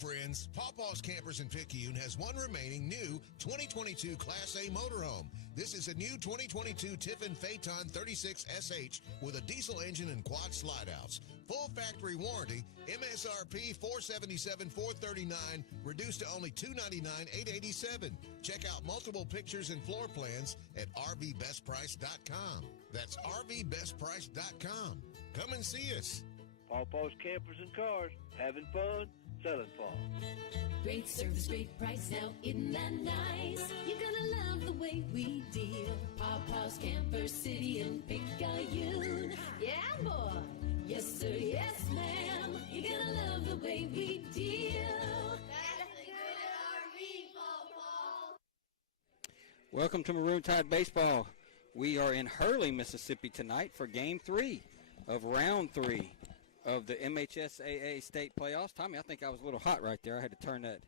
friends, Pawpaw's Campers in Picayune has one remaining new 2022 Class A motorhome. This is a new 2022 Tiffin Phaeton 36SH with a diesel engine and quad slide-outs. Full factory warranty, MSRP $477,439, reduced to only $299,887. Check out multiple pictures and floor plans at RVBestPrice.com. That's RVBestPrice.com. Come and see us. Pawpaw's Campers and Cars, having fun, selling fun. Great service, great price, now isn't that nice? You're gonna love the way we deal. Pawpaw's Camper City and Picayune. Yeah, boy. Yes, sir, yes, ma'am. You're gonna love the way we deal. That's the good RV, Pawpaw. Welcome to Maroon Tide Baseball. We are in Hurley, Mississippi tonight for Game 3 of Round 3 of the MHSAA State Playoffs. Tommy, I think I was a little hot right there. I had to turn that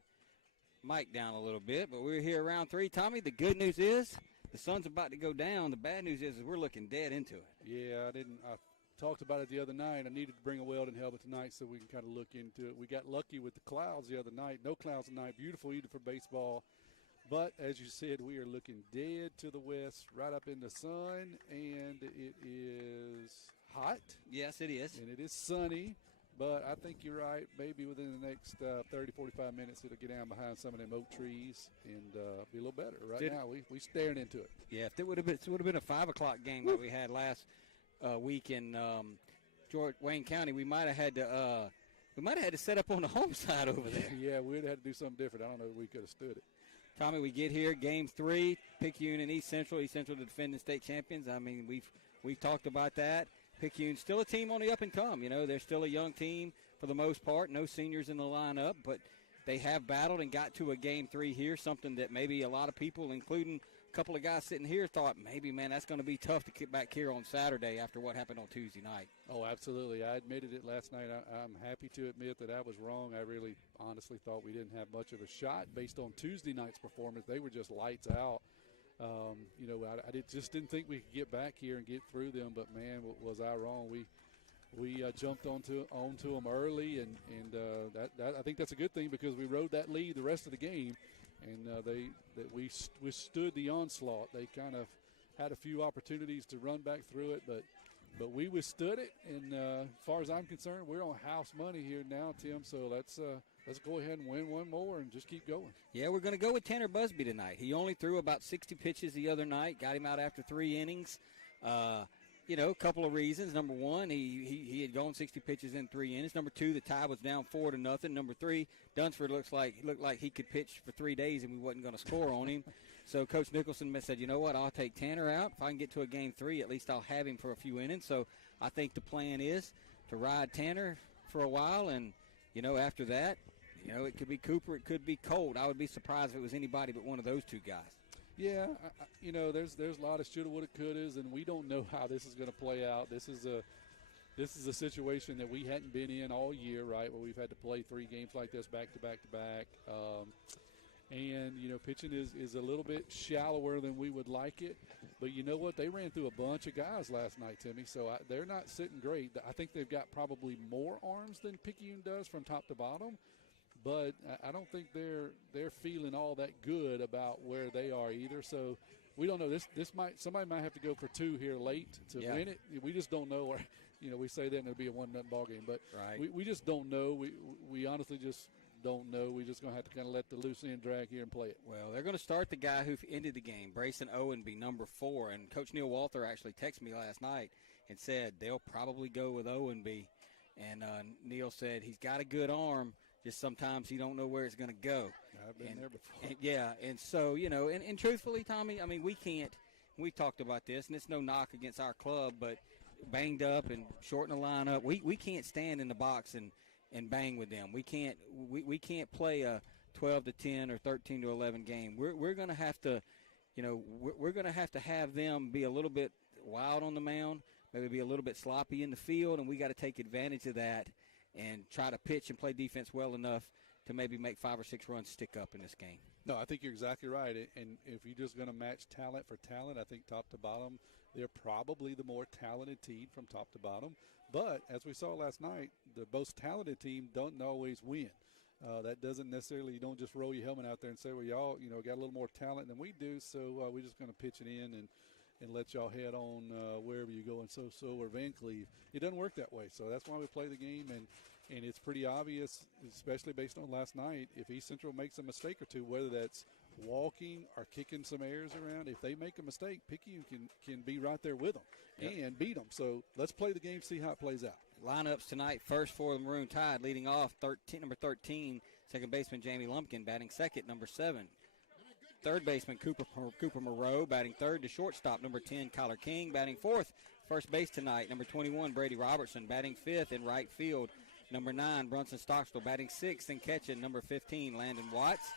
mic down a little bit, but we're here Round 3. Tommy, the good news is the sun's about to go down. The bad news is we're looking dead into it. Yeah, I talked about it the other night. I needed to bring a welding helmet tonight so we can kind of look into it. We got lucky with the clouds the other night. No clouds tonight. Beautiful evening for baseball. But, as you said, we are looking dead to the west, right up in the sun, and it is hot. Yes, it is. And it is sunny, but I think you're right. Maybe within the next 30, 45 minutes, it'll get down behind some of them oak trees and be a little better. Right now, we staring into it. Yeah, if it would have been a 5 o'clock game that we had last week in Wayne County, we might have had to set up on the home side over there. Yeah, we'd have had to do something different. I don't know if we could have stood it. Tommy, we get here, Game 3, Picayune and East Central. East Central the defending state champions. I mean, we've talked about that. Picayune's still a team on the up and come. You know, they're still a young team for the most part. No seniors in the lineup, but they have battled and got to a Game 3 here, something that maybe a lot of people, including a couple of guys sitting here, thought maybe, man, that's going to be tough to get back here on Saturday after what happened on Tuesday night. Oh, absolutely. I admitted it last night. I'm happy to admit that I was wrong. I really honestly thought we didn't have much of a shot based on Tuesday night's performance. They were just lights out. I just didn't think we could get back here and get through them, but, man, was I wrong. We jumped onto them early, and that I think that's a good thing because we rode that lead the rest of the game, and we withstood the onslaught. They kind of had a few opportunities to run back through it, but we withstood it. And as far as I'm concerned, we're on house money here now, Tim. So let's go ahead and win one more and just keep going. Yeah, we're going to go with Tanner Busby tonight. He only threw about 60 pitches the other night, got him out after 3 innings. A couple of reasons. Number one, he had gone 60 pitches in 3 innings. Number two, the tie was down 4-0. Number three, Dunsford looked like he could pitch for 3 days and we wasn't going to score on him. So Coach Nicholson said, you know what, I'll take Tanner out. If I can get to a Game 3, at least I'll have him for a few innings. So I think the plan is to ride Tanner for a while, and, after that, it could be Cooper, it could be Colt. I would be surprised if it was anybody but one of those two guys. Yeah, there's a lot of shoulda, woulda, couldas, and we don't know how this is going to play out. This is a situation that we hadn't been in all year, right, where we've had to play 3 games like this back to back to back. And pitching is a little bit shallower than we would like it. But you know what? They ran through a bunch of guys last night, Timmy, so they're not sitting great. I think they've got probably more arms than Picayune does from top to bottom. But I don't think they're feeling all that good about where they are either. So we don't know. Somebody might have to go for 2 here late to win it. We just don't know. Or we say that and it'll be a 1-0 ball game. But right. we just don't know. We honestly just don't know. We're just going to have to kind of let the loose end drag here and play it. Well, they're going to start the guy who ended the game, Brayson Owenby, number 4. And Coach Neil Walther actually texted me last night and said they'll probably go with Owenby. And Neil said he's got a good arm. Just sometimes you don't know where it's going to go. I've been there before. And so, and truthfully, Tommy, I mean, we talked about this, and it's no knock against our club, but banged up and shorten the lineup, we can't stand in the box and bang with them. We can't play a 12-10 or 13-11 game. We're going to have to, we're going to have them be a little bit wild on the mound, maybe be a little bit sloppy in the field, and we got to take advantage of that and try to pitch and play defense well enough to maybe make 5 or 6 runs stick up in this game. No, I think you're exactly right. And if you're just going to match talent for talent, I think top to bottom, they're probably the more talented team from top to bottom. But as we saw last night, the most talented team don't always win. That doesn't necessarily, you don't just roll your helmet out there and say, well, y'all, got a little more talent than we do, so we're just going to pitch it in and let y'all head on wherever you go, and so or Van Cleve. It doesn't work that way, so that's why we play the game, and it's pretty obvious, especially based on last night, if East Central makes a mistake or two, whether that's walking or kicking some airs around, if they make a mistake, Picayune can be right there with them and beat them. So let's play the game, see how it plays out. Lineups tonight, first for the Maroon Tide, leading off number 13, second baseman Jamie Lumpkin, batting second, number 7. Third baseman Cooper Moreau, batting third. To shortstop, number 10, Kyler King, batting fourth. First base tonight, number 21, Brady Robertson, batting fifth. In right field, number 9, Brunson Stockstill, batting sixth. And catching, number 15, Landon Watts,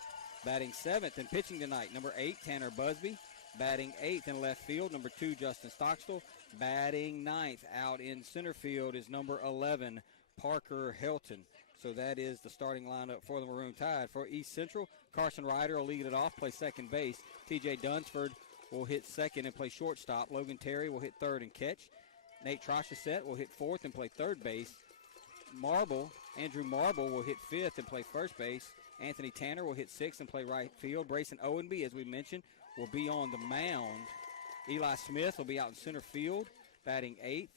batting seventh. And pitching tonight, number 8, Tanner Busby, batting eighth. In left field, number 2, Justin Stockstill, batting ninth. Out in center field is number 11, Parker Helton. So that is the starting lineup for the Maroon Tide. For East Central, Carson Ryder will lead it off, play second base. T.J. Dunsford will hit second and play shortstop. Logan Terry will hit third and catch. Nate Trocheset will hit fourth and play third base. Andrew Marble will hit fifth and play first base. Anthony Tanner will hit sixth and play right field. Brayson Owenby, as we mentioned, will be on the mound. Eli Smith will be out in center field, batting eighth.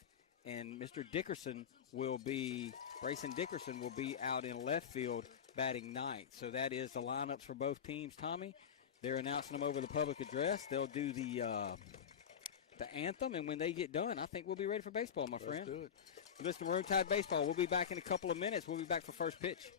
And Brayson Dickerson will be out in left field, batting ninth. So that is the lineups for both teams, Tommy. They're announcing them over the public address. They'll do the anthem, and when they get done, I think we'll be ready for baseball, my friend. Let's do it. This is Maroon Tide Baseball. We'll be back in a couple of minutes. We'll be back for first pitch.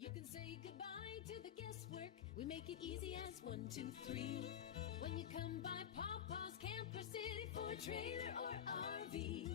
You can say goodbye to the guesswork. We make it easy as 1, 2, 3. When you come by Papa's Camper City for a trailer or RV.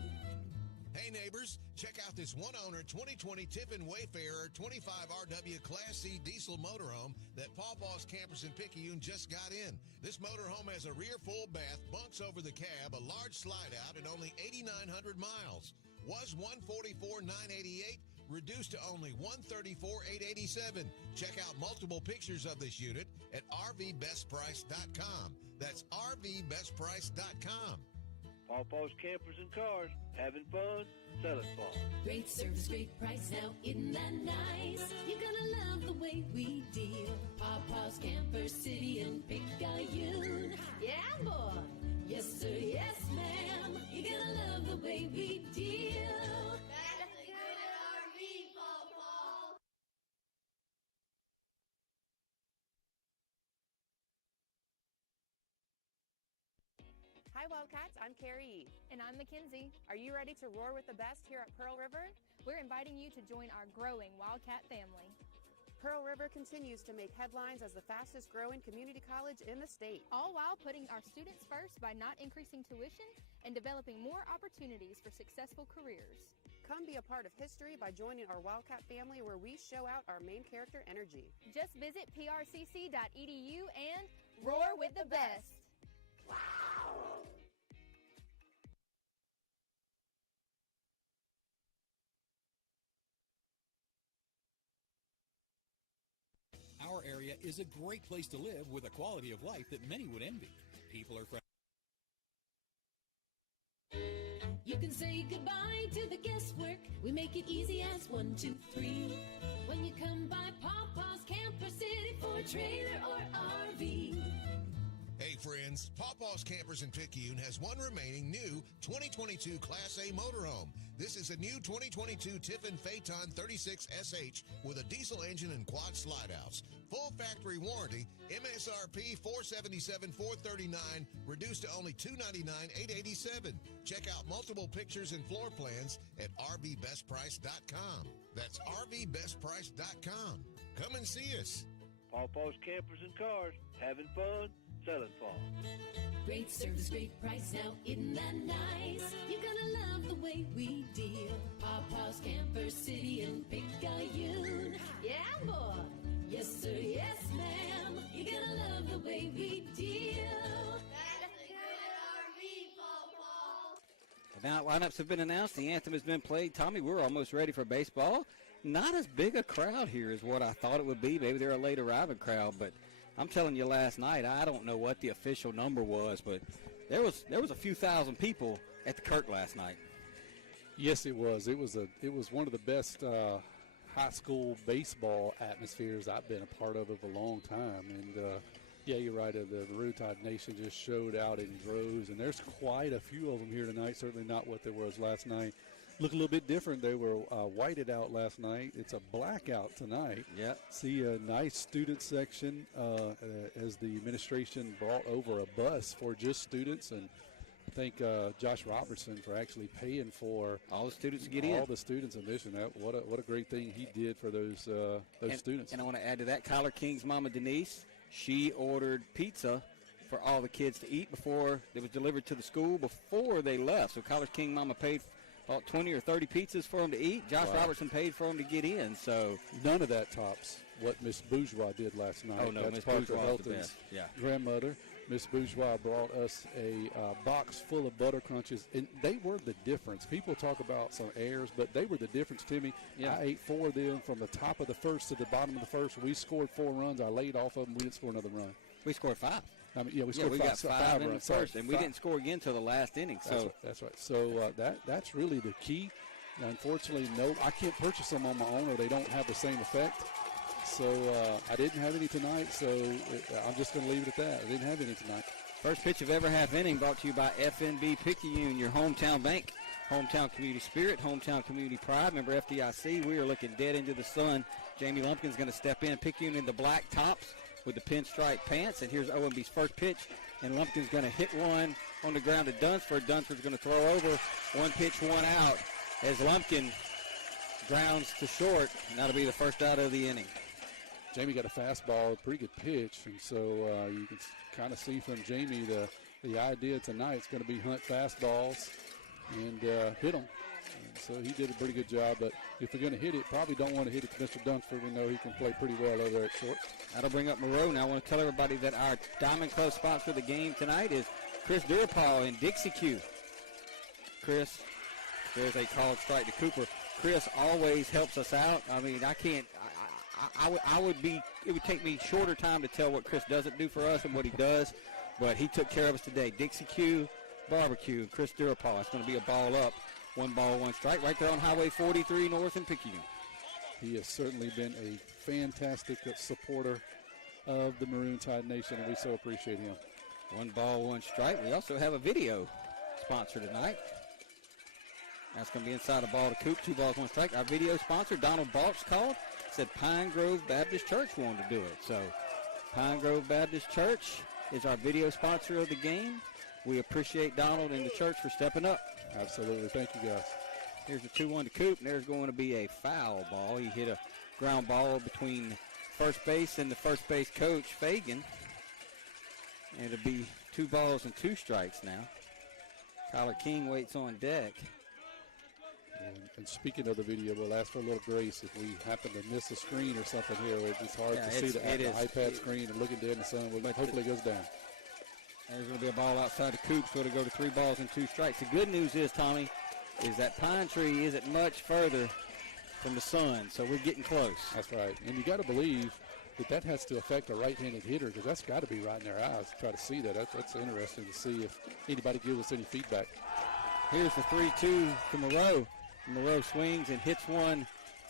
Hey neighbors, check out this one-owner 2020 Tiffin Wayfarer 25RW Class C diesel motorhome that Papa's Campers in Picayune just got in. This motorhome has a rear full bath, bunks over the cab, a large slide out, and only 8,900 miles. Was $144,988, reduced to only $134,887. Check out multiple pictures of this unit at RVBestPrice.com. That's RVBestPrice.com. Pawpaw's Campers and Cars, having fun, selling fun. Great service, great price, now isn't that nice? You're gonna love the way we deal. Papa's Camper City in Picayune. Yeah, boy. Yes, sir, yes, ma'am. You're gonna love the way we deal. That's a good RV, Pawpaw. Hi Wildcats, I'm Carrie. And I'm Mackenzie. Are you ready to roar with the best here at Pearl River? We're inviting you to join our growing Wildcat family. Pearl River continues to make headlines as the fastest growing community college in the state. All while putting our students first by not increasing tuition and developing more opportunities for successful careers. Come be a part of history by joining our Wildcat family where we show out our main character energy. Just visit prcc.edu and roar with the best. Our area is a great place to live with a quality of life that many would envy. People are friendly. You can say goodbye to the guesswork. We make it easy as 1, 2, 3. When you come by Papa's Camper City for a trailer or RV. Hey friends, Pawpaw's Campers in Picayune has one remaining new 2022 Class A motorhome. This is a new 2022 Tiffin Phaeton 36SH with a diesel engine and quad slide-outs. Full factory warranty, MSRP $477,439, reduced to only $299,887. Check out multiple pictures and floor plans at RVBestPrice.com. That's RVBestPrice.com. Come and see us. Pawpaw's Campers and Cars, having fun, selling fun. Great service, great price, now isn't that nice? You're gonna love the way we deal. Papa's Camper City in Picayune. Yeah, boy. Yes, sir, yes, ma'am. You're gonna love the way we deal. That's a good RV, Pawpaw. Now lineups have been announced. The anthem has been played. Tommy, we're almost ready for baseball. Not as big a crowd here as what I thought it would be. Maybe they're a late arriving crowd, but I'm telling you last night, I don't know what the official number was, but There was a few thousand people at the Kirk last night. Yes, it was. It was one of the best high school baseball atmospheres I've been a part of a long time. And yeah, you're right. The Maroon Tide Nation just showed out in droves, and there's quite a few of them here tonight. Certainly not what there was last night. Look a little bit different. They were whited out last night. It's a blackout tonight. Yeah. See a nice student section as the administration brought over a bus for just students, and thank Josh Robertson for actually paying for all the students to get in. All the students' admission. What a great thing he did for those students. And I want to add to that, Kyler King's mama Denise, she ordered pizza for all the kids to eat before it was delivered to the school before they left. So Kyler King mama paid about 20 or 30 pizzas for them to eat. Josh Robertson paid for them to get in. So none of that tops what Miss Bourgeois did last night. Oh, no, That's Miss Parker Bourgeois is the Helton's best. Yeah. grandmother. Miss Bourgeois brought us a box full of butter crunches, and they were the difference. People talk about some errors, but they were the difference, Timmy. Yeah. I ate 4 of them from the top of the first to the bottom of the first. We scored 4 runs. I laid off of them. We didn't score another run. We scored 5. I mean, we scored we got 5 in the runs. first, Sorry, and we didn't score again until the last inning. So that's right. So that's really the key. Now, unfortunately, no, I can't purchase them on my own, or they don't have the same effect. So I didn't have any tonight, so I'm just going to leave it at that. I didn't have any tonight. First pitch of every half inning brought to you by FNB Picayune, your hometown bank, hometown community spirit, hometown community pride. Remember FDIC, we are looking dead into the sun. Jamie Lumpkin's going to step in, Picayune in the black tops with the pinstripe pants. And here's OMB's first pitch, and Lumpkin's going to hit one on the ground to Dunsford. Dunsford's going to throw over. 1 pitch, 1 out as Lumpkin grounds to short, and that'll be the first out of the inning. Jamie got a fastball, a pretty good pitch, and so you can kind of see from Jamie the idea tonight is going to be hunt fastballs and hit them. And so he did a pretty good job, but if we're going to hit it, probably don't want to hit it to Mr. Dunsford. We know he can play pretty well over there at short. That'll bring up Moreau. Now I want to tell everybody that our Diamond Club sponsor of the game tonight is Chris Durapal in Dixie Q. Chris, there's a called strike to Cooper. Chris always helps us out. I mean, it would take me shorter time to tell what Chris doesn't do for us and what he does, but he took care of us today. Dixie Q Barbecue, Chris Durapal. It's going to be a ball up. 1 ball, 1 strike right there on Highway 43 North in Picayune. He has certainly been a fantastic supporter of the Maroon Tide Nation, and we so appreciate him. 1 ball, 1 strike. We also have a video sponsor tonight. That's going to be inside a ball to Coop. 2 balls, 1 strike. Our video sponsor, Donald Balch, called. Said Pine Grove Baptist Church wanted to do it. So Pine Grove Baptist Church is our video sponsor of the game. We appreciate Donald and the church for stepping up. Absolutely. Thank you, guys. Here's the 2-1 to Coop, and there's going to be a foul ball. He hit a ground ball between first base and the first base coach, Fagan. And it'll be 2 balls and 2 strikes now. Kyler King waits on deck. And speaking of the video, we'll ask for a little grace if we happen to miss a screen or something here. It's hard to see the iPad screen and looking dead in the sun. But hopefully it goes down. There's going to be a ball outside the Coop, so it'll go to 3 balls and 2 strikes. The good news is, Tommy, is that pine tree isn't much further from the sun, so we're getting close. That's right. And you got to believe that has to affect a right-handed hitter, because that's got to be right in their eyes to try to see that. That's interesting to see if anybody gives us any feedback. Here's the 3-2 to Moreau. Moreau swings and hits one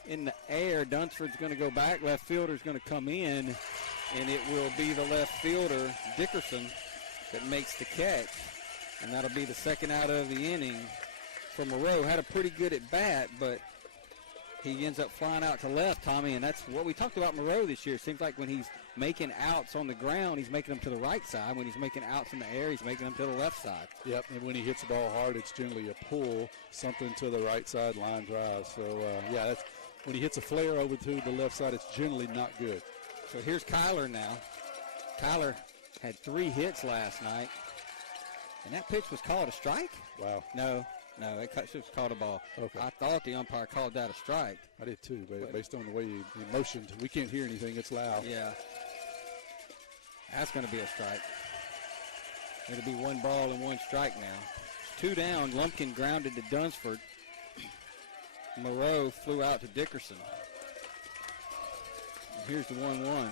in the air. Dunsford's going to go back. Left fielder's going to come in, and it will be the left fielder, Dickerson, that makes the catch. And that'll be the second out of the inning for Moreau. Had a pretty good at bat, but he ends up flying out to left, Tommy, and that's what we talked about Moreau this year. It seems like when he's making outs on the ground, he's making them to the right side. When he's making outs in the air, he's making them to the left side. Yep, and when he hits the ball hard, it's generally a pull, something to the right side, line drive. So, that's when he hits a flare over to the left side, it's generally not good. So here's Kyler now. Kyler had 3 hits last night, and that pitch was called a strike? Wow. No, it was called a ball. Okay. I thought the umpire called that a strike. I did too, based on the way he motioned. We can't hear anything. It's loud. Yeah. That's going to be a strike. It'll be 1 ball and 1 strike now. 2 down. Lumpkin grounded to Dunsford. Moreau flew out to Dickerson. And here's the 1-1.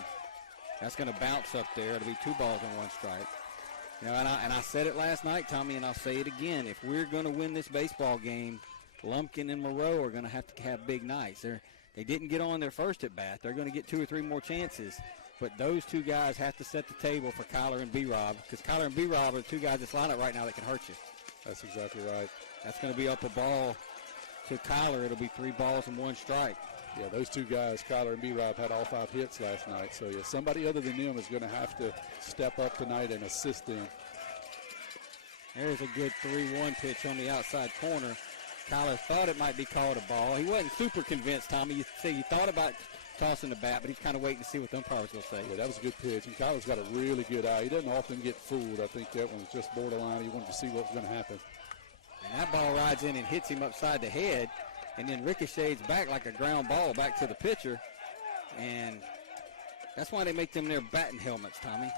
That's going to bounce up there. It'll be 2 balls and 1 strike. You know, and I said it last night, Tommy, and I'll say it again. If we're going to win this baseball game, Lumpkin and Moreau are going to have big nights. They didn't get on their first at bat. They're going to get 2 or 3 more chances. But those two guys have to set the table for Kyler and B-Rob, because Kyler and B-Rob are the two guys that's lined up right now that can hurt you. That's exactly right. That's going to be up a ball to Kyler. It'll be 3 balls and 1 strike. Yeah, those two guys, Kyler and B-Rob, had all 5 hits last night. So, yeah, somebody other than them is going to have to step up tonight and assist them. There's a good 3-1 pitch on the outside corner. Kyler thought it might be called a ball. He wasn't super convinced, Tommy. You say he thought about tossing the bat, but he's kind of waiting to see what the umpire was going to say. Yeah, that was a good pitch. And Kyler's got a really good eye. He doesn't often get fooled. I think that one was just borderline. He wanted to see what was going to happen. And that ball rides in and hits him upside the head, and then ricochets back like a ground ball back to the pitcher. And that's why they make them their batting helmets, Tommy.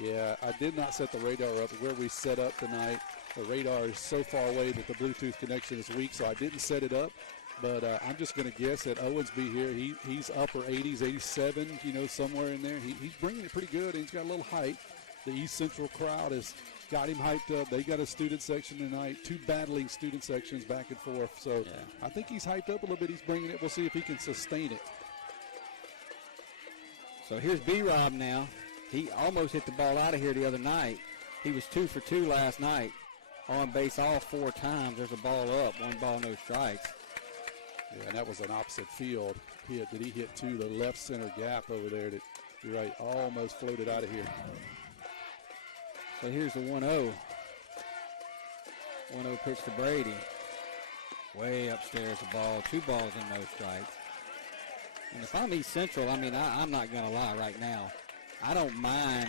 Yeah, I did not set the radar up where we set up tonight. The radar is so far away that the Bluetooth connection is weak, so I didn't set it up. But I'm just going to guess that Owensby here, he's upper 80s, 87, somewhere in there. He's bringing it pretty good, and he's got a little height. The East Central crowd has got him hyped up. They got a student section tonight, 2 battling student sections back and forth. So yeah. I think he's hyped up a little bit. He's bringing it. We'll see if he can sustain it. So here's B-Rob now. He almost hit the ball out of here the other night. He was 2 for 2 last night. On base all 4 times. There's a ball up, 1 ball, no strikes. Yeah, and that was an opposite field hit that he hit to the left center gap over there that, you're right, almost floated out of here. So here's the 1-0. 1-0 pitch to Brady. Way upstairs the ball, 2 balls and no strikes. And if I'm East Central, I'm not going to lie right now. I don't mind,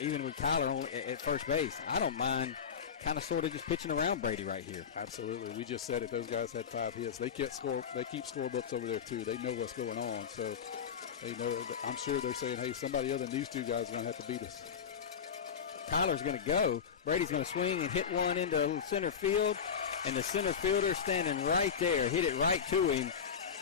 even with Kyler at first base, I don't mind kind of sort of just pitching around Brady right here. Absolutely. We just said it. Those guys had 5 hits. They keep scorebooks over there, too. They know what's going on. So they know. I'm sure they're saying, hey, somebody other than these 2 guys is going to have to beat us. Kyler's going to go. Brady's going to swing and hit one into center field, and the center fielder standing right there hit it right to him.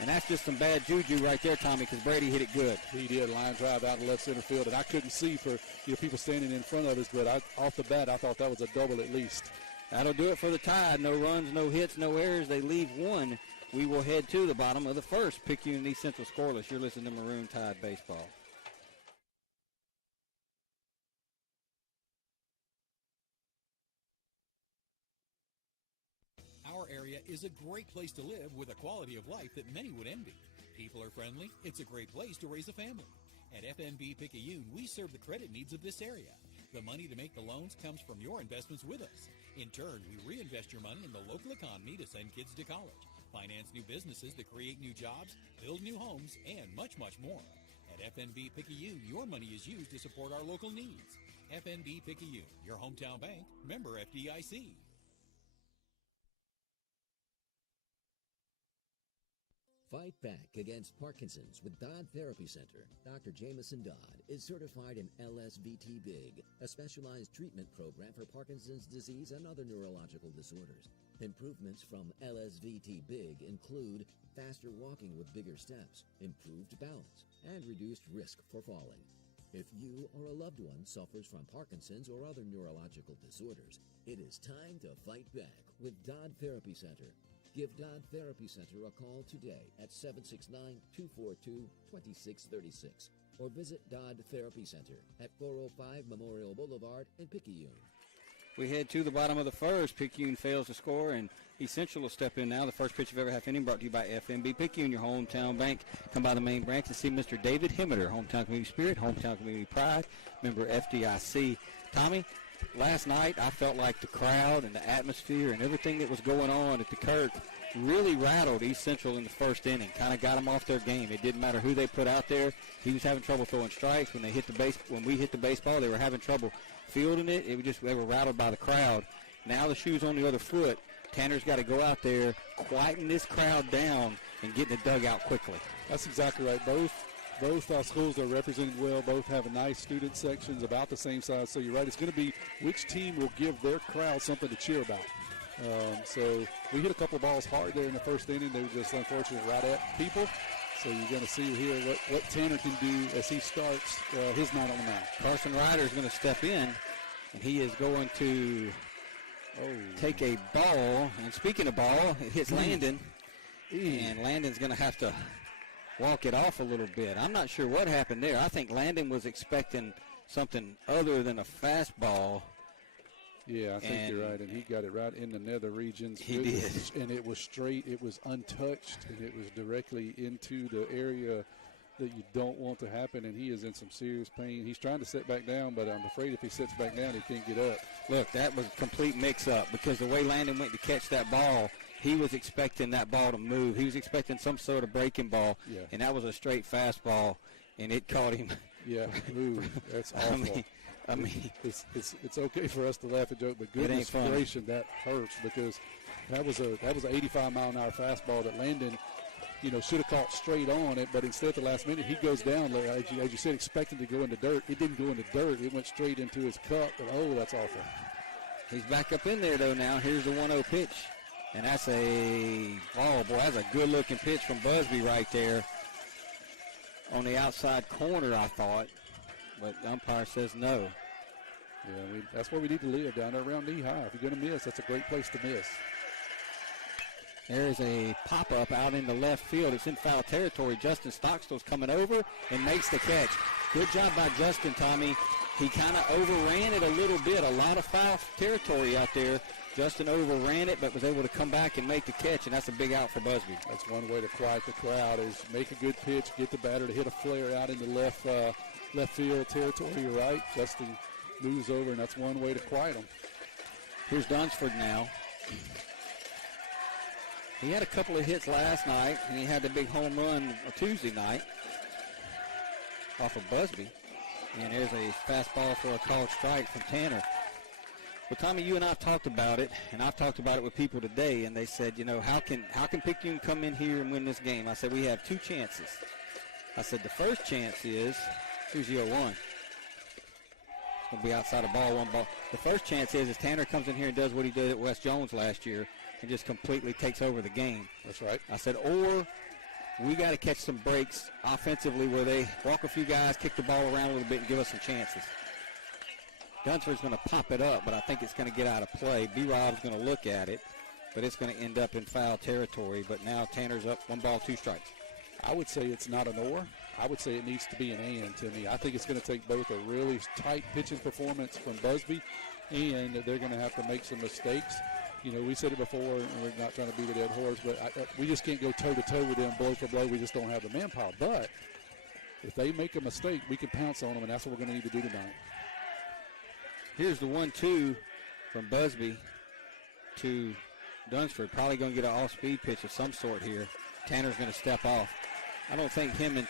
And that's just some bad juju right there, Tommy, because Brady hit it good. He did. Line drive out in left center field, and I couldn't see for people standing in front of us, but off the bat, I thought that was a double at least. That'll do it for the Tide. No runs, no hits, no errors. They leave 1. We will head to the bottom of the first. Picayune East Central scoreless. You're listening to Maroon Tide Baseball. Our area is a great place to live with a quality of life that many would envy. People are friendly. It's a great place to raise a family. At FNB Picayune, we serve the credit needs of this area. The money to make the loans comes from your investments with us. In turn, we reinvest your money in the local economy to send kids to college, finance new businesses to create new jobs, build new homes, and much, much more. At FNB Picayune, your money is used to support our local needs. FNB Picayune, your hometown bank, member FDIC. Fight back against Parkinson's with Dodd Therapy Center. Dr. Jameson Dodd is certified in LSVT BIG, a specialized treatment program for Parkinson's disease and other neurological disorders. Improvements from LSVT BIG include faster walking with bigger steps, improved balance, and reduced risk for falling. If you or a loved one suffers from Parkinson's or other neurological disorders, it is time to fight back with Dodd Therapy Center. Give Dodd Therapy Center a call today at 769-242-2636 or visit Dodd Therapy Center at 405 Memorial Boulevard in Picayune. We head to the bottom of the first. Picayune fails to score, and East Central will step in now. The first pitch of every half inning brought to you by FNB Picayune, your hometown bank. Come by the main branch and see Mr. David Himmeter, hometown community spirit, hometown community pride, member FDIC. Tommy, last night I felt like the crowd and the atmosphere and everything that was going on at the Kirk really rattled East Central in the first inning, kind of got them off their game. It didn't matter who they put out there. He was having trouble throwing strikes. When we hit the baseball, they were having trouble fielding it. They were rattled by the crowd. Now the shoe's on the other foot. Tanner's got to go out there, quieten this crowd down, and get in the dugout quickly. That's exactly right. Both schools are represented well. Both have nice student sections about the same size. So you're right. It's going to be which team will give their crowd something to cheer about. So we hit a couple balls hard there in the first inning. They were just unfortunate right at people. So you're going to see here what Tanner can do as he starts his night on the mound. Carson Ryder is going to step in. And he is going to take a ball. And speaking of ball, it hits Landon. And Landon's going to have to walk it off a little bit. I'm not sure what happened there. I think Landon was expecting something other than a fastball. Yeah, I think you're right, and he got it right in the nether regions. He did. And it was straight, it was untouched, and it was directly into the area that you don't want to happen, and he is in some serious pain. He's trying to sit back down, but I'm afraid if he sits back down, he can't get up. Look, that was a complete mix-up because the way Landon went to catch that ball, he was expecting that ball to move. He was expecting some sort of breaking ball, and that was a straight fastball, and it caught him. Yeah, ooh, that's awful. I mean, it's okay for us to laugh and joke, but goodness gracious, that hurts because that was an 85-mile-an-hour fastball that Landon, should have caught straight on it, but instead at the last minute he goes down, as you said, expecting to go into dirt. It didn't go into dirt. It went straight into his cup, and that's awful. He's back up in there, though, now. Here's the 1-0 pitch, and that's that's a good-looking pitch from Busby right there on the outside corner, I thought. But the umpire says no. Yeah, that's where we need to live, down there around knee high. If you're going to miss, that's a great place to miss. There's a pop-up out in the left field. It's in foul territory. Justin Stockstill's coming over and makes the catch. Good job by Justin, Tommy. He kind of overran it a little bit. A lot of foul territory out there. Justin overran it, but was able to come back and make the catch, and that's a big out for Busby. That's one way to quiet the crowd is make a good pitch, get the batter to hit a flare out in the left field territory. You're right. Justin moves over, and that's one way to quiet him. Here's Dunsford now. He had a couple of hits last night, and he had the big home run Tuesday night off of Busby. And there's a fastball for a called strike from Tanner. Well, Tommy, you and I have talked about it, and I've talked about it with people today, and they said, how can Picayune come in here and win this game? I said, we have two chances. I said, the first chance is, here's the 0-1. It's going to be outside of ball, one ball. The first chance is Tanner comes in here and does what he did at West Jones last year and just completely takes over the game. That's right. I said, or we got to catch some breaks offensively where they walk a few guys, kick the ball around a little bit, and give us some chances. Dunsford's going to pop it up, but I think it's going to get out of play. B-Rob's going to look at it, but it's going to end up in foul territory. But now Tanner's up 1 ball, 2 strikes. I would say it's not an or. I would say it needs to be an and to me. I think it's going to take both a really tight pitching performance from Busby, and they're going to have to make some mistakes. We said it before, and we're not trying to beat a dead horse, but we just can't go toe-to-toe with them blow for blow. We just don't have the manpower. But if they make a mistake, we can pounce on them, and that's what we're going to need to do tonight. Here's the 1-2 from Busby to Dunsford. Probably going to get an off-speed pitch of some sort here. Tanner's going to step off. I don't think him and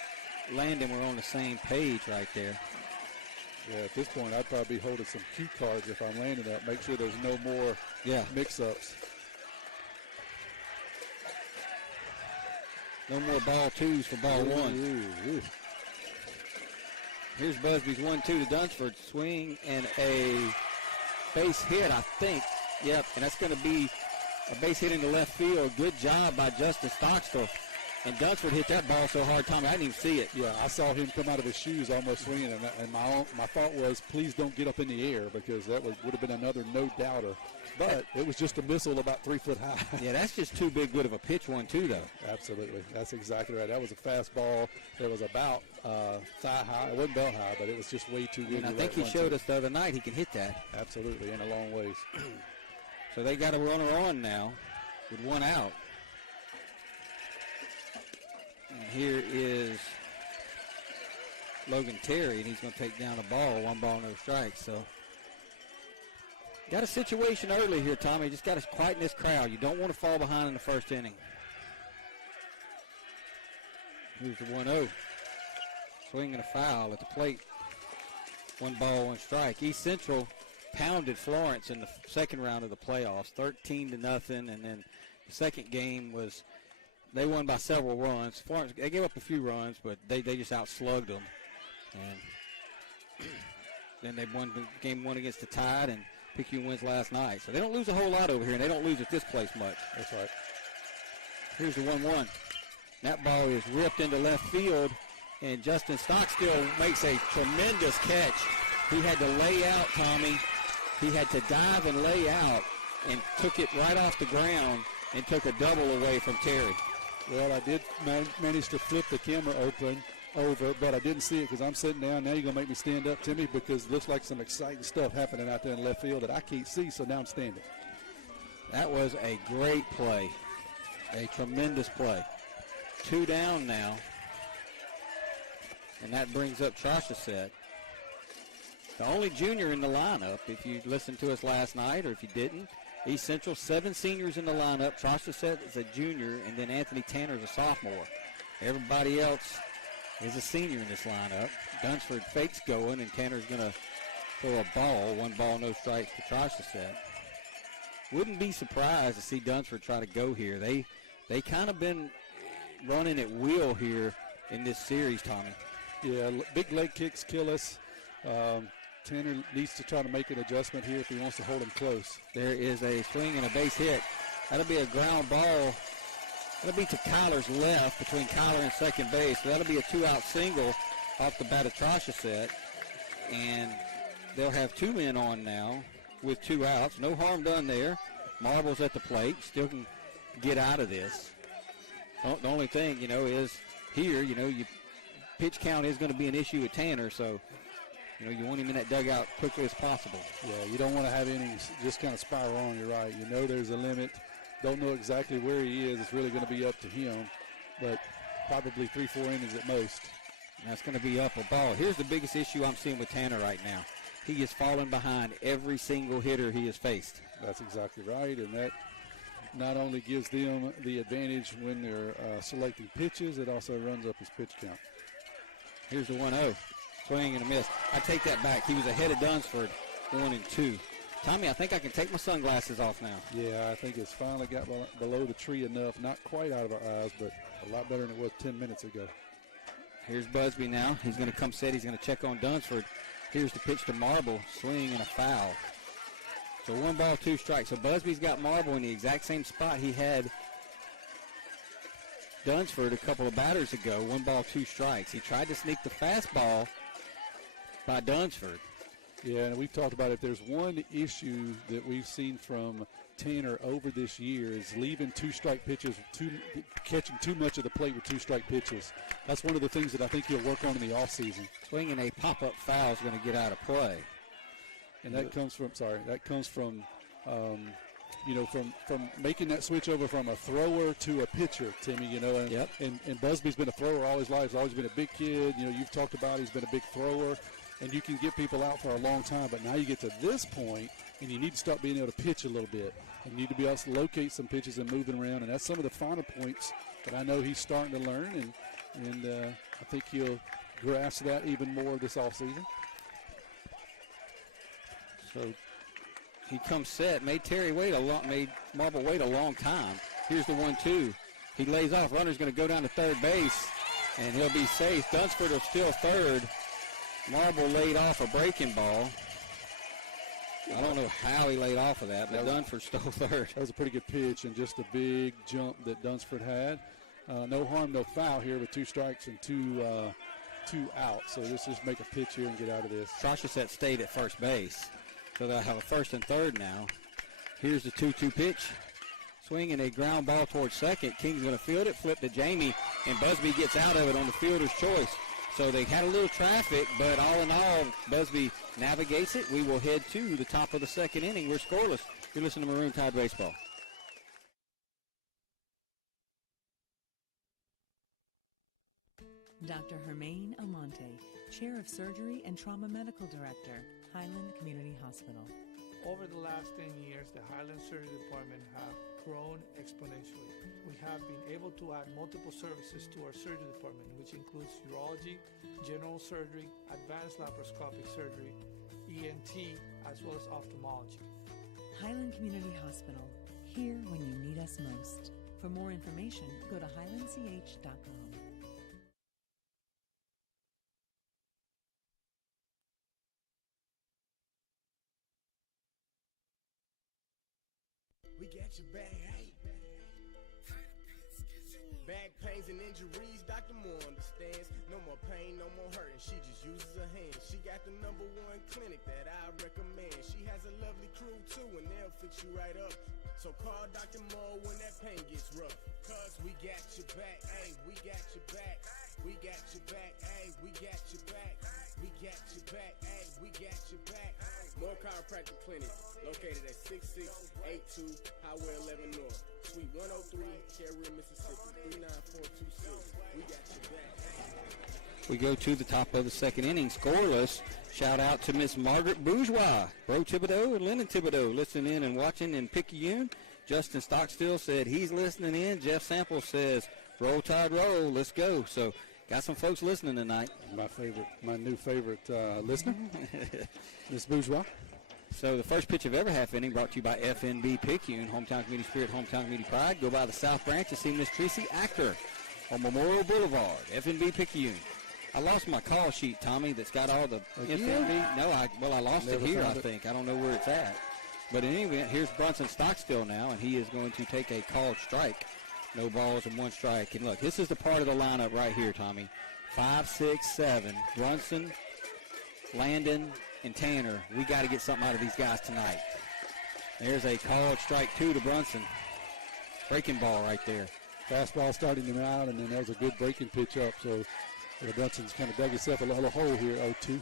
Landon were on the same page right there. Yeah, at this point, I'd probably be holding some cue cards if I'm landing that. Make sure there's no more mix-ups. No more ball twos for ball one. Ooh. Here's Busby's 1-2 to Dunsford. Swing and a base hit, I think. Yep, and that's going to be a base hit into left field. Good job by Justin Stockstill. And Dunsford hit that ball so hard, Tommy, I didn't even see it. Yeah, I saw him come out of his shoes almost swinging, and my thought was, please don't get up in the air, because that would have been another no-doubter. But it was just a missile about 3 foot high. Yeah, that's just too big good of a pitch 1-2, though. Absolutely. That's exactly right. That was a fastball that was about thigh high. It wasn't bell high, but it was just way too good. And I think he showed us the other night he can hit that. Absolutely, in a long ways. So they got a runner on now with 1 out. And here is Logan Terry, and he's going to take down the ball. 1 ball, no strikes. So got a situation early here, Tommy. Just got to quieten this crowd. You don't want to fall behind in the first inning. Here's the 1-0. Swing and a foul at the plate. 1 ball, 1 strike. East Central pounded Florence in the second round of the playoffs, 13-0. And then the second game was they won by several runs. Florence, they gave up a few runs, but they just outslugged them. And then they won game 1 against the Tide, and Picayune wins last night. So they don't lose a whole lot over here, and they don't lose at this place much. That's right. Here's the 1-1. That ball is ripped into left field, and Justin Stockstill makes a tremendous catch. He had to lay out, Tommy, He had to dive and lay out and took it right off the ground and took a double away from Terry. Well, I did manage to flip the camera over, but I didn't see it because I'm sitting down. Now you're going to make me stand up, Timmy, because it looks like some exciting stuff happening out there in left field that I can't see, so now I'm standing. That was a great play, a tremendous play. 2 down now, and that brings up Troshaset. The only junior in the lineup, if you listened to us last night or if you didn't. East Central, 7 seniors in the lineup. Troshaset is a junior, and then Anthony Tanner is a sophomore. Everybody else is a senior in this lineup. Dunsford fakes going, and Tanner's going to throw a ball. 1 ball, no strikes to Troshaset. Wouldn't be surprised to see Dunsford try to go here. They kind of been running at will here in this series, Tommy. Yeah, big leg kicks kill us. Tanner needs to try to make an adjustment here if he wants to hold him close. There is a swing and a base hit. That'll be a ground ball. That'll be to Kyler's left between Kyler and second base. So that'll be a 2-out single off the bat of Troshaset. And they'll have 2 men on now with 2 outs. No harm done there. Marble's at the plate. Still can get out of this. The only thing, is here, pitch count is going to be an issue with Tanner. So, you want him in that dugout quickly as possible. Yeah, you don't want to have innings just kind of spiral on. You're right. There's a limit. Don't know exactly where he is. It's really going to be up to him. But probably 3-4 innings at most. And that's going to be up a ball. Here's the biggest issue I'm seeing with Tanner right now. He is falling behind every single hitter he has faced. That's exactly right. And that not only gives them the advantage when they're selecting pitches, it also runs up his pitch count. Here's the 1-0. Swing and a miss. I take that back. He was ahead of Dunsford, 1-2. Tommy, I think I can take my sunglasses off now. Yeah, I think it's finally got below the tree enough. Not quite out of our eyes, but a lot better than it was 10 minutes ago. Here's Busby now. He's going to come set. He's going to check on Dunsford. Here's the pitch to Marble. Swing and a foul. So 1 ball, 2 strikes. So Busby's got Marble in the exact same spot he had Dunsford a couple of batters ago. 1 ball, 2 strikes. He tried to sneak the fastball by Dunsford. Yeah, and we've talked about it. There's one issue that we've seen from Tanner over this year is leaving 2-strike pitches, catching too much of the plate with 2-strike pitches. That's one of the things that I think he'll work on in the offseason. Swinging a pop-up foul is going to get out of play. And that comes from, from making that switch over from a thrower to a pitcher, Timmy, and, yep. and Busby's been a thrower all his life. He's always been a big kid. You've talked about he's been a big thrower, and you can get people out for a long time. But now you get to this point, and you need to start being able to pitch a little bit. And you need to be able to locate some pitches and move them around. And that's some of the finer points that I know he's starting to learn, and I think he'll grasp that even more this offseason. So he comes set, made Marble wait a long time. Here's the 1-2. He lays off. Runner's going to go down to third base, and he'll be safe. Dunsford is still third. Marble laid off a breaking ball. I don't know how he laid off of that, but Dunsford stole third. That was a pretty good pitch and just a big jump that Dunsford had. No harm, no foul here with 2 strikes and 2 outs. So let's just make a pitch here and get out of this. Troshaset stayed at first base. So they'll have a first and third now. Here's the 2-2 pitch. Swinging a ground ball towards second. King's going to field it, flip to Jamie, and Busby gets out of it on the fielder's choice. So they had a little traffic, but all in all, Busby navigates it. We will head to the top of the second inning. We're scoreless. You're listening to Maroon Tide Baseball. Dr. Hermaine Almonte, Chair of Surgery and Trauma Medical Director, Highland Community Hospital. Over the last 10 years, the Highland Surgery Department have grown exponentially. We have been able to add multiple services to our surgery department, which includes urology, general surgery, advanced laparoscopic surgery, ENT, as well as ophthalmology. Highland Community Hospital, here when you need us most. For more information, go to highlandch.com. We got your back. Back pains and injuries, Dr. Moore understands. No more pain, no more hurting. She just uses her hands. She got the #1 clinic that I recommend. She has a lovely crew too, and they'll fix you right up. So call Dr. Moore when that pain gets rough. Cause we got your back, ayy, we got your back. We got your back, ayy, we got your back. We got your back, ayy, we got your back. More Chiropractic Clinic, located at 6682 Highway 11 North, Suite 103, Carrier, Mississippi, 39426. We got your back. We go to the top of the second inning, scoreless. Shout out to Miss Margaret Bourgeois, Bro Thibodeau, and Lennon Thibodeau listening in and watching in Picayune. Justin Stockstill said he's listening in. Jeff Sample says, Roll Tide Roll, let's go. So got some folks listening tonight. My new favorite listener, Miss Bourgeois. So the first pitch of every half inning brought to you by FNB Picayune, Hometown Community Spirit, Hometown Community Pride. Go by the South Branch and see Miss Tracy Acker on Memorial Boulevard, FNB Picayune. I lost my call sheet, Tommy, that's got all the FNB. No, I lost it here, I think. I don't know where it's at. But in any event, here's Brunson Stockstill now, and he is going to take a called strike. No balls and one strike. And look, this is the part of the lineup right here, Tommy. 5, 6, 7. Brunson, Landon, and Tanner. We got to get something out of these guys tonight. There's a called strike 2 to Brunson. Breaking ball right there. Fastball starting him out, and then that was a good breaking pitch up. So Brunson's kind of dug himself a little hole here, 0-2.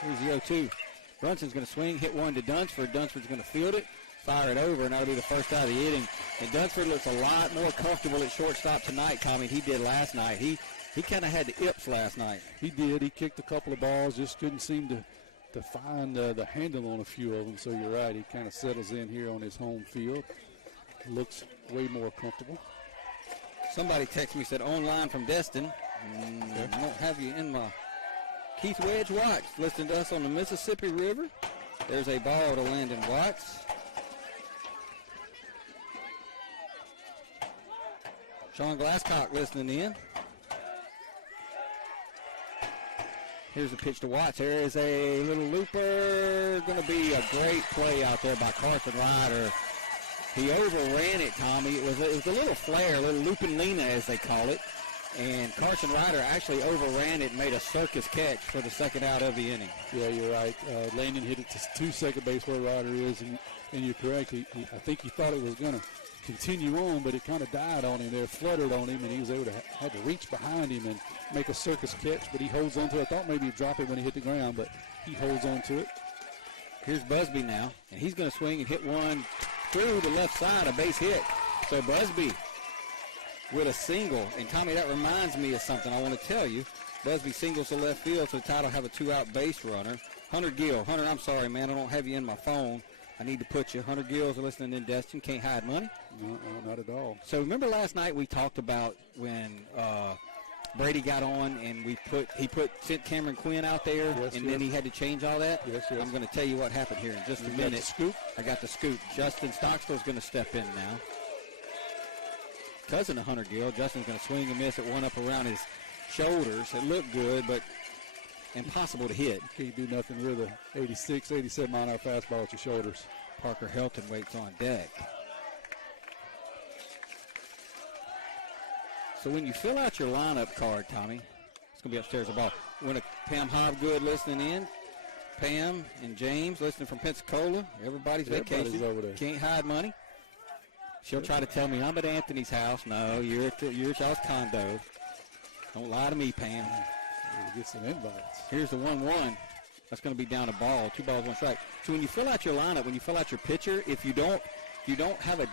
Here's the 0-2. Brunson's going to swing, hit one to Dunsford. Dunsford's going to field it, fire it over, and that'll be the first out of the inning. And Dunsford looks a lot more comfortable at shortstop tonight, Tommy, he did last night. He kind of had the ips last night. He did. He kicked a couple of balls, just couldn't seem to find the handle on a few of them. So you're right, he kind of settles in here on his home field. Looks way more comfortable. Somebody texted me, said, online from Destin. I won't have you in my... Keith Wedge Watts, listening to us on the Mississippi River. There's a ball to Landon Watts. Sean Glasscock listening in. Here's the pitch to Watts. There is a little looper. Going to be a great play out there by Carson Ryder. He overran it, Tommy. It was a little flare, a little looping-lina, as they call it. And Carson Ryder actually overran it and made a circus catch for the second out of the inning. Yeah, you're right. Landon hit it to second base where Ryder is, and you're correct. I think he thought it was going to continue on, but it kind of died on him there, fluttered on him, and he was able to had to reach behind him and make a circus catch, but he holds on to it. I thought maybe he'd drop it when he hit the ground, but he holds on to it. Here's Busby now, and he's going to swing and hit one through the left side, a base hit. So Busby with a single. And, Tommy, that reminds me of something I want to tell you. Busby singles to left field, so the Tide will have a 2-out base runner. Hunter Gill. Hunter, I'm sorry, man. I don't have you in my phone. I need to put you. Hunter Gill's listening in Destin. Can't hide money. No, not at all. So remember last night we talked about when Brady got on and he sent Cameron Quinn out there, then he had to change all that? Yes. I'm going to tell you what happened here in just a minute. The scoop? I got the scoop. Justin Stockstill's going to step in now. Cousin of Hunter Gill. Justin's going to swing and miss at one up around his shoulders. It looked good, but impossible to hit. You can't do nothing with a 86, 87-mile-an-hour fastball at your shoulders. Parker Helton waits on deck. So when you fill out your lineup card, Tommy, it's going to be upstairs the ball. When Pam Hobgood listening in, Pam and James listening from Pensacola. Everybody's vacation. Over there. Can't hide money. She'll try to tell me I'm at Anthony's house. No, you're at y'all's condo. Don't lie to me, Pam. Get some invites. Here's the 1-1. That's going to be down a ball. 2 balls, 1 strike. So when you fill out your lineup, when you fill out your pitcher, if you don't have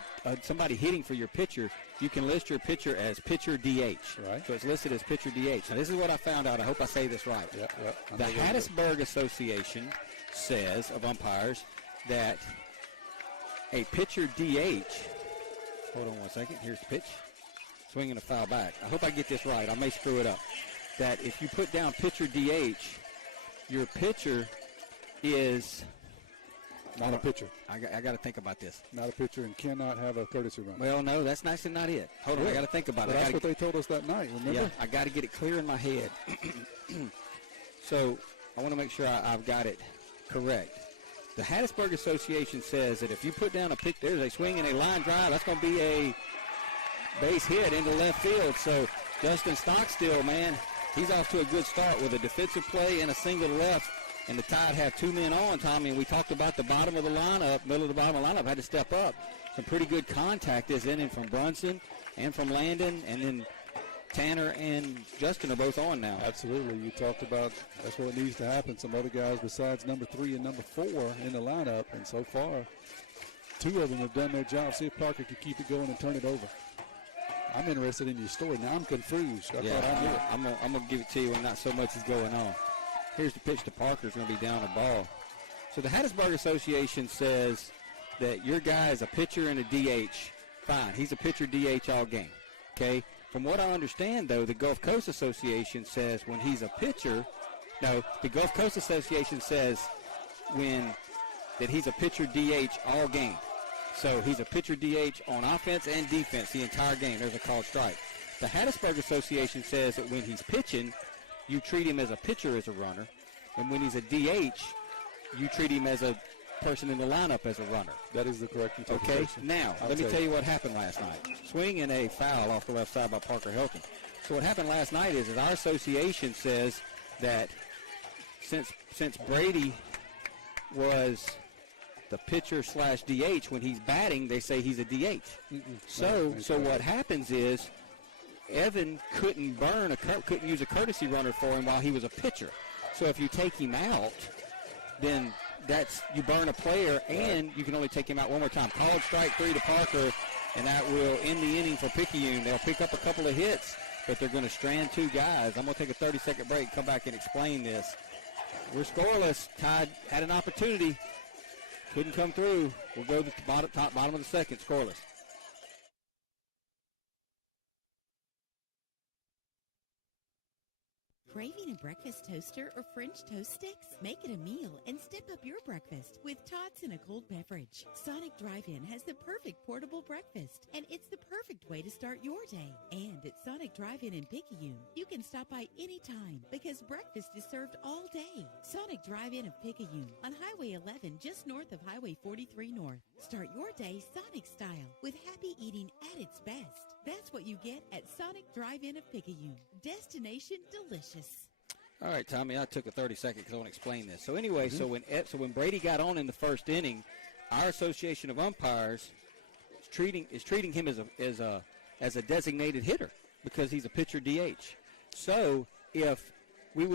somebody hitting for your pitcher, you can list your pitcher as pitcher DH. Right. So it's listed as pitcher DH. Now this is what I found out. I hope I say this right. Yep. The Hattiesburg Association says of umpires that a pitcher DH. Hold on 1 second. Here's the pitch. Swinging a foul back. I hope I get this right. I may screw it up. That if you put down pitcher DH, your pitcher is not a pitcher. I got to think about this. Not a pitcher and cannot have a courtesy run. Well, no, that's actually not it. Hold on, I got to think about it. That's what they told us that night, remember? Yeah, I got to get it clear in my head. So I want to make sure I've got it correct. The Hattiesburg Association says that if you put down a pitch, there's a swing and a line drive, that's going to be a base hit into left field. So Justin Stockstill, man, he's off to a good start with a defensive play and a single to left. And the Tide have 2 men on, Tommy. And we talked about the bottom of the lineup, middle of the bottom of the lineup, had to step up. Some pretty good contact this inning from Brunson and from Landon. And then Tanner and Justin are both on now. Absolutely. You talked about that's what needs to happen. Some other guys besides number 3 and number 4 in the lineup. And so far, 2 of them have done their job. See if Parker can keep it going and turn it over. I'm interested in your story. Now I'm confused. I'm going to give it to you when not so much is going on. Here's the pitch to Parker. It's going to be down a ball. So the Hattiesburg Association says that your guy is a pitcher and a DH. Fine. He's a pitcher DH all game. Okay? From what I understand, though, the Gulf Coast Association says when he's a pitcher, the Gulf Coast Association says that he's a pitcher DH all game. So he's a pitcher DH on offense and defense the entire game. There's a called strike. The Hattiesburg Association says that when he's pitching, you treat him as a pitcher as a runner, and when he's a DH, you treat him as a person in the lineup as a runner. That is the correct interpretation. Okay, now, let me tell you what happened last night. Swing and a foul off the left side by Parker Helton. So what happened last night is our association says that since Brady was the pitcher / DH, when he's batting, they say he's a DH. So what happens is Evan couldn't use a courtesy runner for him while he was a pitcher. So if you take him out, then you burn a player, and you can only take him out one more time. Called strike 3 to Parker, and that will end the inning for Picayune. They'll pick up a couple of hits, but they're going to strand 2 guys. I'm going to take a 30-second break, come back and explain this. We're scoreless. Tide had an opportunity. Couldn't come through. We'll go to the bottom of the second, scoreless. Craving a breakfast toaster or French toast sticks? Make it a meal and step up your breakfast with tots and a cold beverage. Sonic Drive-In has the perfect portable breakfast, and it's the perfect way to start your day. And at Sonic Drive-In in Picayune, you can stop by anytime because breakfast is served all day. Sonic Drive-In of Picayune on Highway 11 just north of Highway 43 North. Start your day Sonic style with happy eating at its best. That's what you get at Sonic Drive-In of Picayune. Destination delicious. All right, Tommy, I took a 30-second because I want to explain this. So anyway, so when Brady got on in the first inning, our association of umpires is treating him as a designated hitter because he's a pitcher DH. So if we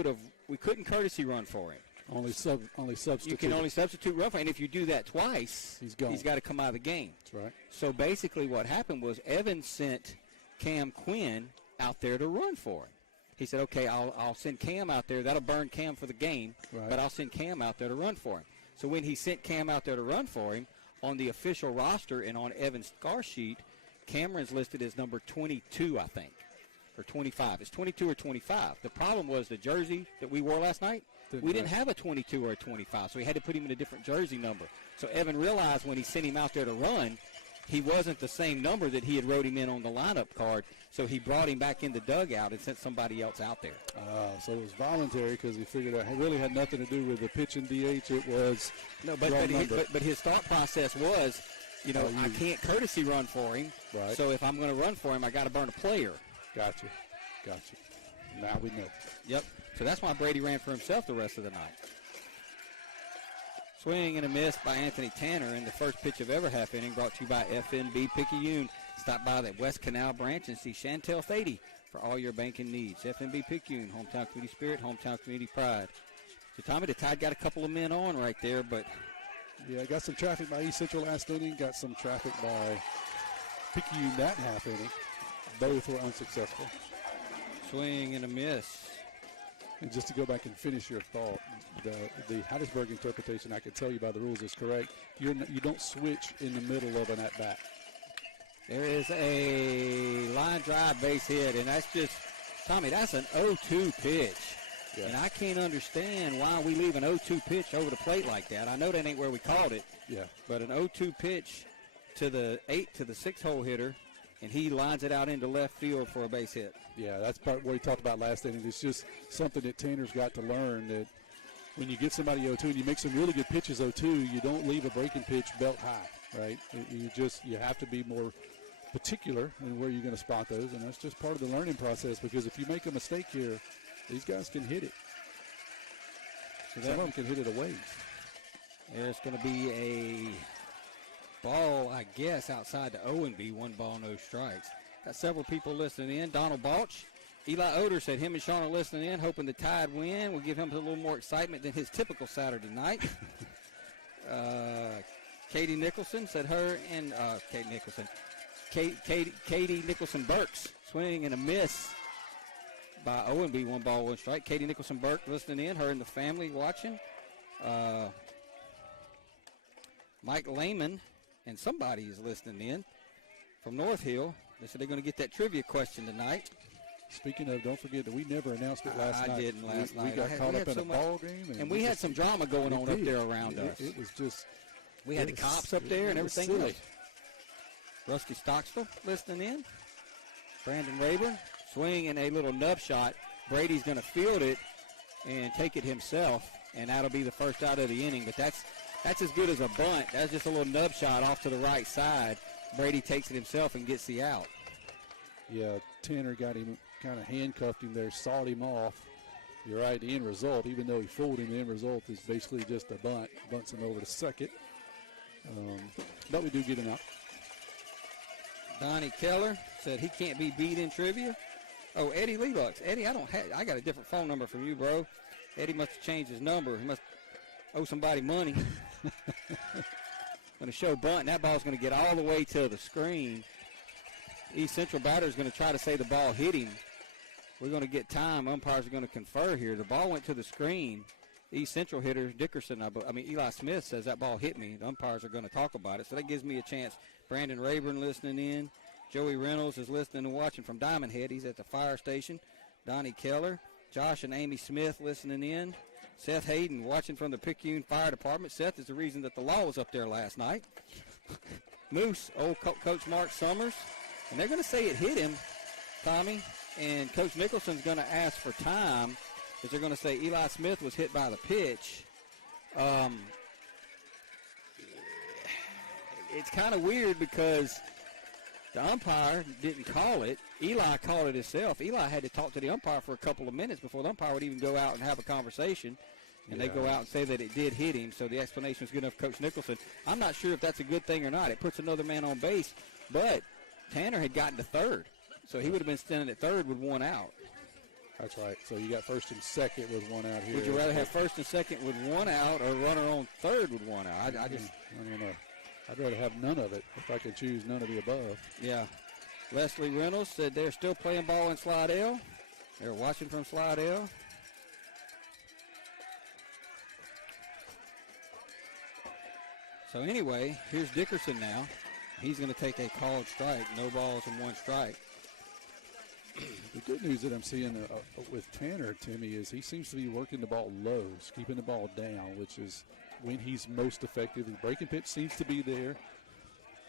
couldn't courtesy run for him. Only substitute. You can only substitute run for him. And if you do that twice, he's gone. He's got to come out of the game. That's right. So basically what happened was Evan sent Cam Quinn out there to run for him. He said, okay, I'll send Cam out there. That'll burn Cam for the game, but I'll send Cam out there to run for him. So when he sent Cam out there to run for him, on the official roster and on Evan's score sheet, Cameron's listed as number 22, I think, or 25. It's 22 or 25. The problem was the jersey that we wore last night, we didn't have a 22 or a 25, so he had to put him in a different jersey number. So Evan realized when he sent him out there to run, he wasn't the same number that he had wrote him in on the lineup card, so he brought him back in the dugout and sent somebody else out there. So it was voluntary because he figured out it really had nothing to do with the pitch and DH. It was but his thought process was, I can't courtesy run for him, so if I'm going to run for him, I got to burn a player. Gotcha. Now we know. Yep. So that's why Brady ran for himself the rest of the night. Swing and a miss by Anthony Tanner in the first pitch of every half inning, brought to you by FNB Picayune. Stop by the West Canal branch and see Chantel Thady for all your banking needs. FNB Picayune, hometown community spirit, hometown community pride. So, Tommy, the Tide got a couple of men on right there, but... Yeah, got some traffic by East Central last inning, got some traffic by Picayune that half inning. Both were unsuccessful. Swing and a miss. And just to go back and finish your thought, the Hattiesburg interpretation, I can tell you by the rules, is correct. You don't switch in the middle of an at-bat. There is a line drive base hit, and that's just, Tommy, that's an 0-2 pitch. Yeah. And I can't understand why we leave an 0-2 pitch over the plate like that. I know that ain't where we called it. Yeah. But an 0-2 pitch to the 6-hole hitter, and he lines it out into left field for a base hit. Yeah, that's part of what he talked about last inning. It's just something that Tanner's got to learn, that when you get somebody 0-2 and you make some really good pitches 0-2, you don't leave a breaking pitch belt high, right? You have to be more particular in where you're going to spot those, and that's just part of the learning process, because if you make a mistake here, these guys can hit it. So some of them can hit it a ways. There's going to be a ball, I guess, outside the O&B, 1 ball, no strikes. Got several people listening in. Donald Balch, Eli Oder said him and Sean are listening in, hoping the Tide win will give him a little more excitement than his typical Saturday night. Katie Nicholson said her and Katie Nicholson Burks swing and a miss by O&B, 1 ball, 1 strike. Katie Nicholson Burke listening in, her and the family watching. Mike Lehman and somebody is listening in from North Hill. They said they're going to get that trivia question tonight. Speaking of, don't forget that we never announced it last night. I didn't last night. We got caught up in a ball game. And we had some drama going on up there around us. It was just. We had the cops up there and everything else. Rusty Stockstill listening in. Brandon Rayburn swinging a little nub shot. Brady's going to field it and take it himself, and that'll be the first out of the inning. But that's as good as a bunt. That's just a little nub shot off to the right side. Brady takes it himself and gets the out. Yeah, Tanner got him, kind of handcuffed him there, sawed him off. You're right, the end result, even though he fooled him, the end result is basically just a bunt. Bunts him over to second. But we do get him out. Donnie Keller said he can't be beat in trivia. Oh, Eddie Lebucks. Eddie, I got a different phone number from you, bro. Eddie must have changed his number. He must owe somebody money. Going to show bunt, and that ball's going to get all the way to the screen. East Central batter is going to try to say the ball hit him. We're going to get time. Umpires are going to confer here. The ball went to the screen. East Central hitter Eli Smith says that ball hit me. The umpires are going to talk about it, so that gives me a chance. Brandon Rayburn listening in. Joey Reynolds is listening and watching from Diamond Head. He's at the fire station. Donnie Keller, Josh and Amy Smith listening in. Seth Hayden watching from the Picayune Fire Department. Seth is the reason that the law was up there last night. Moose, old Coach Mark Summers. And they're going to say it hit him, Tommy. And Coach Nicholson's going to ask for time, because they're going to say Eli Smith was hit by the pitch. It's kind of weird because the umpire didn't call it. Eli called it himself. Eli had to talk to the umpire for a couple of minutes before the umpire would even go out and have a conversation. And they go out and say that it did hit him, so the explanation is good enough for Coach Nicholson. I'm not sure if that's a good thing or not. It puts another man on base, but Tanner had gotten to third, so he would have been standing at third with 1 out. That's right. So you got first and second with 1 out here. Would you rather have first and second with 1 out or runner on third with 1 out? I don't know. I'd rather have none of it if I could choose none of the above. Yeah. Leslie Reynolds said they're still playing ball in Slidell. They're watching from Slidell. So anyway, here's Dickerson now. He's going to take a called strike. No balls and 1 strike. The good news that I'm seeing with Tanner, Timmy, is he seems to be working the ball low, keeping the ball down, which is when he's most effective. The breaking pitch seems to be there.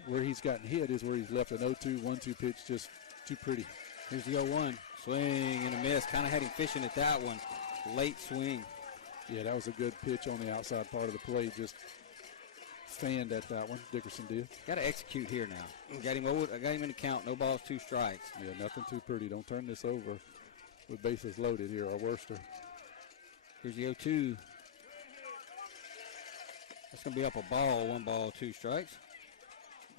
Where he's gotten hit is where he's left an 0-2, 1-2 pitch just too pretty. Here's the 0-1. Swing and a miss. Kind of had him fishing at that one. Late swing. Yeah, that was a good pitch on the outside part of the plate. Just fanned at that one. Dickerson did. Got to execute here now. Got him in the count. No balls, 2 strikes. Yeah, nothing too pretty. Don't turn this over with bases loaded here, or Worcester. Here's the 0-2. That's going to be up a ball. 1 ball, 2 strikes.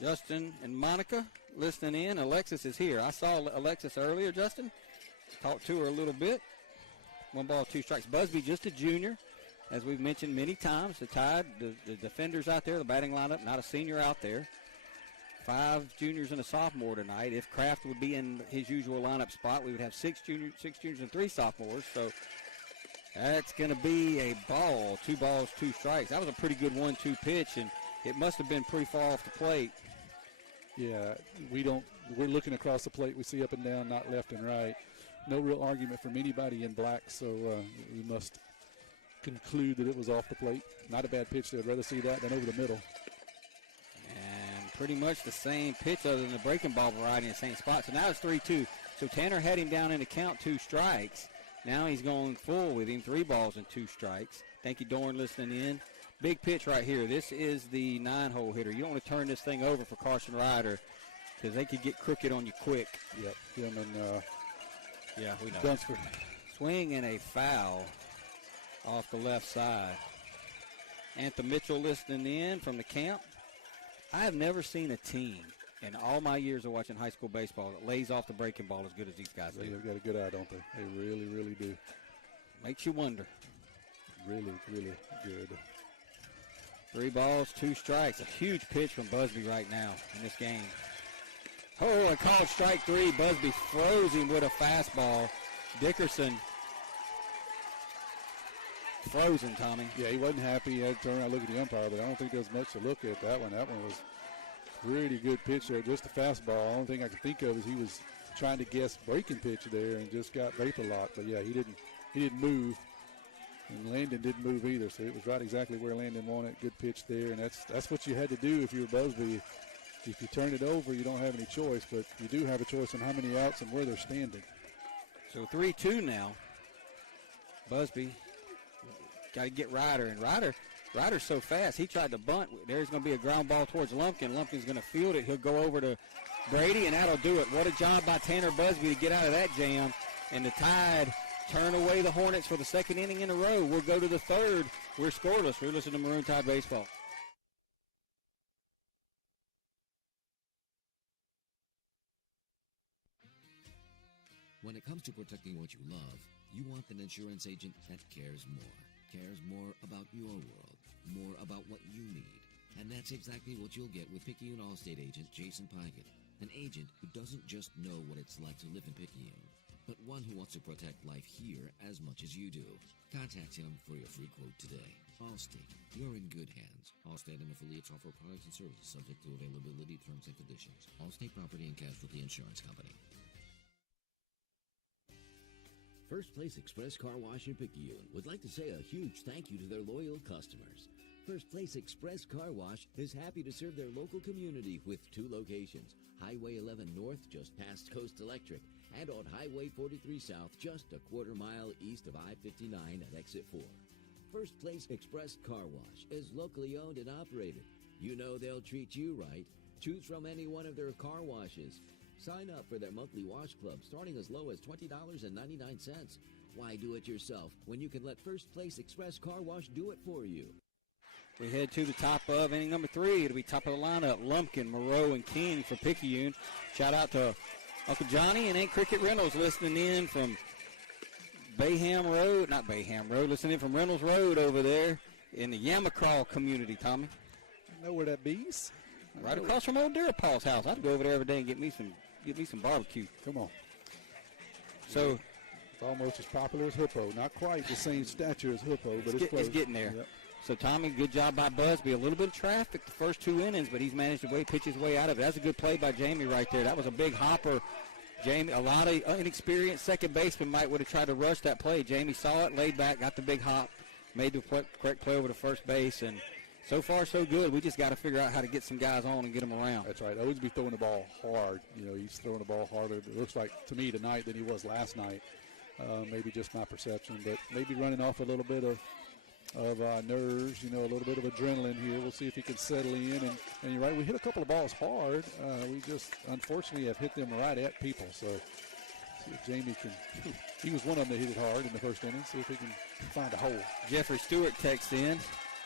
Justin and Monica listening in. Alexis is here. I saw Alexis earlier, Justin. Talked to her a little bit. 1 ball, 2 strikes. Busby just a junior. As we've mentioned many times, the Tide, the defenders out there, the batting lineup, not a senior out there. 5 juniors and a sophomore tonight. If Kraft would be in his usual lineup spot, we would have 6 juniors and 3 sophomores. So that's going to be a ball. 2 balls, 2 strikes. That was a pretty good 1-2 pitch, and it must have been pretty far off the plate. Yeah, we're looking across the plate. We see up and down, not left and right. No real argument from anybody in black, so we must conclude that it was off the plate. Not a bad pitch. I'd rather see that than over the middle. And pretty much the same pitch other than the breaking ball variety in the same spot. So now it's 3-2. So Tanner had him down in the count, 2 strikes. Now he's going full with him, 3 balls and 2 strikes. Thank you, Dorn, listening in. Big pitch right here. This is the 9-hole hitter. You don't want to turn this thing over for Carson Ryder. because they could get crooked on you quick. Yep, him and yeah, we know. Dunsford. Swing and a foul off the left side. Anthem Mitchell listening in from the camp. I have never seen a team in all my years of watching high school baseball that lays off the breaking ball as good as these guys do. They've got a good eye, don't they? They really, really do. Makes you wonder. Really, really good. 3 balls, 2 strikes. A huge pitch from Busby right now in this game. Oh, a called strike 3. Busby froze him with a fastball. Dickerson frozen, Tommy. Yeah, he wasn't happy. He had to turn around and look at the umpire, but I don't think there's much to look at that one. That one was pretty good pitch there, just a fastball. The only thing I can think of is he was trying to guess breaking pitch there and just got vapor locked. But yeah, he didn't move, and Landon didn't move either. So it was right exactly where Landon wanted. Good pitch there, and that's what you had to do if you were Busby. If you turn it over, you don't have any choice, but you do have a choice on how many outs and where they're standing. So 3-2 now. Busby got to get Ryder, and Ryder's so fast. He tried to bunt. There's going to be a ground ball towards Lumpkin. Lumpkin's going to field it. He'll go over to Brady, and that'll do it. What a job by Tanner Busby to get out of that jam. And the Tide turn away the Hornets for the second inning in a row. We'll go to the third. We're scoreless. We're listening to Maroon Tide Baseball. When it comes to protecting what you love, you want an insurance agent that cares more about your world, more about what you need. And that's exactly what you'll get with Picayune Allstate agent Jason Pygott, an agent who doesn't just know what it's like to live in Picayune, but one who wants to protect life here as much as you do. Contact him for your free quote today. Allstate, you're in good hands. Allstate and affiliates offer products and services subject to availability, terms, and conditions. Allstate Property and Casualty Insurance Company. First Place Express Car Wash in Picayune would like to say a huge thank you to their loyal customers. First Place Express Car Wash is happy to serve their local community with 2 locations, Highway 11 North just past Coast Electric, and on Highway 43 South just a quarter-mile east of I-59 at Exit 4. First Place Express Car Wash is locally owned and operated. You know they'll treat you right. Choose from any one of their car washes. Sign up for their monthly wash club starting as low as $20.99. Why do it yourself when you can let First Place Express Car Wash do it for you? We head to the top of inning number 3. It'll be top of the lineup. Lumpkin, Moreau, and King for Picayune. Shout out to Uncle Johnny and Aunt Cricket Reynolds listening in from listening in from Reynolds Road over there in the Yamacraw community, Tommy. I know where that be's. Right across from old Deer Paul's house. I'd go over there every day and get me some barbecue. Come on. So it's almost as popular as Hippo. Not quite the same stature as Hippo, but it's close. It's getting there. Yep. So, Tommy, good job by Busby. A little bit of traffic the first 2 innings, but he's managed to pitch his way out of it. That's a good play by Jamie right there. That was a big hopper. Jamie, a lot of inexperienced second baseman would have tried to rush that play. Jamie saw it, laid back, got the big hop, made the correct play over to first base, and so far so good. We just got to figure out how to get some guys on and get them around. That's right. Always be throwing the ball hard. You know, he's throwing the ball harder, it looks like, to me tonight than he was last night. Maybe just my perception, but maybe running off a little bit of nerves, a little bit of adrenaline here. We'll see if he can settle in. And you're right, we hit a couple of balls hard. We just, unfortunately, have hit them right at people. So see if Jamie can. He was one of them that hit it hard in the first inning. See if he can find a hole. Jeffrey Stewart texts in,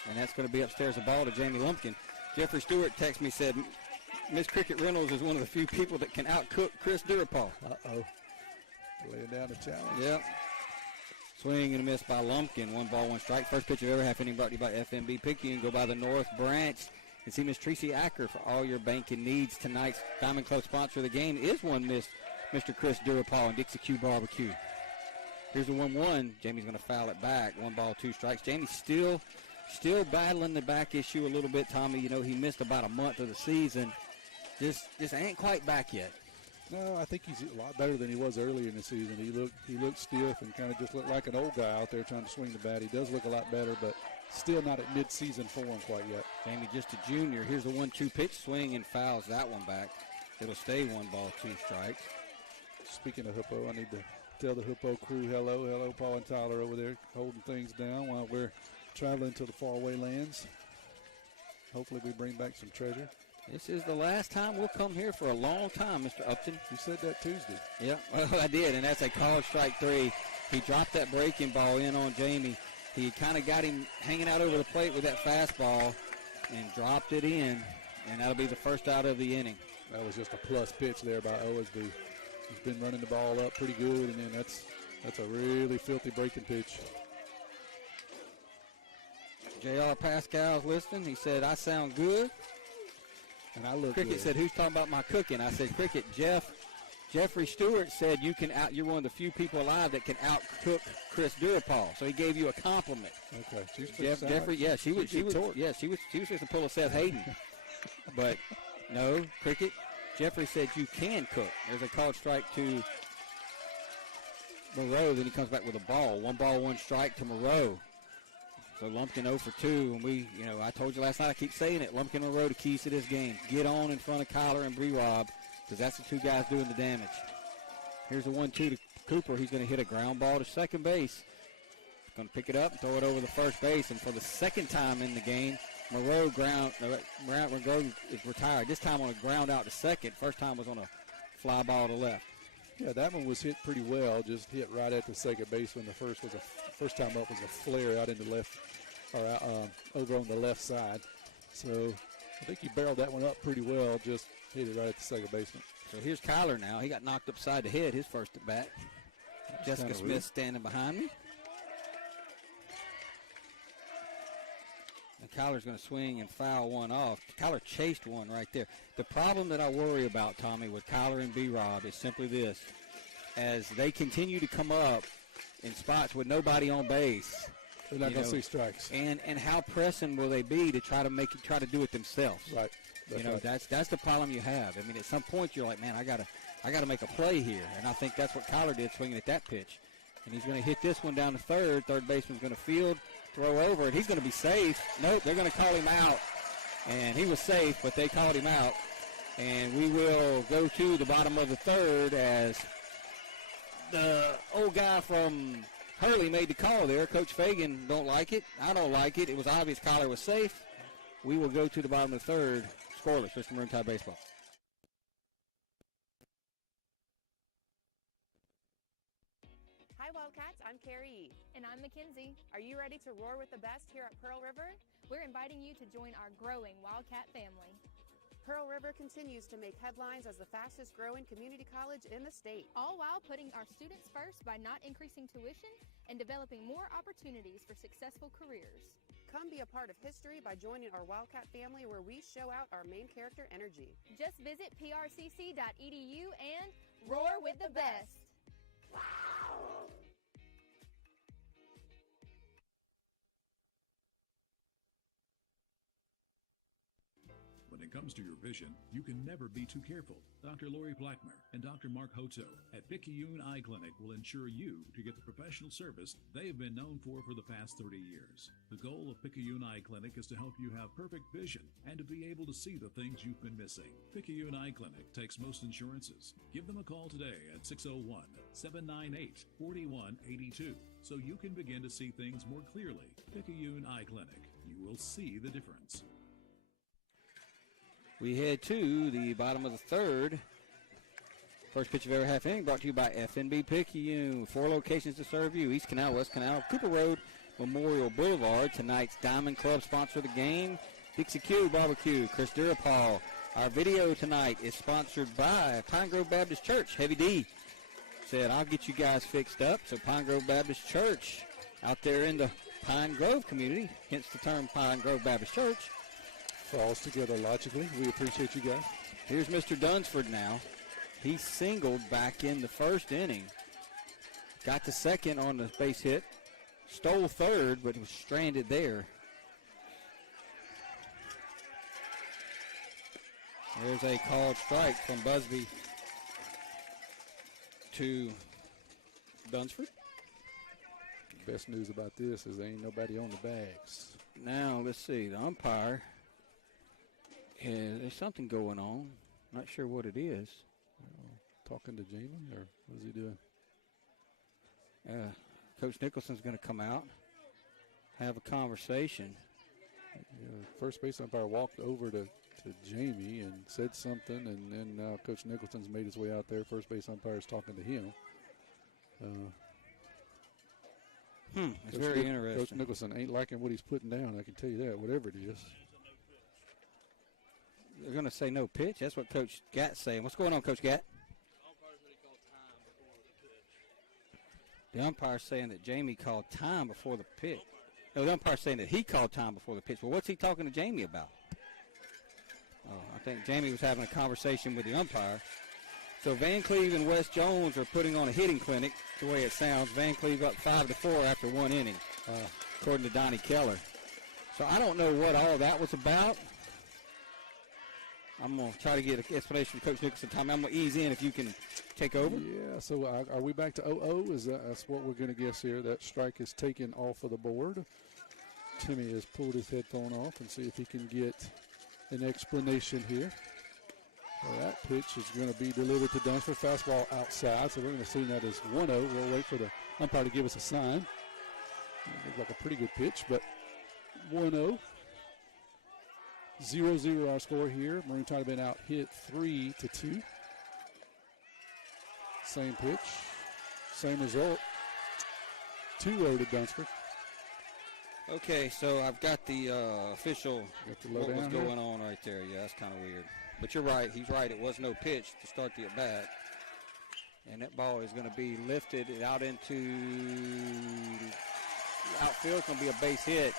and that's going to be upstairs the ball to Jamie Lumpkin. Jeffrey Stewart texts me, said, Miss Cricket Reynolds is one of the few people that can outcook Chris Durapal. Uh-oh. Laying down the challenge. Yep. Swing and a miss by Lumpkin. 1 ball, 1 strike. First pitch of every half inning brought to you by FMB Picayune. Go by the North Branch and see Miss Tracy Acker for all your banking needs. Tonight's Diamond Club sponsor of the game is one Mr. Chris Durapal and Dixie Q Barbecue. Here's the 1-1. Jamie's going to foul it back. 1 ball, 2 strikes. Jamie's still battling the back issue a little bit, Tommy. He missed about a month of the season. Just ain't quite back yet. No, I think he's a lot better than he was earlier in the season. He looked stiff and kind of just looked like an old guy out there trying to swing the bat. He does look a lot better, but still not at mid-season form quite yet. Jamie just a junior. Here's the 1-2 pitch. Swing and fouls that one back. It'll stay 1 ball, 2 strikes. Speaking of Hippo, I need to tell the Hippo crew hello. Hello, Paul and Tyler over there holding things down while we're traveling to the faraway lands. Hopefully we bring back some treasure. This is the last time we'll come here for a long time, Mr. Upton. You said that Tuesday. Yeah, well, I did, and that's a called strike 3. He dropped that breaking ball in on Jamie. He kind of got him hanging out over the plate with that fastball and dropped it in, and that'll be the first out of the inning. That was just a plus pitch there by OSB. He's been running the ball up pretty good, and then that's a really filthy breaking pitch. J.R. Pascal's listening. He said, I sound good. And I look Cricket good. said, who's talking about my cooking? I said, Cricket, Jeffrey Stewart said you're one of the few people alive that can out-cook Chris Durapal. So he gave you a compliment. Okay. Jeffrey, yeah, she was supposed to pull a Seth Hayden. But no, Cricket, Jeffrey said you can cook. There's a called strike to Moreau. Then he comes back with a ball. 1 ball, 1 strike to Moreau. So Lumpkin 0 for 2, and I told you last night, I keep saying it, Lumpkin and Moreau, the keys to this game. Get on in front of Kyler and Bree-Rob, because that's the 2 guys doing the damage. Here's a 1-2 to Cooper. He's going to hit a ground ball to second base. Going to pick it up and throw it over the first base, and for the second time in the game, Moreau is retired. This time on a ground out to second. First time was on a fly ball to left. Yeah, that one was hit pretty well, just hit right at the second base when the first time up was a flare out in the left, or over on the left side. So I think he barreled that one up pretty well, just hit it right at the second baseman. So here's Kyler now. He got knocked upside the head his first at bat. Jessica Smith standing behind me. And Kyler's going to swing and foul one off. Kyler chased one right there. The problem that I worry about, Tommy, with Kyler and B-Rob is simply this. As they continue to come up in spots with nobody on base, they're not going to see strikes. And how pressing will they be to try to do it themselves? Right. That's the problem you have. I mean, at some point you're like, man, I gotta make a play here, and I think that's what Kyler did, swinging at that pitch. And he's going to hit this one down to third. Third baseman's going to field, throw over, and he's going to be safe. Nope, they're going to call him out, and he was safe, but they called him out. And we will go to the bottom of the third as the old guy from Hurley made the call there. Coach Fagan don't like it. I don't like it. It was obvious Kyler was safe. We will go to the bottom of the third. Scoreless, Mr. Maroon Tide Baseball. Hi, Wildcats. I'm Carrie. And I'm Mackenzie. Are you ready to roar with the best here at Pearl River? We're inviting you to join our growing Wildcat family. Pearl River continues to make headlines as the fastest growing community college in the state. All while putting our students first by not increasing tuition and developing more opportunities for successful careers. Come be a part of history by joining our Wildcat family where we show out our main character energy. Just visit prcc.edu and roar with the best. When it comes to your vision, you can never be too careful. Dr. Lori Blackmer and Dr. Mark Hoto at Picayune Eye Clinic will ensure you to get the professional service they have been known for the past 30 years. The goal of Picayune Eye Clinic is to help you have perfect vision and to be able to see the things you've been missing. Picayune Eye Clinic takes most insurances. Give them a call today at 601-798-4182 so you can begin to see things more clearly. Picayune Eye Clinic. You will see the difference. We head to the bottom of the third. First pitch of every half inning brought to you by FNB Picayune. 4 locations to serve you: East Canal, West Canal, Cooper Road, Memorial Boulevard. Tonight's Diamond Club sponsor the game. Dixie Q Barbecue, Chris Durapal. Our video tonight is sponsored by Pine Grove Baptist Church. Heavy D said, I'll get you guys fixed up. So Pine Grove Baptist Church out there in the Pine Grove community, hence the term Pine Grove Baptist Church. Falls together logically. We appreciate you guys. Here's Mr. Dunsford now. He singled back in the first inning. Got to second on the base hit. Stole third, but was stranded there. There's a called strike from Busby to Dunsford. Best news about this is there ain't nobody on the bags. Now, let's see. The umpire, there's something going on. Not sure what it is. Talking to Jamie, or what is he doing? Coach Nicholson's going to come out, have a conversation. Yeah, first base umpire walked over to to Jamie and said something, and then now Coach Nicholson's made his way out there. First base umpire's talking to him. It's very interesting. Coach Nicholson ain't liking what he's putting down, I can tell you that, whatever it is. They're going to say no pitch. That's what Coach Gatt's saying. What's going on, Coach Gatt? The umpire's saying that Jamie called time before the pitch. No, the umpire's saying that he called time before the pitch. Well, what's he talking to Jamie about? Oh, I think Jamie was having a conversation with the umpire. So Van Cleve and Wes Jones are putting on a hitting clinic, the way it sounds. Van Cleve up 5-4 after one inning, according to Donnie Keller. So I don't know what all that was about. I'm going to try to get an explanation from Coach Nicholson. Tommy, I'm going to ease in if you can take over. Yeah, so are we back to 0-0? That's what we're going to guess here. That strike is taken off of the board. Timmy has pulled his headphone off and see if he can get an explanation here. Well, that pitch is going to be delivered to Dunsford. Fastball outside, so we're going to see that as 1-0. We'll wait for the umpire to give us a sign. Looks like a pretty good pitch, but 1-0. 0-0 our score here. Maroon Tide have been out hit 3-2. Same pitch, same result. 2-0 to Dunsford. Okay, so I've got the official, what was here going on right there. Yeah, that's kind of weird. But you're right. He's right. It was no pitch to start the at-bat. And that ball is going to be lifted out into outfield. It's going to be a base hit.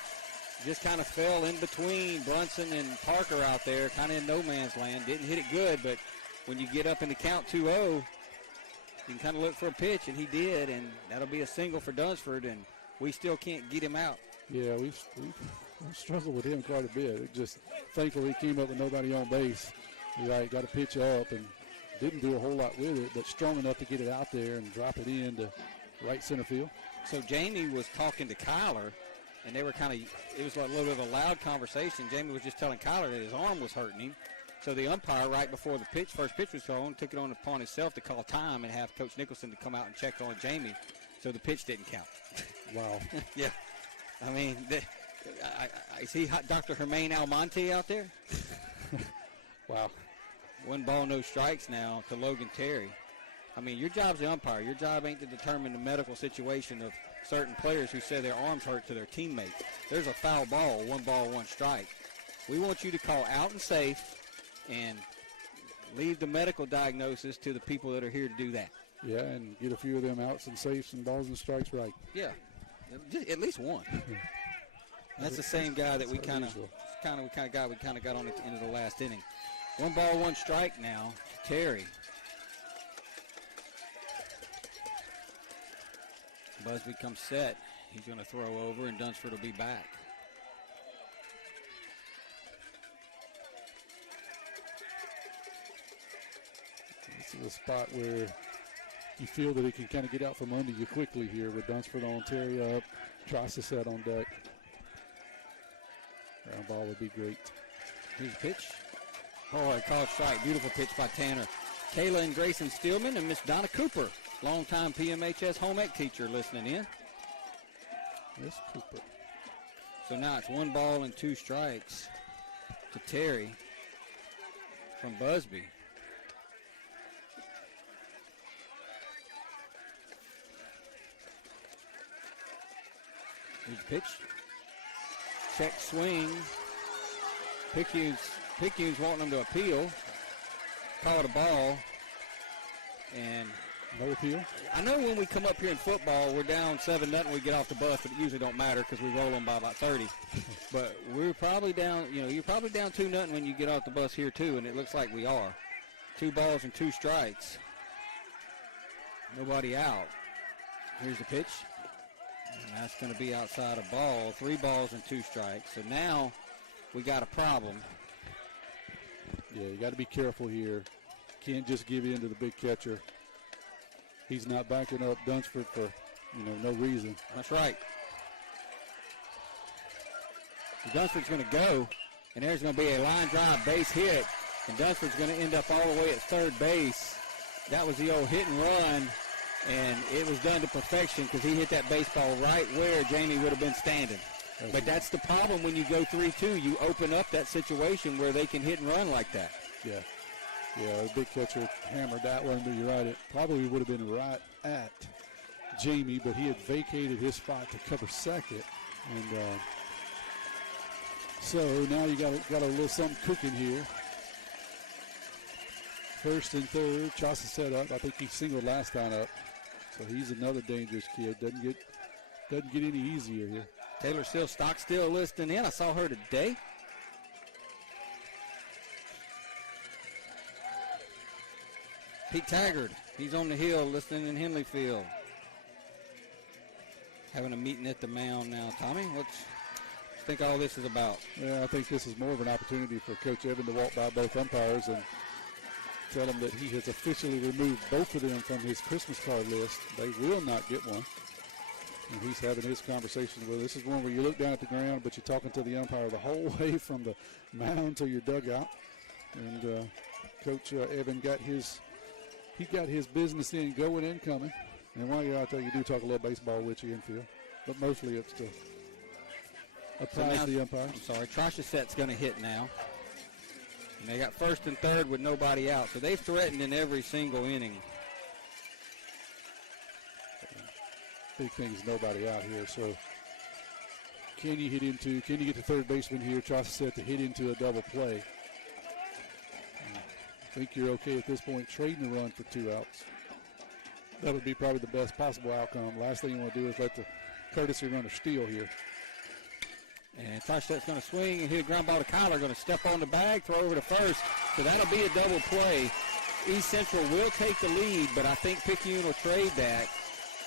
Just kind of fell in between Brunson and Parker out there, kind of in no man's land. Didn't hit it good, but when you get up in the count 2-0, you can kind of look for a pitch, and he did, and that'll be a single for Dunsford, and we still can't get him out. Yeah, we've struggled with him quite a bit. It just thankfully he came up with nobody on base. He got a pitch up and didn't do a whole lot with it, but strong enough to get it out there and drop it into right center field. So Jamie was talking to Kyler, and they were it was like a little bit of a loud conversation. Jamie was just telling Kyler that his arm was hurting him. So the umpire, right before the first pitch was thrown, took it on upon himself to call time and have Coach Nicholson to come out and check on Jamie. So the pitch didn't count. Wow. Yeah. I mean, I see Dr. Hermaine Almonte out there. Wow. 1 ball, no strikes now to Logan Terry. I mean, your job's the umpire. Your job ain't to determine the medical situation of certain players who say their arms hurt to their teammates. There's a foul ball, 1 ball, 1 strike. We want you to call out and safe and leave the medical diagnosis to the people that are here to do that. Yeah, and get a few of them outs and safes and balls and strikes right. Yeah, just at least 1. That's the same guy that we kind of got on at the end of the last inning. 1 ball, 1 strike now to Terry. Busby comes set. He's going to throw over, and Dunsford will be back. This is a spot where you feel that he can kind of get out from under you quickly here with Dunsford on, Terry up, tries to set on deck. Ground ball would be great. Here's the pitch. Oh, a called strike. Beautiful pitch by Tanner. Kayla and Grayson Stillman and Miss Donna Cooper, longtime PMHS home ec teacher, listening in. Miss Cooper. So now it's 1 ball and 2 strikes to Terry from Busby. Here's the pitch. Check swing. Picayune's wanting them to appeal. Call it a ball. And no appeal? I know when we come up here in football, we're down 7-0, we get off the bus, but it usually don't matter because we roll them by about 30. But we're probably down, you're probably down 2-0 when you get off the bus here too, and it looks like we are. 2 balls and 2 strikes. Nobody out. Here's the pitch. And that's going to be outside a ball. 3 balls and 2 strikes. So now we got a problem. Yeah, you got to be careful here. Can't just give in to the big catcher. He's not backing up Dunsford for, no reason. That's right. Dunsford's going to go, and there's going to be a line drive base hit, and Dunsford's going to end up all the way at third base. That was the old hit and run, and it was done to perfection because he hit that baseball right where Jamie would have been standing. But that's the problem when you go 3-2. You open up that situation where they can hit and run like that. Yeah. Yeah, a big catcher hammered that one, but you're right. It probably would have been right at Jamie, but he had vacated his spot to cover second. And so now you got a little something cooking here. First and third, Chaucer set up. I think he singled last time up. So he's another dangerous kid. Doesn't get any easier here. Taylor Stock still listening in. I saw her today. Pete Taggart, he's on the hill listening in Henley Field. Having a meeting at the mound now. Tommy, what do you think all this is about? Yeah, I think this is more of an opportunity for Coach Evan to walk by both umpires and tell them that he has officially removed both of them from his Christmas card list. They will not get one. And he's having his conversation with. This is one where you look down at the ground, but you're talking to the umpire the whole way from the mound to your dugout. And Coach Evan got his business in going and coming. And while you're out there, you do talk a little baseball with you infield, but mostly it's to apply to the umpire. I'm sorry, Troshaset's going to hit now. And they got first and third with nobody out, so they've threatened in every single inning. Big thing is nobody out here, so can you get the third baseman here, Troshaset, to hit into a double play? I think you're okay at this point trading the run for 2 outs. That would be probably the best possible outcome. Last thing you want to do is let the courtesy runner steal here. And Troshaset's going to swing and hit a ground ball to Kyler. Going to step on the bag, throw over to first. So that'll be a double play. East Central will take the lead, but I think Picayune will trade that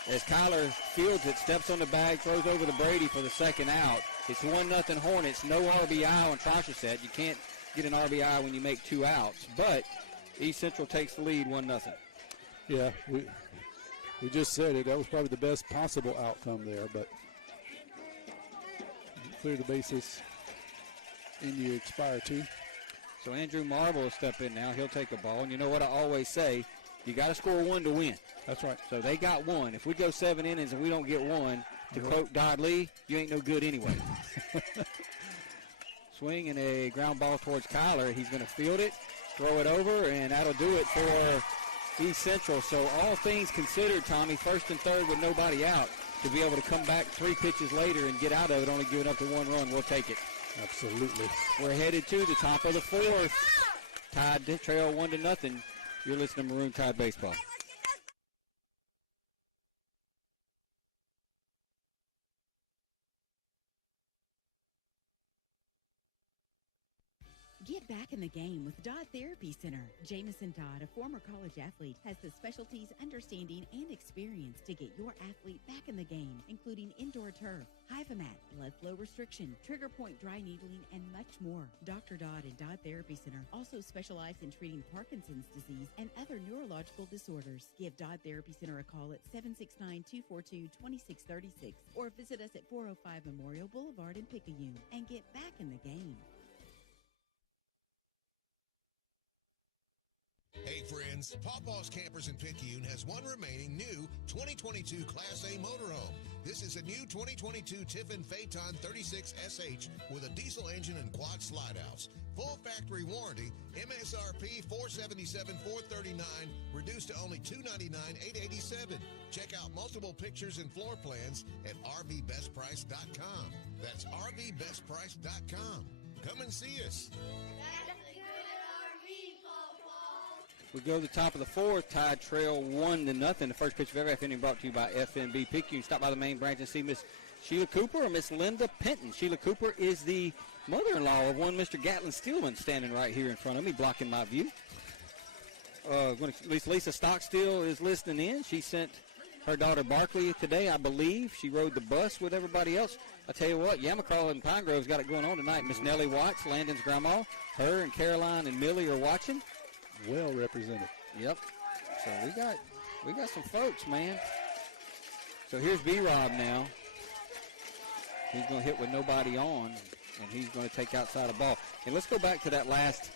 as Kyler fields it, steps on the bag, throws over to Brady for the second out. It's 1-0 Hornets. No RBI on Troshaset. You can't get an RBI when you make 2 outs. But East Central takes the lead 1-0. Yeah, we just said it. That was probably the best possible outcome there, but clear the bases and you expire 2. So Andrew Marble will step in now. He'll take the ball. And you know what I always say, you got to score 1 to win. That's right. So they got 1. If we go 7 innings and we don't get 1, to quote Dodd Lee, you ain't no good anyway. Swing and a ground ball towards Kyler. He's going to field it, throw it over, and that'll do it for East Central. So all things considered, Tommy, first and third with nobody out, to be able to come back 3 pitches later and get out of it, only giving up the 1 run, we'll take it. Absolutely. We're headed to the top of the 4th. Tide trail 1-0. You're listening to Maroon Tide Baseball. Get back in the game with Dodd Therapy Center. Jamison Dodd, a former college athlete, has the specialties, understanding, and experience to get your athlete back in the game, including indoor turf, Hyvamat, blood flow restriction, trigger point dry needling, and much more. Dr. Dodd and Dodd Therapy Center also specialize in treating Parkinson's disease and other neurological disorders. Give Dodd Therapy Center a call at 769-242-2636 or visit us at 405 Memorial Boulevard in Picayune and get back in the game. Hey friends, Pawpaw's Campers in Picayune has one remaining new 2022 Class A motorhome. This is a new 2022 Tiffin Phaeton 36SH with a diesel engine and quad slide outs. Full factory warranty, MSRP $477,439, reduced to only $299,887. Check out multiple pictures and floor plans at RVBestPrice.com. That's RVBestPrice.com. Come and see us. We go to the top of the 4th. Tide trail 1-0. The first pitch of every inning brought to you by FNB Picayune. Stop by the main branch and see Miss Sheila Cooper or Miss Linda Penton. Sheila Cooper is the mother-in-law of one Mr. Gatlin Steelman, standing right here in front of me, blocking my view. At least Lisa Stockstill is listening in. She sent her daughter Barkley today, I believe. She rode the bus with everybody else. I tell you what, Yamacraw and Pine Grove's got it going on tonight. Miss Nellie Watts, Landon's grandma, her and Caroline and Millie are watching. Well represented. Yep. So we got some folks, man. So here's B-Rob now. He's going to hit with nobody on, and he's going to take outside a ball. And let's go back to that last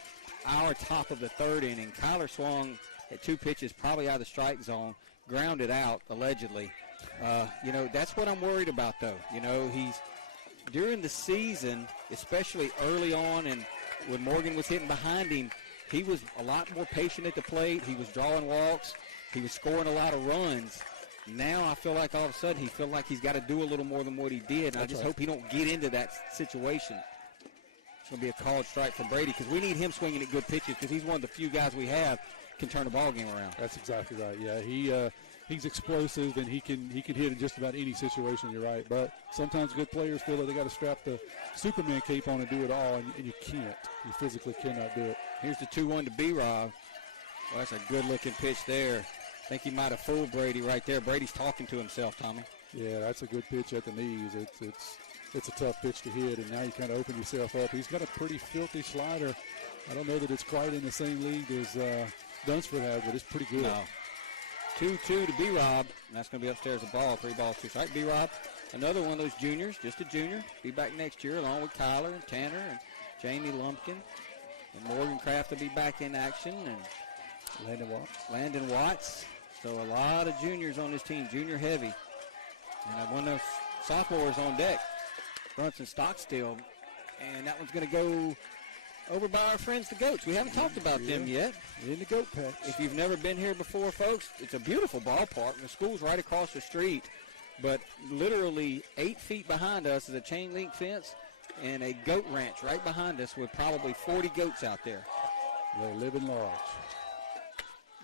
hour, top of the 3rd inning. Kyler swung at 2 pitches, probably out of the strike zone, grounded out, allegedly. That's what I'm worried about, though. He's during the season, especially early on and when Morgan was hitting behind him, he was a lot more patient at the plate. He was drawing walks. He was scoring a lot of runs. Now I feel like all of a sudden he feels like he's got to do a little more than what he did, and I just hope he don't get into that situation. It's going to be a called strike from Brady because we need him swinging at good pitches because he's one of the few guys we have can turn the ball game around. That's exactly right. Yeah, he's explosive and he can hit in just about any situation. You're right, but sometimes good players feel like they got to strap the Superman cape on and do it all, and you can't. You physically cannot do it. Here's the 2-1 to B-Rob. Well, that's a good-looking pitch there. I think he might have fooled Brady right there. Brady's talking to himself, Tommy. Yeah, that's a good pitch at the knees. It's a tough pitch to hit, and now you kind of open yourself up. He's got a pretty filthy slider. I don't know that it's quite in the same league as Dunsford has, but it's pretty good. No. 2-2 to B-Rob, and that's going to be upstairs the ball. 3 balls, 2 strikes. B-Rob, another one of those juniors, just a junior. Be back next year along with Kyler and Tanner and Jamie Lumpkin. And Morgan Kraft will be back in action. And Landon Watts. So a lot of juniors on this team, junior heavy. And one of those sophomores on deck, Brunson Stockstill. And that one's going to go over by our friends, the Goats. We haven't talked about them yet. In the Goat patch. If you've never been here before, folks, it's a beautiful ballpark. And the school's right across the street. But literally 8 feet behind us is a chain link fence and a goat ranch right behind us with probably 40 goats out there. They're living large.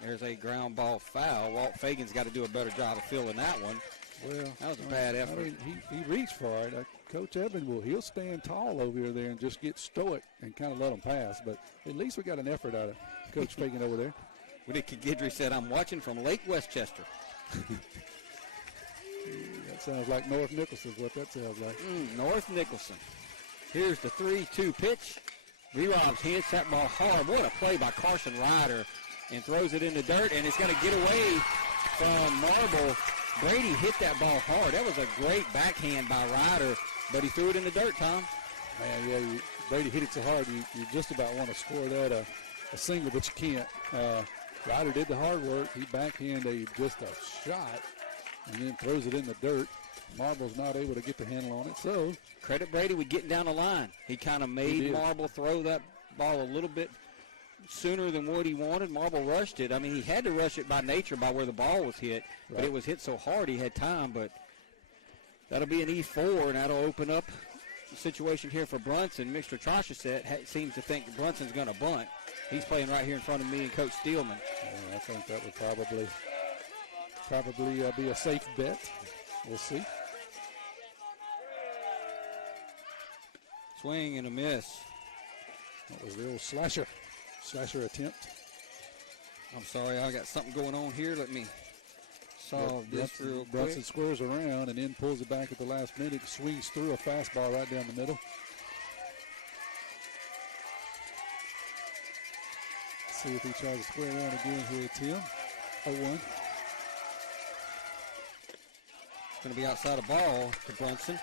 There's a ground ball foul. Walt Fagan's got to do a better job of filling that one. Well, that was a bad effort. I mean, he reached for it. Coach Evan he'll stand tall over there and just get stoic and kind of let him pass. But at least we got an effort out of Coach Fagan over there. Whitaker Guidry said, "I'm watching from Lake Westchester." That sounds like North Nicholson is what that sounds like. North Nicholson. Here's the 3-2 pitch. B-Robs hits that ball hard. What a play by Carson Ryder. And throws it in the dirt, and it's going to get away from Marble. Brady hit that ball hard. That was a great backhand by Ryder, but he threw it in the dirt, Tom. Man, yeah, Brady hit it so hard, you just about want to score that a single, but you can't. Ryder did the hard work. He backhanded just a shot and then throws it in the dirt. Marble's not able to get the handle on it, so. Credit Brady with getting down the line. He kind of made Marble throw that ball a little bit sooner than what he wanted. Marble rushed it. I mean, he had to rush it by nature by where the ball was hit, but it was hit so hard he had time. But that'll be an E4, and that'll open up the situation here for Brunson. Mr. Trashaset seems to think Brunson's going to bunt. He's playing right here in front of me and Coach Steelman. Yeah, I think that would probably be a safe bet. We'll see. Swing and a miss. That was the old slasher attempt. I'm sorry, I got something going on here. Let me solve this real quick. Brunson squares around and then pulls it back at the last minute, swings through a fastball right down the middle. See if he tries to square around again here, Tim. 0-1. It's going to be outside a ball for Brunson.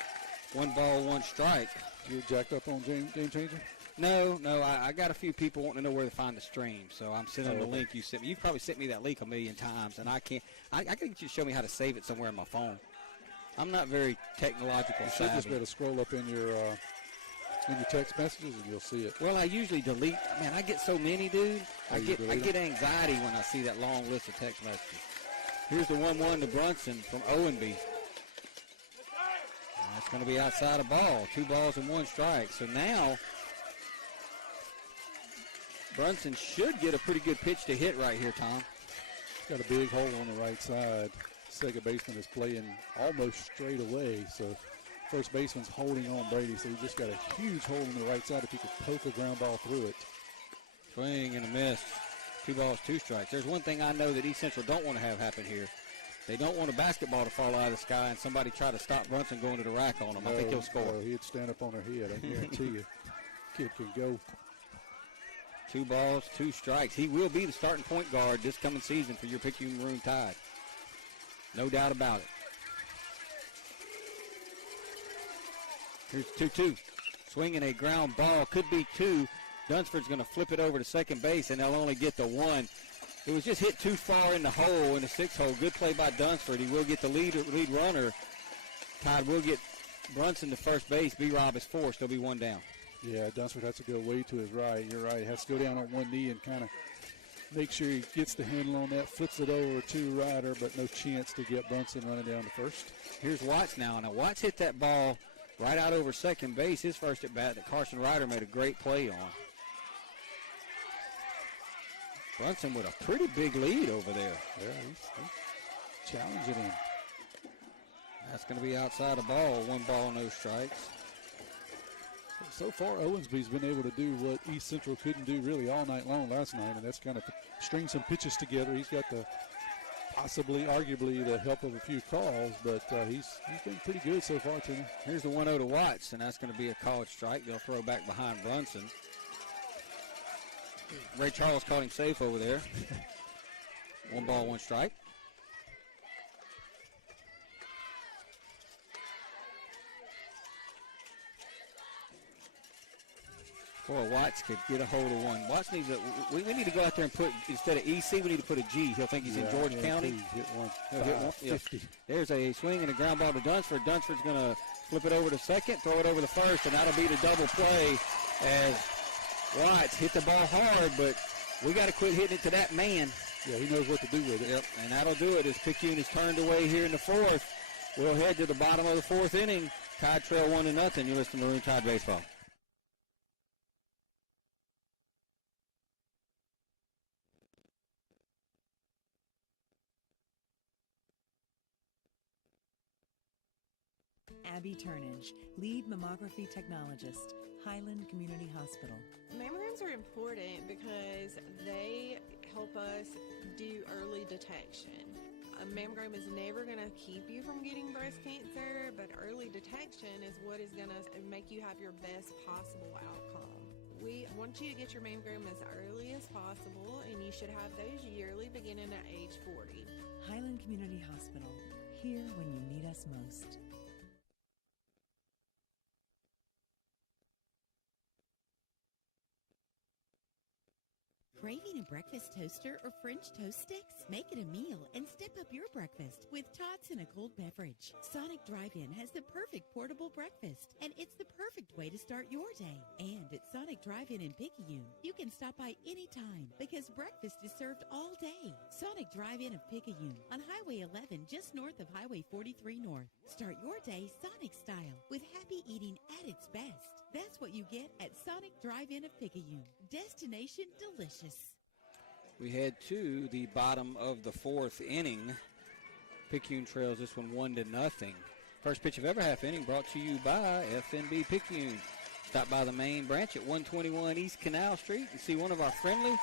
1 ball, 1 strike. You jacked up on Game Changer? No, I got a few people wanting to know where to find the stream, so I'm sending the link you sent me. You've probably sent me that link a million times, and I can't. I got to get you to show me how to save it somewhere on my phone. I'm not very technological savvy. You should just be able to scroll up in your text messages, and you'll see it. Well, I usually delete. Man, I get so many, dude. I get anxiety when I see that long list of text messages. Here's the 1-1 to Brunson from Owenby. That's going to be outside a ball. 2 balls and 1 strike. So now Brunson should get a pretty good pitch to hit right here, Tom. Got a big hole on the right side. Second baseman is playing almost straight away, so first baseman's holding on Brady, so he just got a huge hole on the right side if he could poke a ground ball through it. Swing and a miss. 2 balls, 2 strikes. There's one thing I know that East Central don't want to have happen here. They don't want a basketball to fall out of the sky and somebody try to stop Brunson going to the rack on him. I think he'll score. He'd stand up on her head, I guarantee you. Kid can go. 2 balls, 2 strikes. He will be the starting point guard this coming season for your Picayune Maroon Tide. No doubt about it. Here's 2-2. Swinging a ground ball. Could be 2. Dunsford's going to flip it over to second base, and they'll only get the 1. It was just hit too far in the hole, in the 6th hole. Good play by Dunsford. He will get the lead runner. Tide will get Brunson to first base. B-Rob is forced. He'll be one down. Yeah, Dunsford has to go way to his right. You're right. He has to go down on one knee and kind of make sure he gets the handle on that, flips it over to Ryder, but no chance to get Brunson running down to first. Here's Watts now. Now, Watts hit that ball right out over second base, his first at bat that Carson Ryder made a great play on. Brunson with a pretty big lead over there. Yeah, he's challenging him. That's going to be outside the ball. 1 ball, no strikes. So far, Owensby's been able to do what East Central couldn't do really all night long last night, and that's kind of string some pitches together. He's got the possibly, arguably, the help of a few calls, but he's been pretty good so far, Timmy. Here's the 1-0 to Watts, and that's going to be a called strike. They'll throw back behind Brunson. Ray Charles caught him safe over there. 1 ball, 1 strike. Boy, Watts could get a hold of one. Watts needs we need to go out there and put, instead of EC, we need to put a G. He'll think he's in George County. Hit one. He'll hit one. 50. Yeah. There's a swing and a ground ball to Dunsford. Dunsford's going to flip it over to second, throw it over to first, and that'll be the double play as Watts hit the ball hard, but we got to quit hitting it to that man. Yeah, he knows what to do with it. Yep, and that'll do it as Picayune is turned away here in the 4th. We'll head to the bottom of the 4th inning. Tide trail 1-0. You listen to Maroon Tide Baseball. Abby Turnage, lead mammography technologist, Highland Community Hospital. Mammograms are important because they help us do early detection. A mammogram is never going to keep you from getting breast cancer, but early detection is what is going to make you have your best possible outcome. We want you to get your mammogram as early as possible, and you should have those yearly beginning at age 40. Highland Community Hospital, here when you need us most. Craving a breakfast toaster or French toast sticks? Make it a meal and step up your breakfast with tots and a cold beverage. Sonic Drive-In has the perfect portable breakfast, and it's the perfect way to start your day. And at Sonic Drive-In in Picayune, you can stop by anytime because breakfast is served all day. Sonic Drive-In of Picayune on Highway 11 just north of Highway 43 North. Start your day Sonic style with happy eating at its best. That's what you get at Sonic Drive-In of Picayune. Destination delicious. We head to the bottom of the 4th inning. Picayune trails this one 1-0. First pitch of every half inning brought to you by FNB Picayune. Stop by the main branch at 121 East Canal Street and see one of our friendly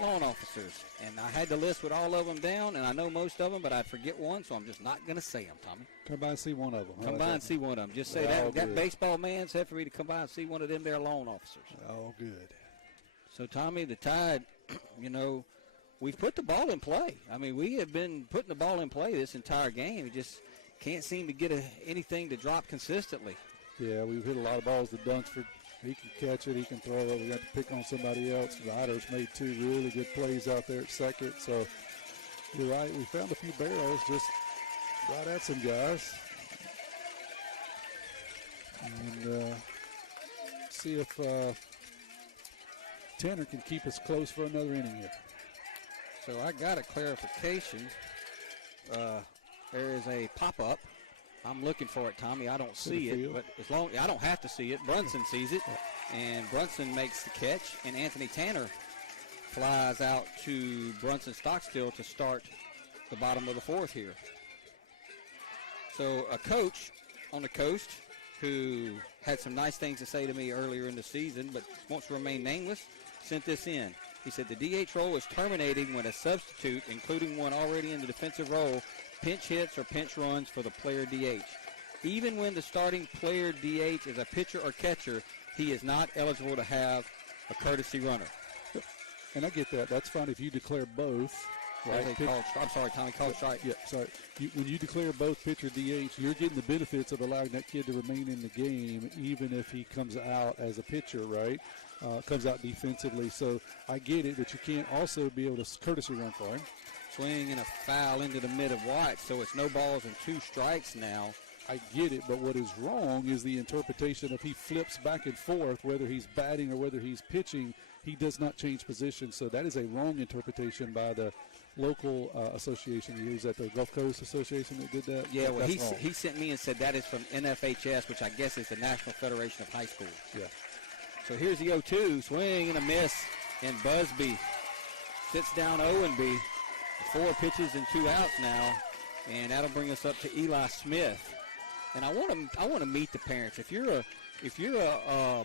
loan officers. And I had the list with all of them down, and I know most of them, but I'd forget one, so I'm just not going to say them, Tommy. Come by and see one of them. Come by and see one of them. Just say that baseball man said for me to come by and see one of them there loan officers. All good. So, Tommy, the Tide, we've put the ball in play. I mean, we have been putting the ball in play this entire game. We just can't seem to get anything to drop consistently. Yeah, we've hit a lot of balls to Dunsford. He can catch it. He can throw it. We got to pick on somebody else. Ryder's made 2 really good plays out there at second. So, you're right. We found a few barrels just right at some guys. And see if Tanner can keep us close for another inning here. So I got a clarification. There is a pop-up. I'm looking for it, Tommy. I don't see it, but I don't have to see it. Brunson sees it, and Brunson makes the catch, and Anthony Tanner flies out to Brunson Stockstill to start the bottom of the 4th here. So a coach on the coast who had some nice things to say to me earlier in the season, but wants to remain nameless, sent this in. He said the DH role is terminating when a substitute, including one already in the defensive role, pinch hits or pinch runs for the player DH. Even when the starting player DH is a pitcher or catcher, he is not eligible to have a courtesy runner. And I get that. That's fine if you declare both. Right? I'm sorry, Tommy, called strike. Yeah, sorry. When you declare both pitcher DH, you're getting the benefits of allowing that kid to remain in the game, even if he comes out as a pitcher, right? Comes out defensively. So I get it, but you can't also be able to courtesy run for him. Swing and a foul into the mid of White, so it's no balls and 2 strikes now I get it, but what is wrong is the interpretation of he flips back and forth, whether he's batting or whether he's pitching. He does not change position, so that is a wrong interpretation by the local association. He was at the Gulf Coast Association that did that. Yeah, well, he sent me and said that is from NFHS, which I guess is the National Federation of High Schools. Yeah. So here's the 0-2, swing and a miss, and Busby sits down Owenby. 4 pitches and 2 outs now, and that'll bring us up to Eli Smith. And I want to meet the parents. If you're a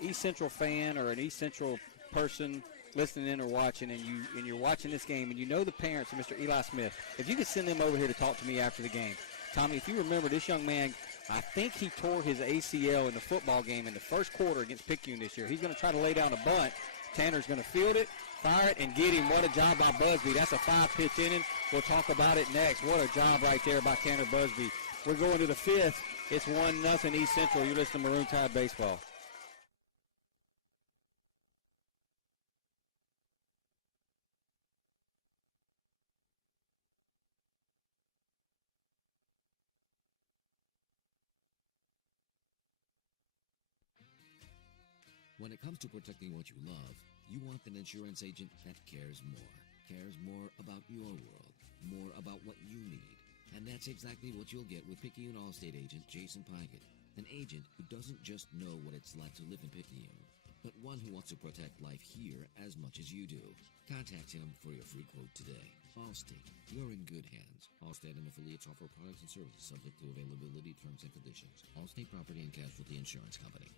East Central fan or an East Central person listening in or watching, and you're watching this game, and you know the parents of Mr. Eli Smith, if you could send them over here to talk to me after the game. Tommy, if you remember, this young man, I think he tore his ACL in the football game in the first quarter against Picayune this year. He's going to try to lay down a bunt. Tanner's going to field it, fire it, and get him. What a job by Busby. That's a 5-pitch inning. We'll talk about it next. What a job right there by Tanner Busby. We're going to the 5th. It's 1-0 East Central. You're listening to Maroon Tide Baseball. When it comes to protecting what you love, you want an insurance agent that cares more about your world, more about what you need. And that's exactly what you'll get with Picayune Allstate agent Jason Pygott, an agent who doesn't just know what it's like to live in Picayune, but one who wants to protect life here as much as you do. Contact him for your free quote today. Allstate, you're in good hands. Allstate and affiliates offer products and services subject to availability, terms, and conditions. Allstate Property and Casualty Insurance Company.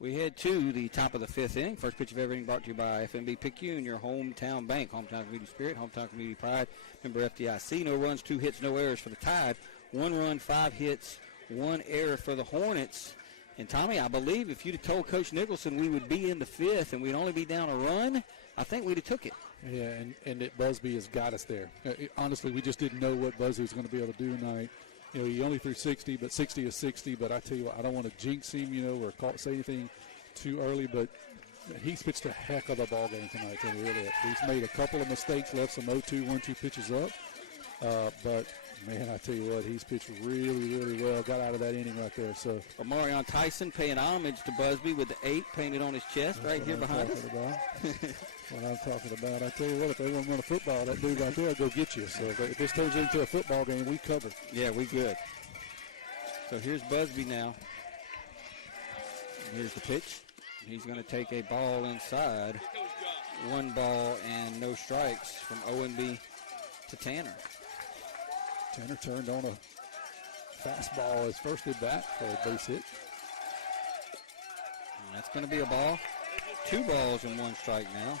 We head to the top of the 5th inning. First pitch of every inning brought to you by FNB Picayune, your hometown bank, hometown community spirit, hometown community pride. Member FDIC. No runs, 2 hits, no errors for the Tide. 1 run, 5 hits, 1 error for the Hornets. And Tommy, I believe if you'd have told Coach Nicholson we would be in the 5th and we'd only be down a run, I think we'd have took it. Yeah, and that Busby has got us there. Honestly, we just didn't know what Busby was going to be able to do tonight. You know, he only threw 60, but 60 is 60. But I tell you what, I don't want to jinx him, or say anything too early. But he's pitched a heck of a ball game tonight. Really, he's made a couple of mistakes, left some 0-2, 1-2 pitches up. But man, I tell you what, he's pitched really, really well. Got out of that inning right there. So Omarion Tyson paying homage to Busby with the 8 painted on his chest right here behind us. What I'm talking about. I tell you what, if they want to run a football, that dude right there will go get you. So if this turns into a football game, we cover. Yeah, we good. So here's Busby now. Here's the pitch. He's going to take a ball inside. 1 ball and no strikes from Owenby to Tanner. Tanner turned on a fastball his first at bat for a base hit. And that's going to be a ball. 2 balls and 1 strike now.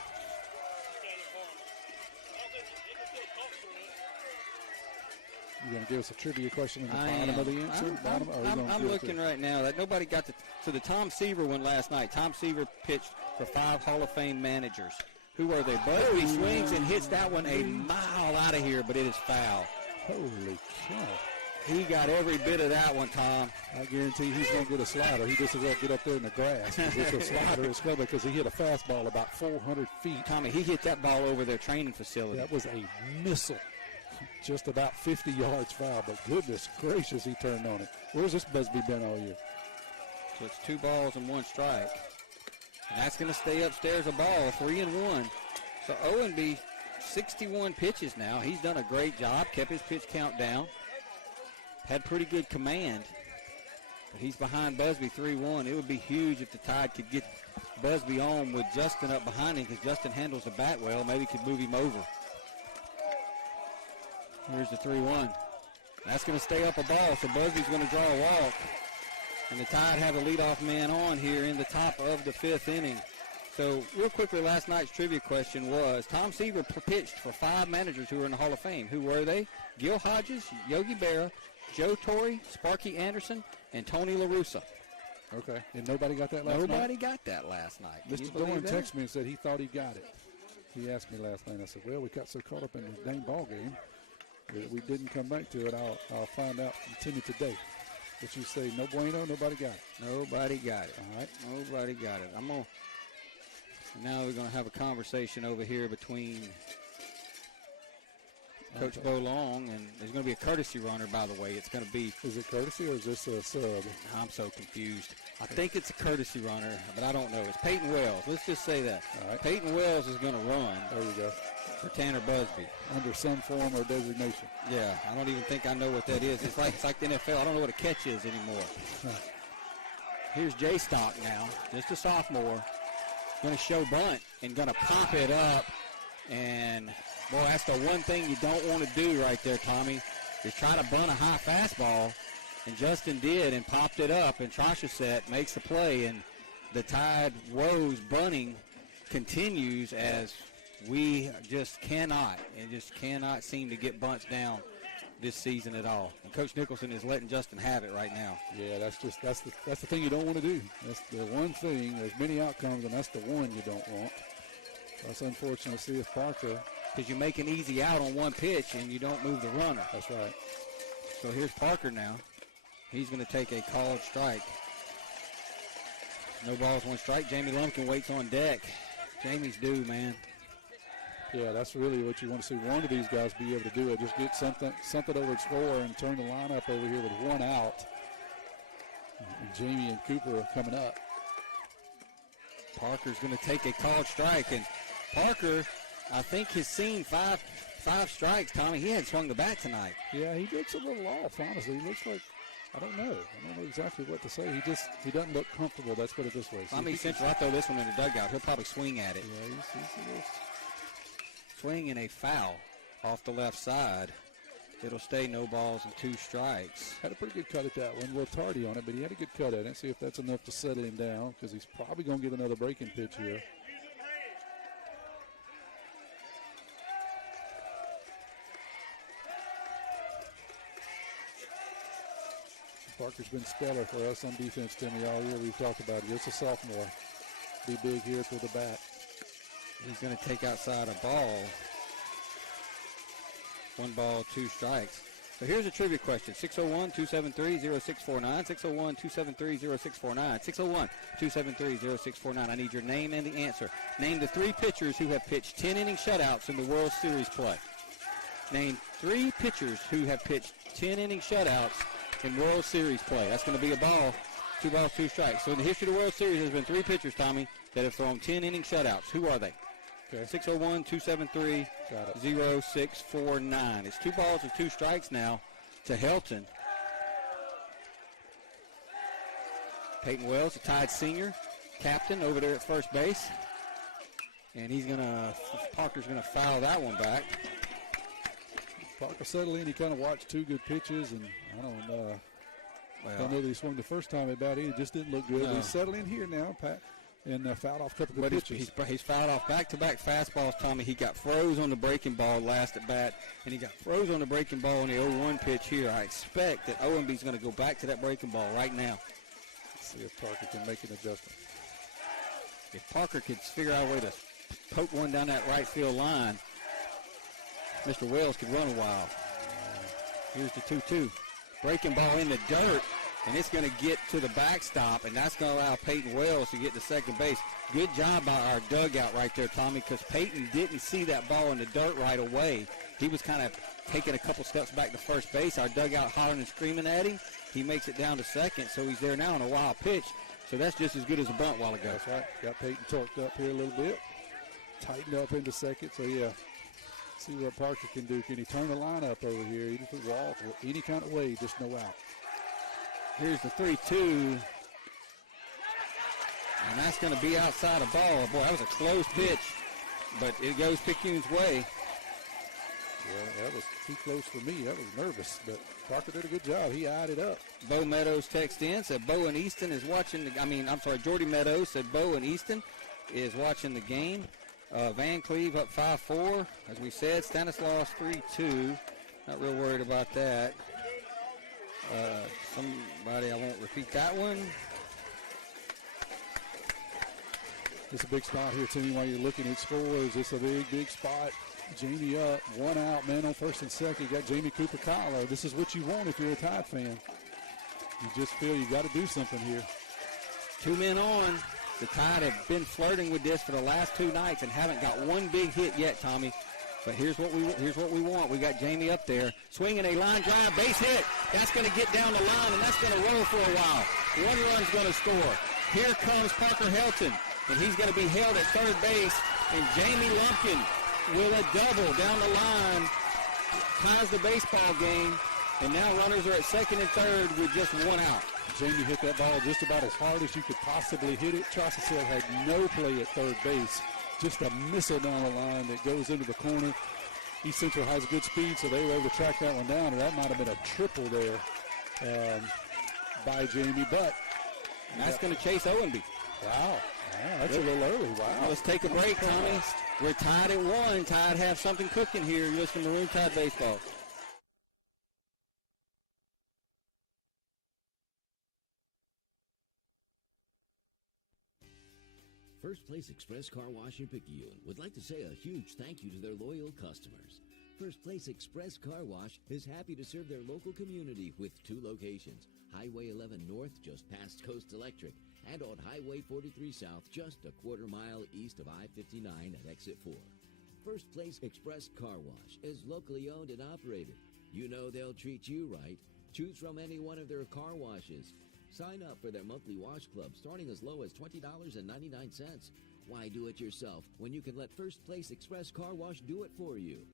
You going to give us a trivia question in the bottom of the answer? I'm looking right now. That nobody got to the Tom Seaver one last night. Tom Seaver pitched for 5 Hall of Fame managers. Who are they? Busby swings and hits that one a mile out of here, but it is foul. Holy cow. He got every bit of that one, Tom. I guarantee he's going to get a slider. He just doesn't get up there in the grass. It's a slider. It's coming because he hit a fastball about 400 feet. Tommy, he hit that ball over their training facility. That was a missile. Just about 50 yards foul, but goodness gracious, he turned on it. Where's this Busby been all year? So it's 2 balls and 1 strike. And that's going to stay upstairs a ball, 3-1. So Owenby, 61 pitches now. He's done a great job, kept his pitch count down. Had pretty good command. But he's behind Busby 3-1. It would be huge if the Tide could get Busby on with Justin up behind him because Justin handles the bat well. Maybe could move him over. Here's the 3-1. That's going to stay up a ball, so Busby's going to draw a walk. And the Tide have a leadoff man on here in the top of the 5th inning. So, real quickly, last night's trivia question was, Tom Seaver pitched for 5 managers who are in the Hall of Fame. Who were they? Gil Hodges, Yogi Berra, Joe Torre, Sparky Anderson, and Tony La Russa. Okay. And nobody got that last night? Nobody got that last night. Mr. Dorn texted me and said he thought he got it. He asked me last night. I said, well, we got so caught up in the dang ball game that we didn't come back to it. I'll find out from Timmy today. But you say, no bueno, nobody got it. Nobody got it. All right. Nobody got it. Now we're going to have a conversation over here between Coach Bo Long, and there's going to be a courtesy runner, by the way. It's going to be. Is it courtesy or is this a sub? I'm so confused. I think it's a courtesy runner, but I don't know. It's Peyton Wells. Let's just say that. All right. Peyton Wells is going to run. There you go. For Tanner Busby. Under some form or designation. Yeah, I don't even think I know what that is. It's like the NFL. I don't know what a catch is anymore. Here's Jay Stock now, just a sophomore. Going to show bunt and going to pop it up. And, boy, that's the one thing you don't want to do right there, Tommy, is try to bunt a high fastball. And Justin did and popped it up. And Trashaset makes the play. And the Tide woes bunting continues as we just cannot seem to get bunts down this season at all. And Coach Nicholson is letting Justin have it right now. Yeah, that's the thing you don't want to do. That's the one thing. There's many outcomes, and that's the one you don't want. That's unfortunate to see with Parker. Because you make an easy out on one pitch, and you don't move the runner. That's right. So here's Parker now. He's going to take a called strike. No balls, 1 strike. Jamie Lumpkin waits on deck. Jamie's due, man. Yeah, that's really what you want to see. One of these guys be able to do it. Just get something over and score and turn the lineup over here with 1 out. And Jamie and Cooper are coming up. Parker's going to take a called strike. And Parker, I think, has seen five strikes, Tommy. He hadn't swung the bat tonight. Yeah, he looks a little off, honestly. He looks like, I don't know exactly what to say. He doesn't look comfortable. Let's put it this way. I mean, Central, I throw this one in the dugout. He'll probably swing at it. Yeah, he's swing and a foul off the left side. It'll stay no balls and 2 strikes. Had a pretty good cut at that one. A little tardy on it, but he had a good cut at it. See if that's enough to settle him down because he's probably going to get another breaking pitch here. Parker's been stellar for us on defense, Timmy, all year. We've talked about it. Just a sophomore. Be big here for the bat. He's going to take outside a ball. 1 ball, 2 strikes. So here's a trivia question. 601-273-0649. 601-273-0649. 601-273-0649. I need your name and the answer. Name the 3 pitchers who have pitched 10-inning shutouts in the World Series play. Name 3 pitchers who have pitched 10-inning shutouts in World Series play. That's going to be a ball, 2 balls, 2 strikes. So in the history of the World Series, there's been 3 pitchers, Tommy, that have thrown 10-inning shutouts. Who are they? Okay. 601-273-0649. It's 2 balls and 2 strikes now to Helton. Peyton Wells, the Tide senior, captain over there at first base. And Parker's going to foul that one back. Parker settled in. He kind of watched 2 good pitches, and I don't know that he swung the first time at bat. He just didn't look good. No. He's settling in here now, Pat, and fouled off a couple of good pitches. He's fouled off back-to-back fastballs, Tommy. He got froze on the breaking ball last at bat, and he got froze on the breaking ball on the 0-1 pitch here. I expect that OMB's going to go back to that breaking ball right now. Let's see if Parker can make an adjustment. If Parker could figure out a way to poke one down that right field line, Mr. Wells could run a while. Here's the 2-2. Breaking ball in the dirt, and it's going to get to the backstop, and that's going to allow Peyton Wells to get to second base. Good job by our dugout right there, Tommy, because Peyton didn't see that ball in the dirt right away. He was kind of taking a couple steps back to first base. Our dugout hollering and screaming at him. He makes it down to second, so he's there now on a wild pitch. So that's just as good as a bunt while ago. That's right. Got Peyton torqued up here a little bit. Tightened up into second, so yeah. See what Parker can do. Can he turn the lineup over here? Either for walk or any kind of way, just no out. Here's the 3-2. And that's going to be outside a ball. Boy, that was a close pitch, but it goes Picayune's way. Yeah, that was too close for me. I was nervous, but Parker did a good job. He eyed it up. Bo Meadows texted in, said Bo and Easton is watching. Jordy Meadows said Bo and Easton is watching the game. Van Cleve up 5-4. As we said, Stanislaus 3-2. Not real worried about that. Somebody, I won't repeat that one. It's a big spot here, Timmy, while you're looking at scores. It's a big, big spot. Jamie up, one out, man on first and second. You got Jamie Cooper-Kyler. This is what you want if you're a Tide fan. You just feel you got to do something here. 2 men on. The Tide have been flirting with this for the last 2 nights and haven't got one big hit yet, Tommy. But here's what we want. We got Jamie up there swinging a line drive, base hit. That's going to get down the line, and that's going to roll for a while. 1 run's going to score. Here comes Parker Helton, and he's going to be held at third base. And Jamie Lumpkin with a double down the line ties the baseball game. And now runners are at second and third with just 1 out. Jamie hit that ball just about as hard as you could possibly hit it. Trosacel had no play at third base. Just a missile down the line that goes into the corner. East Central has good speed, so they were able to track that one down, and that might have been a triple there by Jamie. But that's going to chase Owenby. Wow, that's a little early. Wow. Let's take a break, Tommy. We're tied at 1. Tide have something cooking here. You're listening to Maroon Tide Baseball. First Place Express Car Wash in Picayune would like to say a huge thank you to their loyal customers. First Place Express Car Wash is happy to serve their local community with 2 locations, Highway 11 North just past Coast Electric and on Highway 43 South just a quarter-mile east of I-59 at Exit 4. First Place Express Car Wash is locally owned and operated. You know they'll treat you right. Choose from any one of their car washes. Sign up for their monthly wash club starting as low as $20.99. Why do it yourself when you can let First Place Express Car Wash do it for you?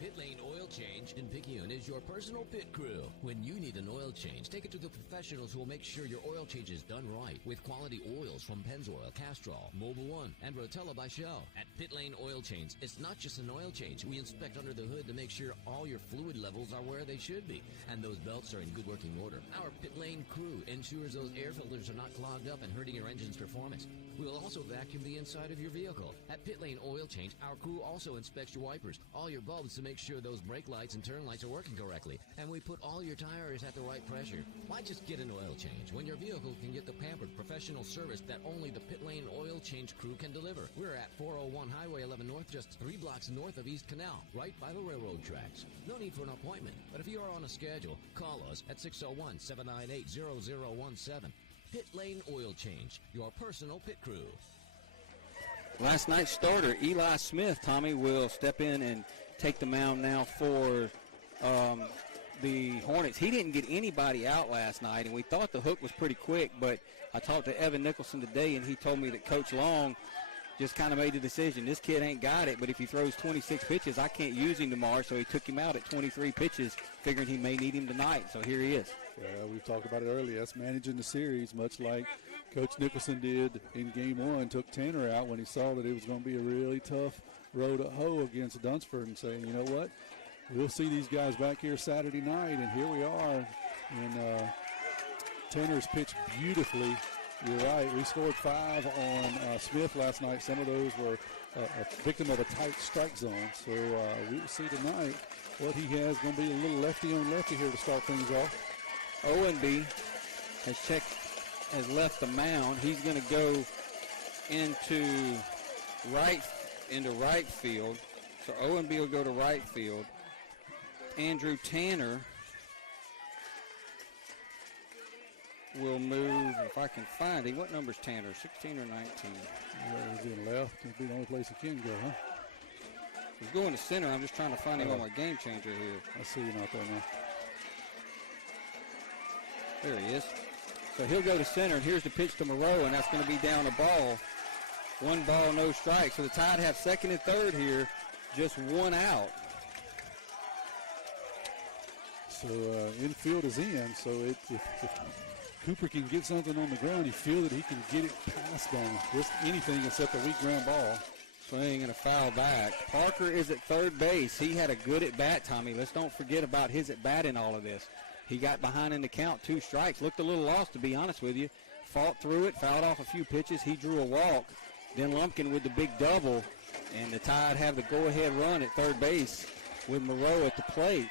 Pit Lane Oil Change in Picayune is your personal pit crew. When you need an oil change, take it to the professionals who will make sure your oil change is done right with quality oils from Pennzoil, Castrol, Mobil 1, and Rotella by Shell. At Pit Lane Oil Change, it's not just an oil change. We inspect under the hood to make sure all your fluid levels are where they should be, and those belts are in good working order. Our Pit Lane crew ensures those air filters are not clogged up and hurting your engine's performance. We will also vacuum the inside of your vehicle. At Pit Lane Oil Change, our crew also inspects your wipers, all your bulbs to make sure those brake lights and turn lights are working correctly, and we put all your tires at the right pressure. Why just get an oil change when your vehicle can get the pampered professional service that only the Pit Lane Oil Change crew can deliver? We're at 401 Highway 11 North, just 3 blocks north of East Canal, right by the railroad tracks. No need for an appointment, but if you are on a schedule, call us at 601-798-0017. Pit Lane Oil Change, your personal pit crew. Last night's starter, Eli Smith, Tommy, will step in and take the mound now for the Hornets. He didn't get anybody out last night, and we thought the hook was pretty quick, but I talked to Evan Nicholson today, and he told me that Coach Long just kind of made the decision. This kid ain't got it, but if he throws 26 pitches, I can't use him tomorrow, so he took him out at 23 pitches, figuring he may need him tonight, so here he is. Yeah, we talked about it earlier. That's managing the series, much like Coach Nicholson did in Game 1, took Tanner out when he saw that it was going to be a really tough road to hoe against Dunsford, and saying, you know what, we'll see these guys back here Saturday night, and here we are. And Tanner's pitched beautifully. You're right. We scored 5 on Smith last night. Some of those were a victim of a tight strike zone. So we will see tonight what he has. Going to be a little lefty on lefty here to start things off. Owenby has left the mound. He's going to go into right field. So Owenby will go to right field. Andrew Tanner will move, if I can find him. What number's Tanner, 16 or 19? He's in left. It'll be the only place he can go, huh? He's going to center. I'm just trying to find him on my game changer here. I see him out there now. There he is. So he'll go to center, and here's the pitch to Moreau, and that's going to be down a ball. 1 ball, no strike. So the Tide have second and third here, just 1 out. So infield is in. So if Cooper can get something on the ground, you feel that he can get it past on just anything except a weak ground ball. Swing and a foul back. Parker is at third base. He had a good at-bat, Tommy. Let's don't forget about his at-bat in all of this. He got behind in the count, 2 strikes. Looked a little lost, to be honest with you. Fought through it, fouled off a few pitches. He drew a walk. Then Lumpkin with the big double, and the Tide have the go-ahead run at third base with Moreau at the plate.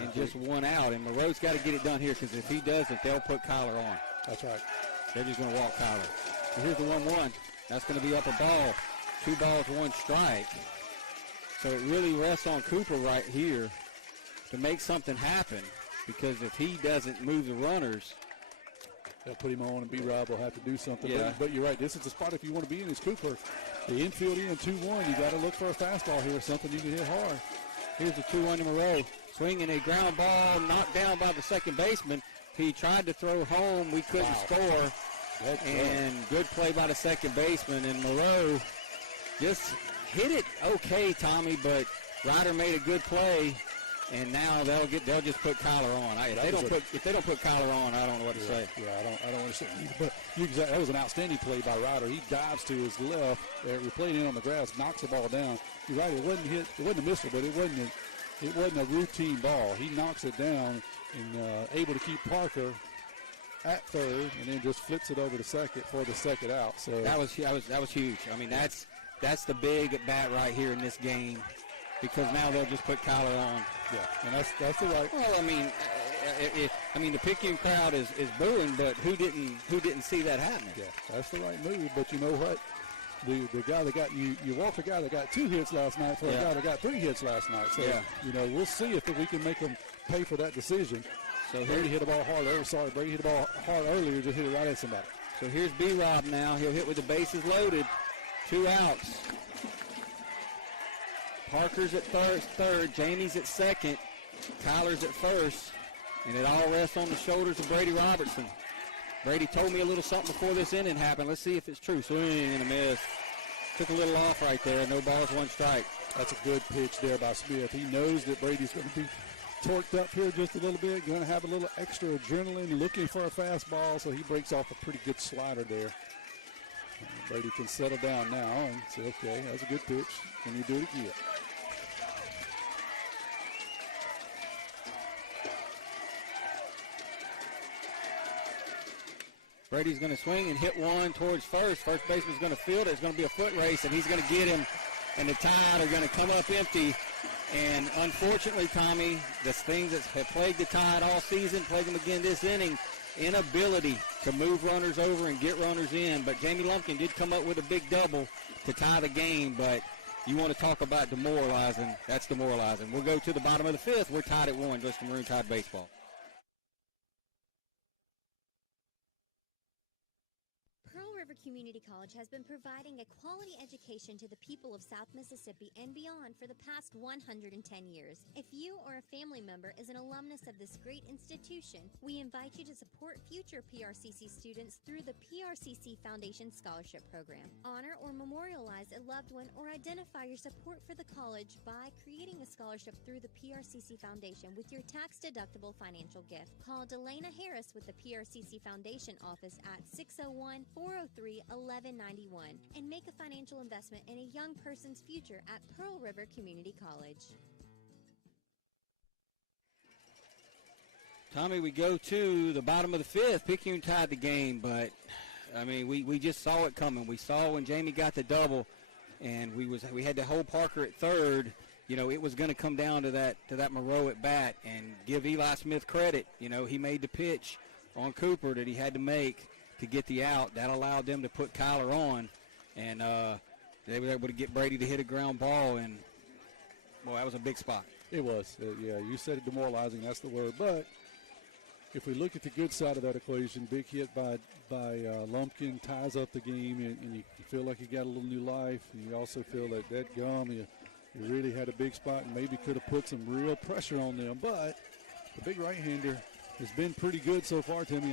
And just 1 out. And Moreau's got to get it done here, because if he doesn't, they'll put Kyler on. That's right. They're just going to walk Kyler. So here's the 1-1. That's going to be up a ball. 2 balls, 1 strike. So it really rests on Cooper right here to make something happen, because if he doesn't move the runners, they'll put him on, and B-Rob will have to do something. Yeah. But you're right. This is the spot if you want to be in. Is Cooper. The infield in 2-1. You got to look for a fastball here, something you can hit hard. Here's the 2-1 in a row. Swinging a ground ball, knocked down by the second baseman. He tried to throw home. We couldn't score. And good play by the second baseman. And Moreau just hit it okay, Tommy, but Ryder made a good play. And now they'll just put Kyler on. If they don't put Kyler on, I don't know what to say. Yeah, I don't understand. But that was an outstanding play by Ryder. He dives to his left. We're playing in on the grass, knocks the ball down. You're right. It wasn't a missile, but it wasn't a routine ball. He knocks it down and able to keep Parker at third, and then just flips it over to second for the second out. So that was huge. I mean, that's the big at bat right here in this game, because now they'll just put Kyler on. Yeah, and that's the right. Well, I mean, the Picayune crowd is booing, but who didn't see that happening? Yeah, that's the right move. But you know what? The guy that got you walked a guy that got 2 hits last night for a guy that got 3 hits last night. So we'll see if we can make them pay for that decision. So Brady hit the ball hard earlier. Brady hit the ball hard earlier, just hit it right at somebody. So here's B-Rob now. He'll hit with the bases loaded. 2 outs. Parker's at third. Jamie's at second. Kyler's at first. And it all rests on the shoulders of Brady Robertson. Brady told me a little something before this inning happened. Let's see if it's true. Swing and a miss. Took a little off right there. No balls, 1 strike. That's a good pitch there by Smith. He knows that Brady's going to be torqued up here just a little bit, going to have a little extra adrenaline, looking for a fastball, so he breaks off a pretty good slider there. Brady can settle down now and say, okay, that's a good pitch. Can you do it again? Brady's going to swing and hit one towards first. First baseman's going to field it. It's going to be a foot race, and he's going to get him. And the Tide are going to come up empty. And unfortunately, Tommy, the things that have plagued the Tide all season, plagued them again this inning, inability to move runners over and get runners in. But Jamie Lumpkin did come up with a big double to tie the game. But you want to talk about demoralizing, that's demoralizing. We'll go to the bottom of the 5th. We're tied at 1, just Maroon Tide baseball. Community College has been providing a quality education to the people of South Mississippi and beyond for the past 110 years. If you or a family member is an alumnus of this great institution, we invite you to support future PRCC students through the PRCC Foundation Scholarship Program. Honor or memorialize a loved one or identify your support for the college by creating a scholarship through the PRCC Foundation with your tax-deductible financial gift. Call Delana Harris with the PRCC Foundation office at 601-403-1191 and make a financial investment in a young person's future at Pearl River Community College. Tommy, we go to the bottom of the 5th. Picayune tied the game, but, I mean, we just saw it coming. We saw when Jamie got the double, and we had to hold Parker at third. You know, it was going to come down to that Moreau at bat, and give Eli Smith credit. You know, he made the pitch on Cooper that he had to make to get the out. That allowed them to put Kyler on, and they were able to get Brady to hit a ground ball, and, boy, that was a big spot. It was. Yeah, you said it, demoralizing. That's the word. But if we look at the good side of that equation, big hit by Lumpkin ties up the game, and you feel like you got a little new life. And you also feel that gum, you really had a big spot and maybe could have put some real pressure on them. But the big right-hander has been pretty good so far, Timmy.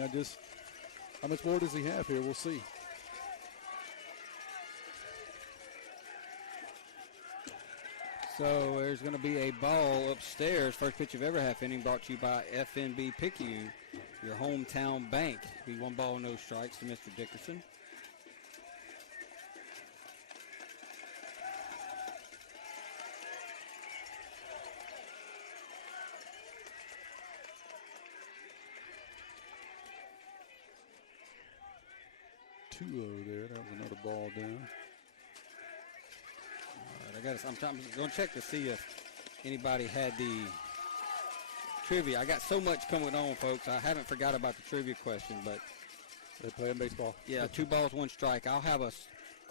How much more does he have here? We'll see. So there's going to be a ball upstairs. First pitch of every half inning brought to you by FNB Picayune, your hometown bank. Be 1 ball, no strikes to Mr. Dickerson. 2-0 there. That was another ball down. All right, I'm going to check to see if anybody had the trivia. I got so much coming on, folks. I haven't forgot about the trivia question, but they playing baseball. Yeah, 2 balls, 1 strike. I'll have a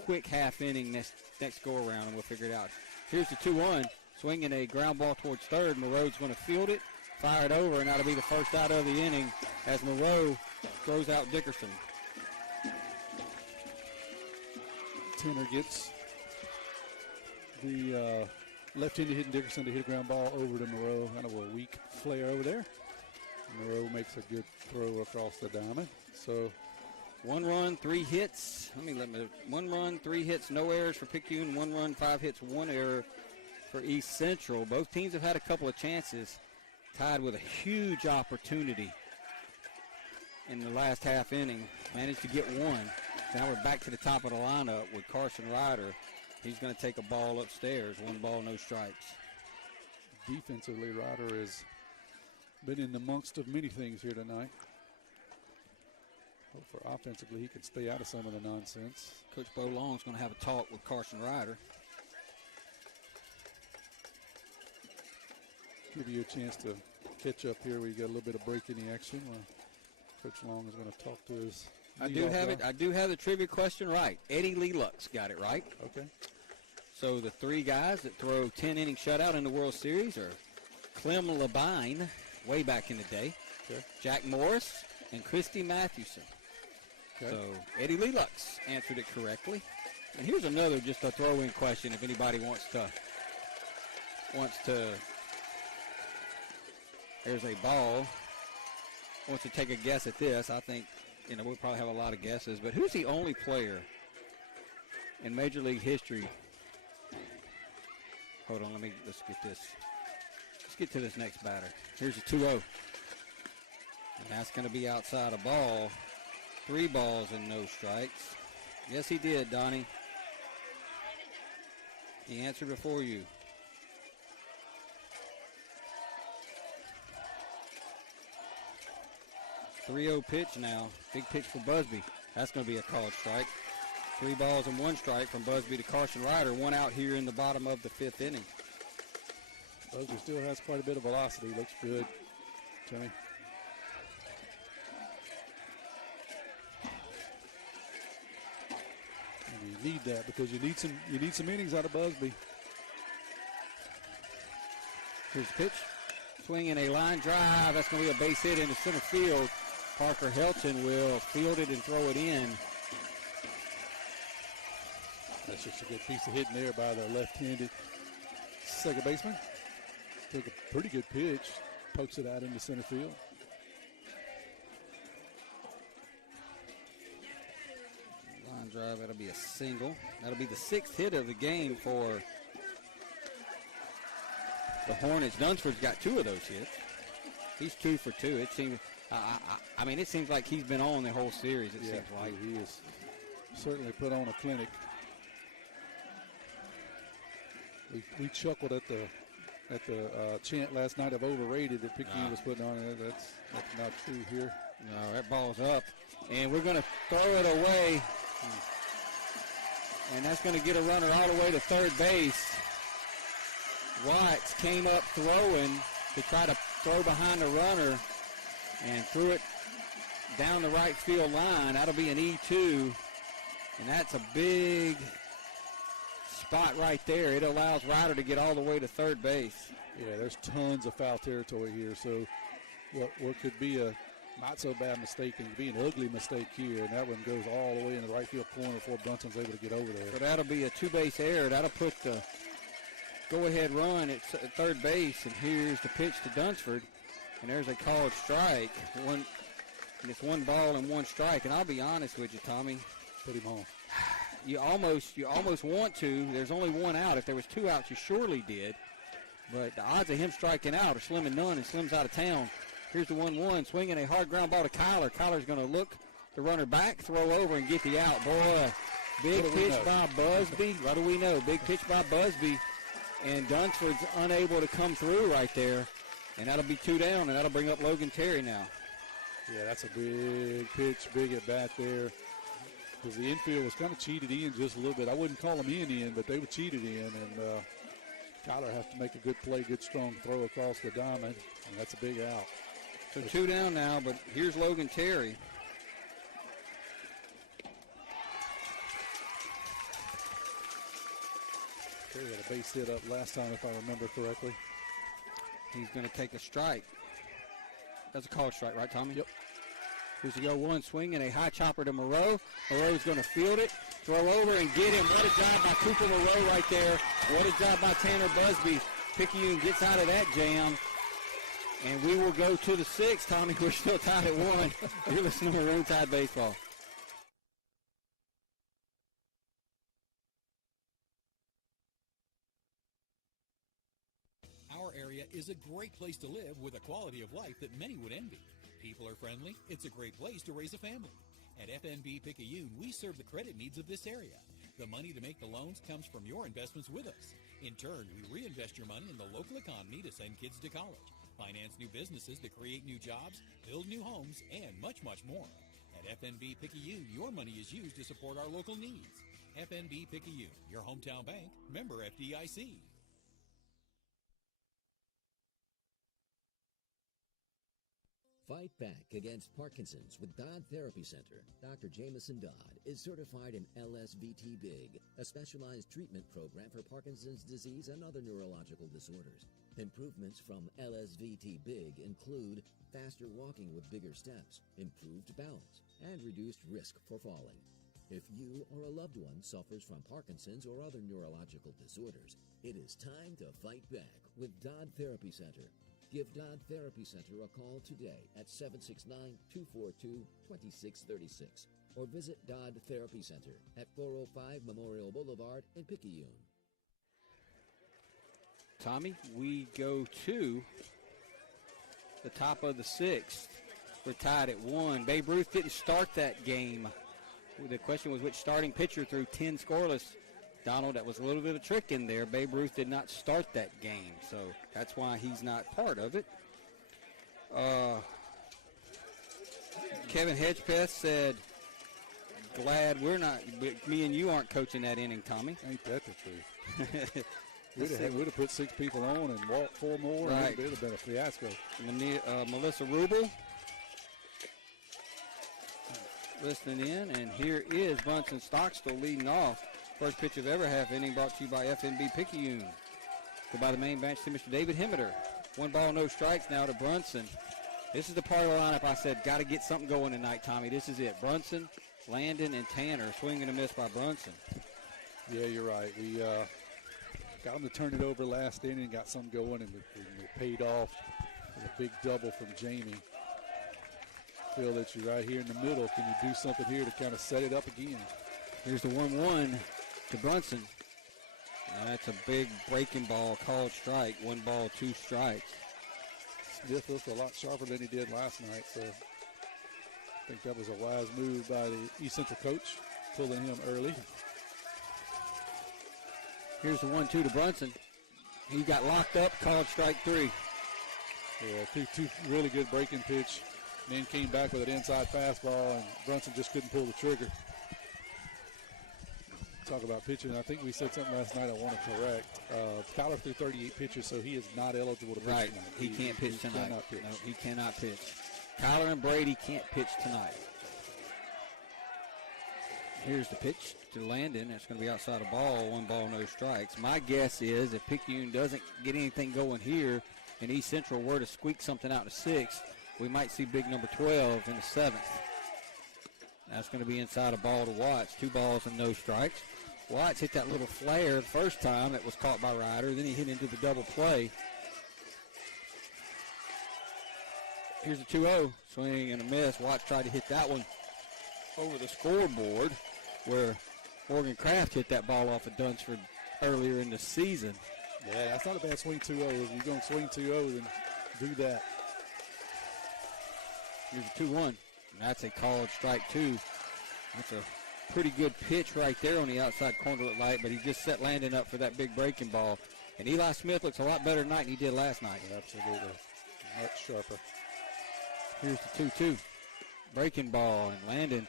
quick half inning next go around, and we'll figure it out. Here's the 2-1, swinging a ground ball towards third. Moreau's going to field it, fire it over, and that'll be the first out of the inning as Moreau throws out Dickerson. Tanner gets the left-handed hitting Dickerson to hit a ground ball over to Moreau. Kind of a weak flare over there. Moreau makes a good throw across the diamond. So 1 run, 3 hits. 1 run, 3 hits, no errors for Picayune. 1 run, 5 hits, 1 error for East Central. Both teams have had a couple of chances. Tied with a huge opportunity in the last half inning. Managed to get 1. Now we're back to the top of the lineup with Carson Ryder. He's going to take a ball upstairs. 1 ball, no strikes. Defensively, Ryder has been in the amongst of many things here tonight. Hope for offensively he can stay out of some of the nonsense. Coach Bo Long's going to have a talk with Carson Ryder. Give you a chance to catch up here where you got a little bit of break in the action. Coach Long is going to talk to his. I do have the trivia question right. Eddie Lee Lux got it right. Okay. So the 3 guys that throw 10-inning shutout in the World Series are Clem Labine, way back in the day, okay, Jack Morris, and Christy Mathewson. Okay. So Eddie Lee Lux answered it correctly. And here's another, just a throw-in question if anybody wants to. There's a ball. Wants to take a guess at this. I think, we'll probably have a lot of guesses. But who's the only player in Major League history? Hold on, let's get this. Let's get to this next batter. Here's a 2-0. And that's going to be outside a ball. 3 balls and no strikes. Yes, he did, Donnie. He answered before you. .30 pitch now. Big pitch for Busby. That's going to be a called strike. 3 balls and 1 strike from Busby to Carson Ryder. 1 out here in the bottom of the 5th inning. Busby still has quite a bit of velocity. Looks good, Timmy. And you need that because you need some innings out of Busby. Here's the pitch. Swinging a line drive. That's going to be a base hit into center field. Parker Helton will field it and throw it in. That's just a good piece of hitting there by the left-handed second baseman. Take a pretty good pitch. Pokes it out into center field. Line drive, that'll be a single. That'll be the 6th hit of the game for the Hornets. Dunsford's got 2 of those hits. He's 2 for 2. It seems, it seems like he's been on the whole series. It seems like he has certainly put on a clinic. We chuckled at the chant last night of overrated that Picayune was putting on. That's not true here. No, that ball's up, and we're going to throw it away, and that's going to get a runner all the way to third base. Watts came up throwing to try to throw behind the runner and threw it down the right field line. That'll be an E2, and that's a big spot right there. It allows Ryder to get all the way to third base. Yeah, there's tons of foul territory here. So what could be a not so bad mistake can be an ugly mistake here, and that one goes all the way in the right field corner before Brunson's able to get over there. So that'll be a 2-base error. That'll put the go-ahead run at third base, and here's the pitch to Dunsford, and there's a called strike. It's 1 ball and 1 strike, and I'll be honest with you, Tommy. Put him on. You almost want to. There's only 1 out. If there was 2 outs, you surely did. But the odds of him striking out are slim and none, and Slim's out of town. Here's the 1-1, swinging a hard ground ball to Kyler. Kyler's going to look the runner back, throw over, and get the out. Boy, big pitch by Busby. What do we know? Big pitch by Busby. And Dunsford's unable to come through right there. And that'll be 2 down, and that'll bring up Logan Terry now. Yeah, that's a big pitch, big at bat there. because the infield was kind of cheated in just a little bit. I wouldn't call them in, but they were cheated in, and Kyler has to make a good play, good strong throw across the diamond, and that's a big out. So 2 down now, but here's Logan Terry. Terry had a base hit up last time, if I remember correctly. He's going to take a strike. That's a called strike, right, Tommy? Yep. Here's the 0-1 swing and a high chopper to Moreau. Moreau's going to field it, throw over and get him. What a job by Cooper Moreau right there. What a job by Tanner Busby. Picayune gets out of that jam. And we will go to the 6th. Tommy, we're still tied at 1. You're listening to Maroon Tide Baseball. Our area is a great place to live with a quality of life that many would envy. People are friendly. It's a great place to raise a family. At FNB Picayune, we serve the credit needs of this area. The money to make the loans comes from your investments with us. In turn, we reinvest your money in the local economy to send kids to college, finance new businesses to create new jobs, build new homes, and much, much more. At FNB Picayune, your money is used to support our local needs. FNB Picayune, your hometown bank, member FDIC. Fight back against Parkinson's with Dodd Therapy Center. Dr. Jameson Dodd is certified in LSVT BIG, a specialized treatment program for Parkinson's disease and other neurological disorders. Improvements from LSVT BIG include faster walking with bigger steps, improved balance, and reduced risk for falling. If you or a loved one suffers from Parkinson's or other neurological disorders, it is time to fight back with Dodd Therapy Center. Give Dodd Therapy Center a call today at 769-242-2636 or visit Dodd Therapy Center at 405 Memorial Boulevard in Picayune. Tommy, we go to the top of the 6th. We're tied at 1. Babe Ruth didn't start that game. The question was which starting pitcher threw 10 scoreless. Donald, that was a little bit of a trick in there. Babe Ruth did not start that game, so that's why he's not part of it. Kevin Hedgepeth said, glad me and you aren't coaching that inning, Tommy. Ain't that the truth? We'd have put 6 people on and walked 4 more, right. And it would have been a fiasco. Melissa Rubel listening in, and here is Bunsen Stockstill leading off. First pitch of ever half inning brought to you by FNB Picayune. Go by the main bench to Mr. David Himmeter. 1 ball, no strikes now to Brunson. This is the part of the lineup I said, got to get something going tonight, Tommy. This is it. Brunson, Landon, and Tanner. Swing and a miss by Brunson. Yeah, you're right. We got them to turn it over last inning, got something going, and it paid off with a big double from Jamie. Feel that you're right here in the middle. Can you do something here to kind of set it up again? Here's the 1-1 to Brunson. That's a big breaking ball, called strike. 1 ball, 2 strikes. Smith looked a lot sharper than he did last night, so I think that was a wise move by the East Central coach, pulling him early. Here's the 1-2 to Brunson. He got locked up, called strike 3. Yeah, two really good breaking pitch. Then came back with an inside fastball, and Brunson just couldn't pull the trigger. Talk about pitching. I think we said something last night I want to correct. Kyler threw 38 pitches, so he is not eligible to pitch tonight. He can't pitch tonight. Cannot pitch. No, he cannot pitch. Kyler and Brady can't pitch tonight. Here's the pitch to Landon. It's going to be outside of ball. 1 ball, no strikes. My guess is if Picayune doesn't get anything going here and East Central were to squeak something out in the 6th, we might see big number 12 in the 7th. That's going to be inside of ball to Watts. 2 balls and no strikes. Watts hit that little flare the first time that was caught by Ryder. Then he hit into the double play. Here's a 2-0. Swing and a miss. Watts tried to hit that one over the scoreboard where Morgan Kraft hit that ball off of Dunsford earlier in the season. Yeah, that's not a bad swing 2-0. If you're going to swing 2-0, then do that. Here's a 2-1. And that's a called strike 2. That's a pretty good pitch right there on the outside corner of the light, but he just set Landon up for that big breaking ball. And Eli Smith looks a lot better tonight than he did last night. Yeah, absolutely. Much sharper. Here's the 2-2. Breaking ball, and Landon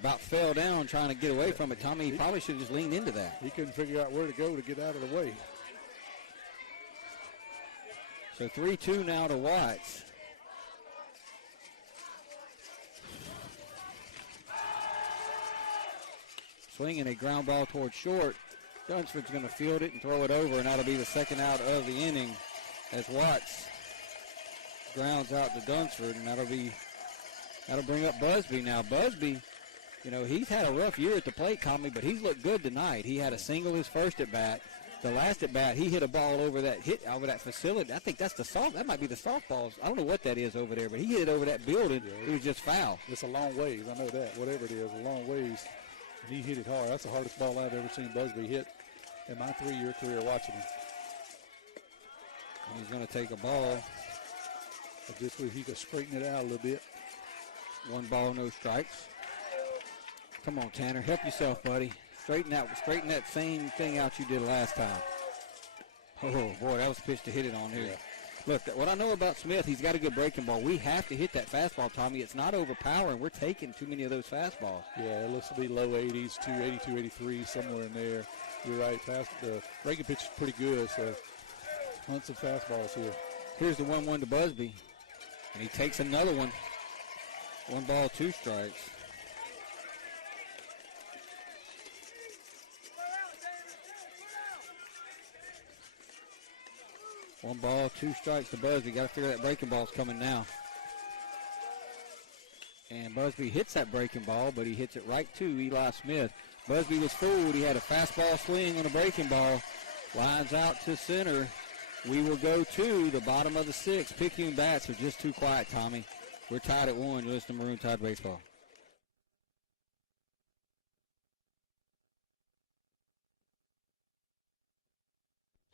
about fell down trying to get away from it. Tommy, he probably should have just leaned into that. He couldn't figure out where to go to get out of the way. So 3-2 now to Watts. Swinging a ground ball towards short. Dunsford's going to field it and throw it over, and that'll be the second out of the inning as Watts grounds out to Dunsford, and that'll bring up Busby. Now, Busby, you know, he's had a rough year at the plate, Tommy, but he's looked good tonight. He had a single his first at bat. The last at bat, he hit a ball over that facility. I think that's that might be the softballs. I don't know what that is over there, but he hit it over that building. Yeah, it was just foul. It's a long ways. I know that. Whatever it is, a long ways. And he hit it hard. That's the hardest ball I've ever seen Busby hit in my 3-year career watching him. And he's going to take a ball. But this way he could straighten it out a little bit. 1 ball, no strikes. Come on, Tanner. Help yourself, buddy. Straighten that same thing out you did last time. Oh, boy, that was a pitch to hit it on here. Yeah. Look, what I know about Smith, he's got a good breaking ball. We have to hit that fastball, Tommy. It's not overpowering. We're taking too many of those fastballs. Yeah, it looks to be low 80s, 282, 83, somewhere in there. You're right. The breaking pitch is pretty good, so hunt some fastballs here. Here's the 1-1 to Busby, and he takes another one. 1 ball, 2 strikes. One ball, 2 strikes to Busby. Got to figure that breaking ball's coming now. And Busby hits that breaking ball, but he hits it right to Eli Smith. Busby was fooled. He had a fastball swing on a breaking ball. Lines out to center. We will go to the bottom of the 6th. Picayune bats are just too quiet, Tommy. We're tied at 1. You listen to Maroon Tide Baseball.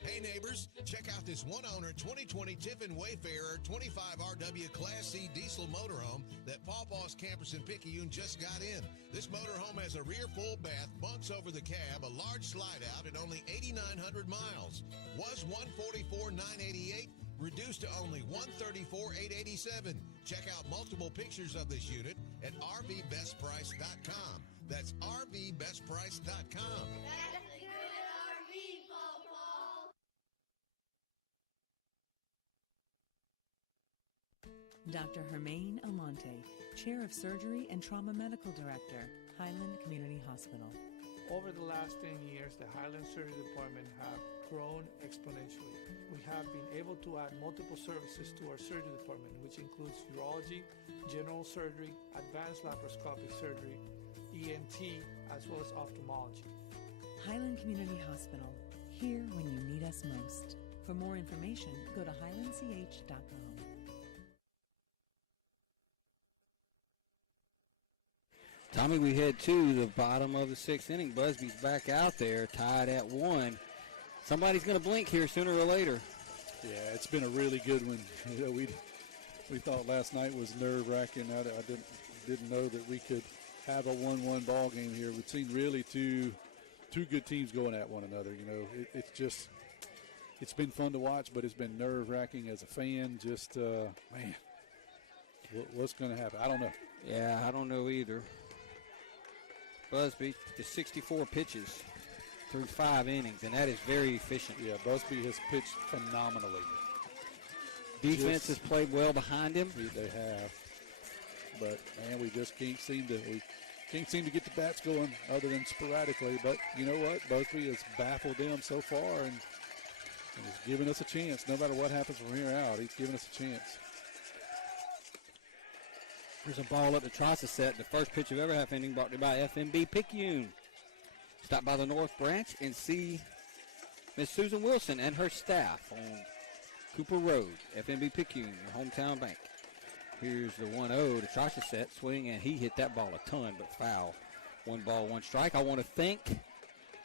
Hey neighbors, check out this one-owner 2020 Tiffin Wayfarer 25RW Class C diesel motorhome that Paw Paw's Campers in Picayune just got in. This motorhome has a rear full bath, bunks over the cab, a large slide out, and only 8,900 miles. Was $144,988, reduced to only $134,887. Check out multiple pictures of this unit at RVBestPrice.com. That's RVBestPrice.com. Dr. Hermaine Almonte, Chair of Surgery and Trauma Medical Director, Highland Community Hospital. Over the last 10 years, the Highland Surgery Department have grown exponentially. We have been able to add multiple services to our surgery department, which includes urology, general surgery, advanced laparoscopic surgery, ENT, as well as ophthalmology. Highland Community Hospital, here when you need us most. For more information, go to highlandch.com. Tommy, we head to the bottom of the 6th inning. Busby's back out there, tied at 1. Somebody's going to blink here sooner or later. Yeah, it's been a really good one. You know, we thought last night was nerve-wracking. I didn't know that we could have a 1-1 ball game here. We've seen really two good teams going at one another. You know, it's been fun to watch, but it's been nerve-wracking as a fan. Just man, what's going to happen? I don't know. Yeah, I don't know either. Busby is 64 pitches through 5 innings, and that is very efficient. Yeah, Busby has pitched phenomenally. Defense has played well behind him. They have, but man, we just can't seem to get the bats going other than sporadically. But you know what? Busby has baffled them so far, and he's giving us a chance. No matter what happens from here out, he's giving us a chance. There's a ball up the Tricet, the first pitch of every half inning, brought to you by FMB Picayune. Stop by the North Branch and see Miss Susan Wilson and her staff on Cooper Road, FMB Picayune, your hometown bank. Here's the 1-0 to Tricet, swing, and he hit that ball a ton, but foul. 1 ball, 1 strike. I want to thank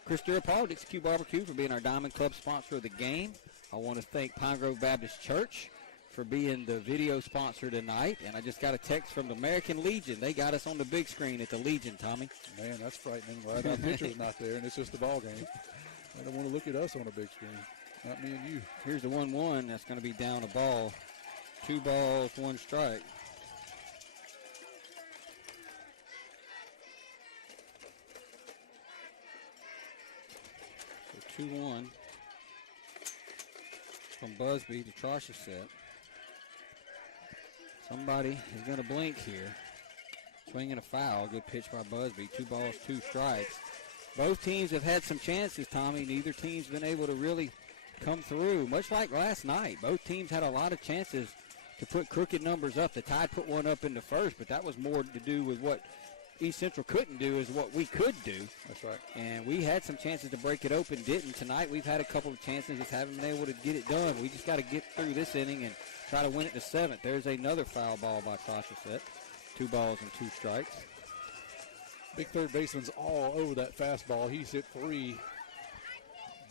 Chris Paul, Dixie Q Barbecue, for being our Diamond Club sponsor of the game. I want to thank Pine Grove Baptist Church for being the video sponsor tonight. And I just got a text from the American Legion. They got us on the big screen at the Legion, Tommy. Man, that's frightening. Right, our picture's not there, and it's just a ball game. I don't want to look at us on a big screen. Not me and you. Here's the 1-1. That's going to be down a ball. 2 balls, 1 strike. 2-1 from Busby to Trocheset. Somebody is going to blink here. Swinging a foul. Good pitch by Busby. 2 balls, 2 strikes. Both teams have had some chances, Tommy. Neither team's been able to really come through. Much like last night, both teams had a lot of chances to put crooked numbers up. The Tide put one up in the first, but that was more to do with what East Central couldn't do is what we could do. That's right. And we had some chances to break it open, didn't. Tonight we've had a couple of chances, just haven't been able to get it done. We just got to get through this inning and try to win it in the 7th. There's another foul ball by Trocheset. 2 balls and 2 strikes. Big third baseman's all over that fastball. He's hit 3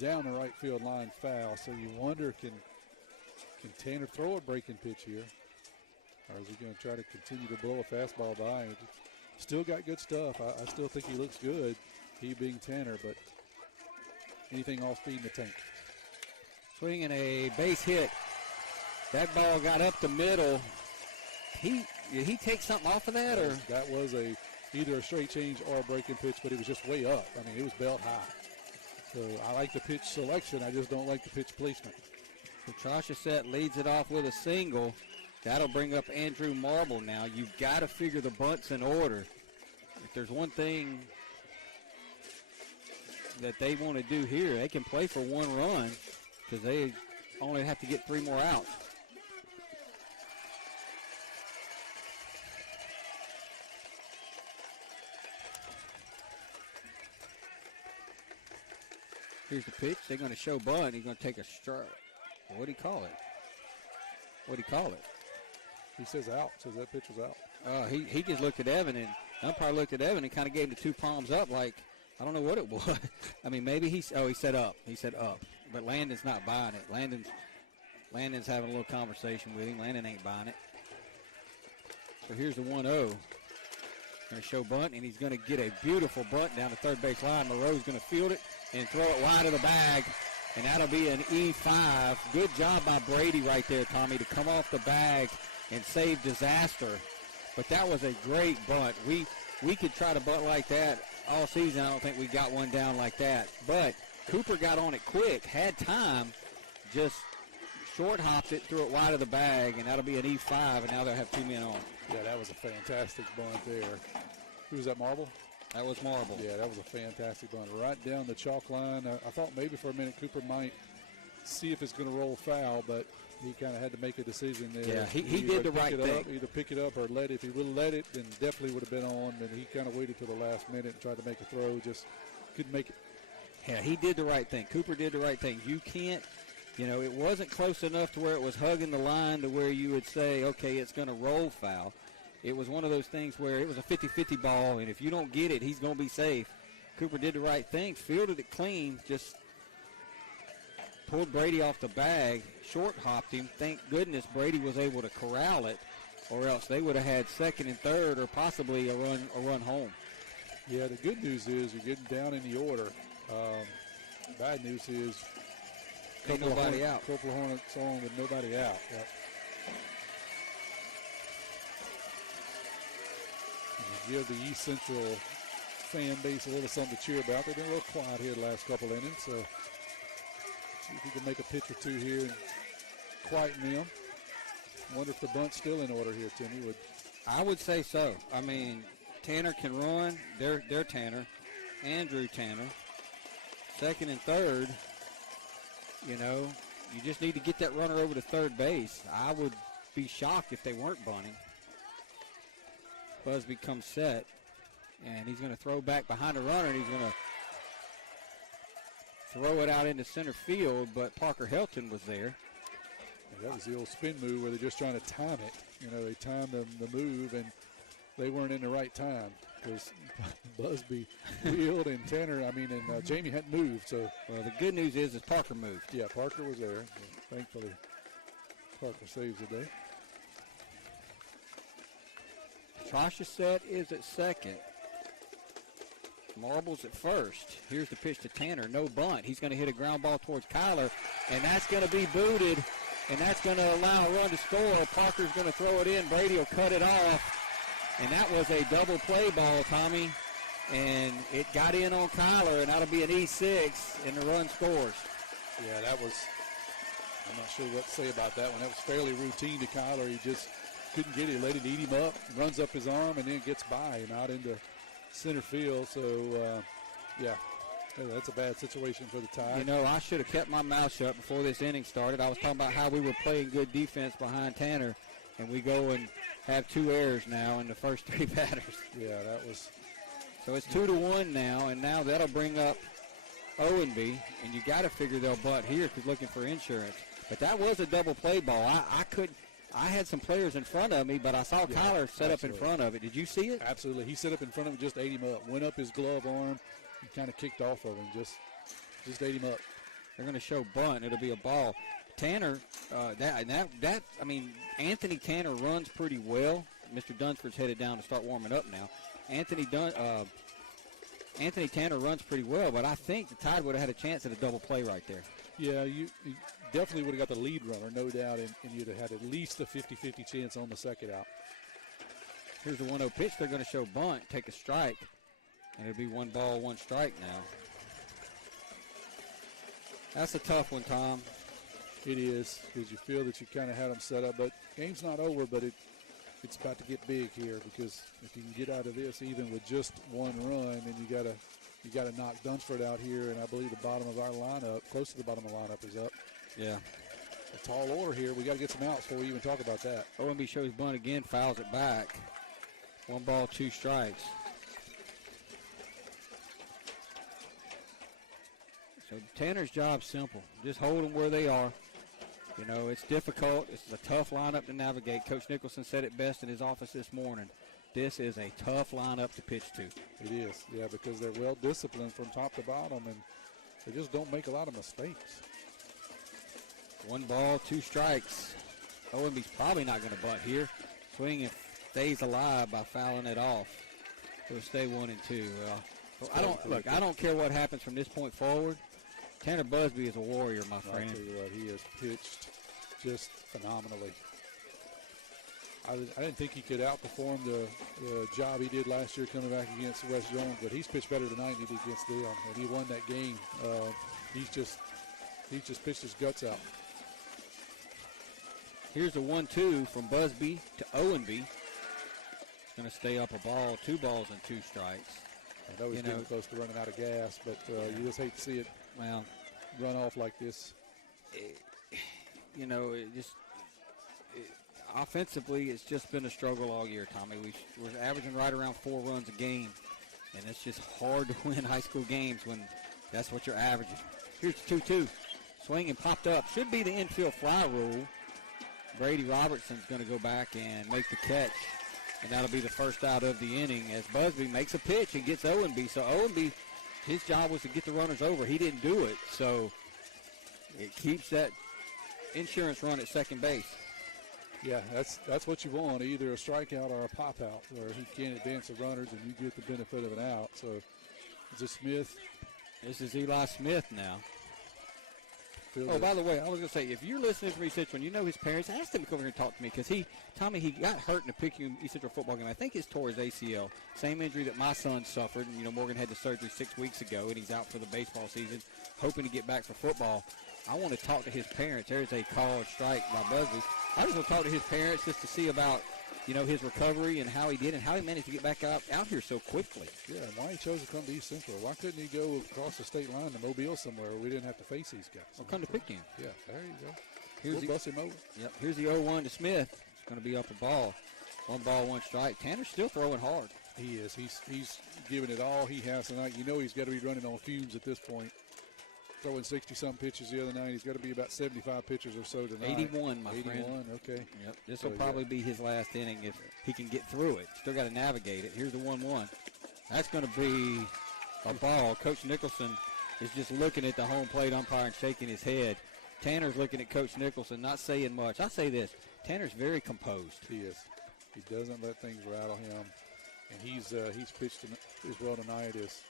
down the right field line foul. So you wonder, can Tanner throw a breaking pitch here? Or is he going to try to continue to blow a fastball by? Still got good stuff. I still think he looks good, he being Tanner, but anything off speed in the tank. Swinging a base hit. That ball got up the middle. Did he take something off of that? Or that was either a straight change or a breaking pitch, but it was just way up. I mean, it was belt high. So I like the pitch selection. I just don't like the pitch placement. So Trocheset leads it off with a single. That'll bring up Andrew Marble now. You've got to figure the bunts in order. If there's one thing that they want to do here, they can play for 1 run because they only have to get 3 more outs. Here's the pitch. They're going to show bunt. He's going to take a strike. What do you call it? He says out. Says that pitch was out. He just looked at Evan, and umpire looked at Evan and kind of gave him the 2 palms up like, I don't know what it was. I mean, maybe he said up. He said up. But Landon's not buying it. Landon's having a little conversation with him. Landon ain't buying it. So here's the 1-0. Going to show bunt, and he's going to get a beautiful bunt down the third base line. Moreau's going to field it and throw it wide of the bag, and that'll be an E5. Good job by Brady right there, Tommy, to come off the bag and save disaster. But that was a great bunt. We could try to bunt like that all season. I don't think we got one down like that. But Cooper got on it quick, had time, just short hopped it, threw it wide of the bag, and that'll be an E5, and now they'll have 2 men on. Yeah, that was a fantastic bunt there. Who was that, Marble? That was Marble. Yeah, that was a fantastic bunt. Right down the chalk line. I thought maybe for a minute Cooper might see if it's going to roll foul, but he kind of had to make a decision there. Yeah, he did the right thing. Either pick it up or let it. If he would have let it, then definitely would have been on. And he kind of waited till the last minute and tried to make a throw. Just couldn't make it. Yeah, he did the right thing. Cooper did the right thing. You can't, it wasn't close enough to where it was hugging the line to where you would say, okay, it's going to roll foul. It was one of those things where it was a 50-50 ball, and if you don't get it, he's going to be safe. Cooper did the right thing, fielded it clean, just pulled Brady off the bag, short-hopped him. Thank goodness Brady was able to corral it, or else they would have had second and third or possibly a run home. Yeah, the good news is you're getting down in the order. Bad news is nobody out. Couple of Hornets on with nobody out. Yep. Give the East Central fan base a little something to cheer about. They've been a little quiet here the last couple innings, so see if we can make a pitch or 2 here and quieten them. Wonder if the bunt's still in order here, Timmy. I would say so. I mean, Tanner can run. They're Tanner. Andrew Tanner. Second and third, you just need to get that runner over to third base. I would be shocked if they weren't bunting. Busby comes set, and he's going to throw back behind the runner, and he's going to throw it out into center field, but Parker Helton was there. And that was the old spin move where they're just trying to time it. They timed the move, and they weren't in the right time because Busby wheeled, and Tanner, and Jamie hadn't moved. So, well, the good news is Parker moved. Yeah, Parker was there. Thankfully, Parker saves the day. Trocheset is at second. Marble's at first. Here's the pitch to Tanner. No bunt. He's going to hit a ground ball towards Kyler, and that's going to be booted, and that's going to allow a run to score. Parker's going to throw it in. Brady will cut it off, and that was a double play ball, Tommy. and it got in on Kyler, and that'll be an E6, and the run scores. Yeah, that was, I'm not sure what to say about that one. That was fairly routine to Kyler. He just couldn't get it, let it eat him up, runs up his arm, and then gets by and out into center field. So, yeah, that's a bad situation for the Tide. You know, I should have kept my mouth shut before this inning started. I was talking about how we were playing good defense behind Tanner, and we go and have 2 errors now in the first 3 batters. Yeah, that was. So it's 2-1 now, and now that'll bring up Owenby, and you got to figure they'll butt here because looking for insurance. But that was a double play ball. I had some players in front of me, but I saw Kyler set up in front of it. Did you see it? Absolutely. He set up in front of him, just ate him up. Went up his glove arm and kind of kicked off of him. Just ate him up. They're going to show bunt. It'll be a ball. Tanner, Anthony Tanner runs pretty well. Mr. Dunsford's headed down to start warming up now. Anthony Tanner runs pretty well, but I think the Tide would have had a chance at a double play right there. Yeah, you definitely would have got the lead runner, no doubt, and you'd have had at least a 50-50 chance on the second out. Here's the 1-0 pitch. They're going to show bunt, take a strike, and it'll be 1 ball, 1 strike now. That's a tough one, Tom. It is, because you feel that you kind of had them set up, but game's not over, but it's about to get big here, because if you can get out of this even with just 1 run, then you got to knock Dunsford out here, and I believe the bottom of our lineup, close to the bottom of the lineup, is up. Yeah. A tall order here. We got to get some outs before we even talk about that. OMB shows bunt again, fouls it back. 1 ball, 2 strikes. So Tanner's job's simple. Just hold them where they are. You know, it's difficult. This is a tough lineup to navigate. Coach Nicholson said it best in his office this morning. This is a tough lineup to pitch to. It is, yeah, because they're well disciplined from top to bottom, and they just don't make a lot of mistakes. 1 ball, 2 strikes. OMB's probably not going to bunt here. Swing and stays alive by fouling it off. It'll stay 1 and 2. I don't care what happens from this point forward. Tanner Busby is a warrior, my friend. I'll tell you what, he has pitched just phenomenally. I didn't think he could outperform the job he did last year coming back against West Jones, but he's pitched better tonight than he did against them, and he won that game. He's just pitched his guts out. Here's a 1-2 from Busby to Owenby. Going to stay up a ball, 2 balls and 2 strikes. I know he's getting close to running out of gas, but you just hate to see it run off like this. Offensively, it's just been a struggle all year, Tommy. We're averaging right around 4 runs a game, and it's just hard to win high school games when that's what you're averaging. Here's the 2-2. Swing and popped up. Should be the infield fly rule. Brady Robertson's going to go back and make the catch, and that'll be the first out of the inning as Busby makes a pitch and gets Owenby. So Owenby, his job was to get the runners over. He didn't do it, so it keeps that insurance run at second base. Yeah, that's what you want, either a strikeout or a pop-out where he can't advance the runners and you get the benefit of an out. So is it Smith? This is Eli Smith now. By the way, I was going to say, if you're listening to me, Central, and you know his parents, ask him to come here and talk to me because he got hurt in a Picayune East Central football game. I think it's tore his ACL. Same injury that my son suffered. And, Morgan had the surgery 6 weeks ago, and he's out for the baseball season, hoping to get back for football. I want to talk to his parents. There's a call strike by Busby. I just want to talk to his parents just to see about, his recovery and how he did and how he managed to get back out here so quickly. Yeah, and why he chose to come to East Central. Why couldn't he go across the state line to Mobile somewhere where we didn't have to face these guys? Well, come to Picayune. Yeah, there you go. We'll bust him over. Yep, here's the 0-1 to Smith. It's going to be up a ball. 1 ball, 1 strike. Tanner's still throwing hard. He is. He's giving it all he has tonight. He's got to be running on fumes at this point. Throwing 60-some pitches the other night. He's got to be about 75 pitches or so tonight. 81, my friend. 81, okay. Yep. This will probably be his last inning if he can get through it. Still got to navigate it. Here's the 1-1. That's going to be a ball. Coach Nicholson is just looking at the home plate umpire and shaking his head. Tanner's looking at Coach Nicholson, not saying much. I'll say this. Tanner's very composed. He is. He doesn't let things rattle him. And he's pitched as well tonight as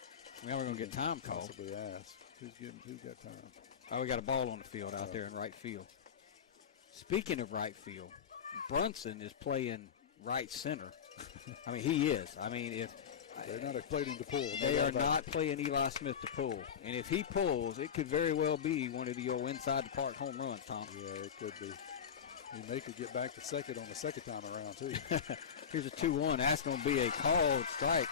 now we're going to get time called. Possibly asked. Who's got time? Oh, we got a ball on the field out there in right field. Speaking of right field, Brunson is playing right center. He is. They're not playing him to pull. They are not playing Eli Smith to pull. And if he pulls, it could very well be one of the old inside the park home runs, Tom. Yeah, it could be. He may could get back to second on the second time around, too. Here's a 2-1. That's going to be a called strike.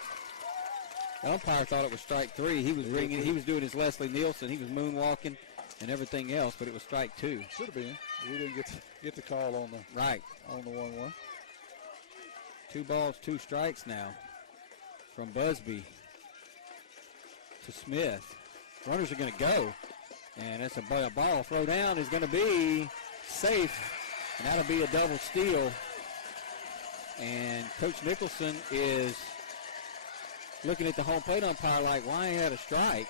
The umpire thought it was strike 3. He was ringing. He was doing his Leslie Nielsen. He was moonwalking and everything else, but it was strike 2. Should have been. We didn't get the call on the 1-1. 2 balls, 2 strikes now from Busby to Smith. Runners are going to go, and it's a ball. Throw down is going to be safe, and that'll be a double steal. And Coach Nicholson is looking at the home plate umpire like, why ain't that a strike?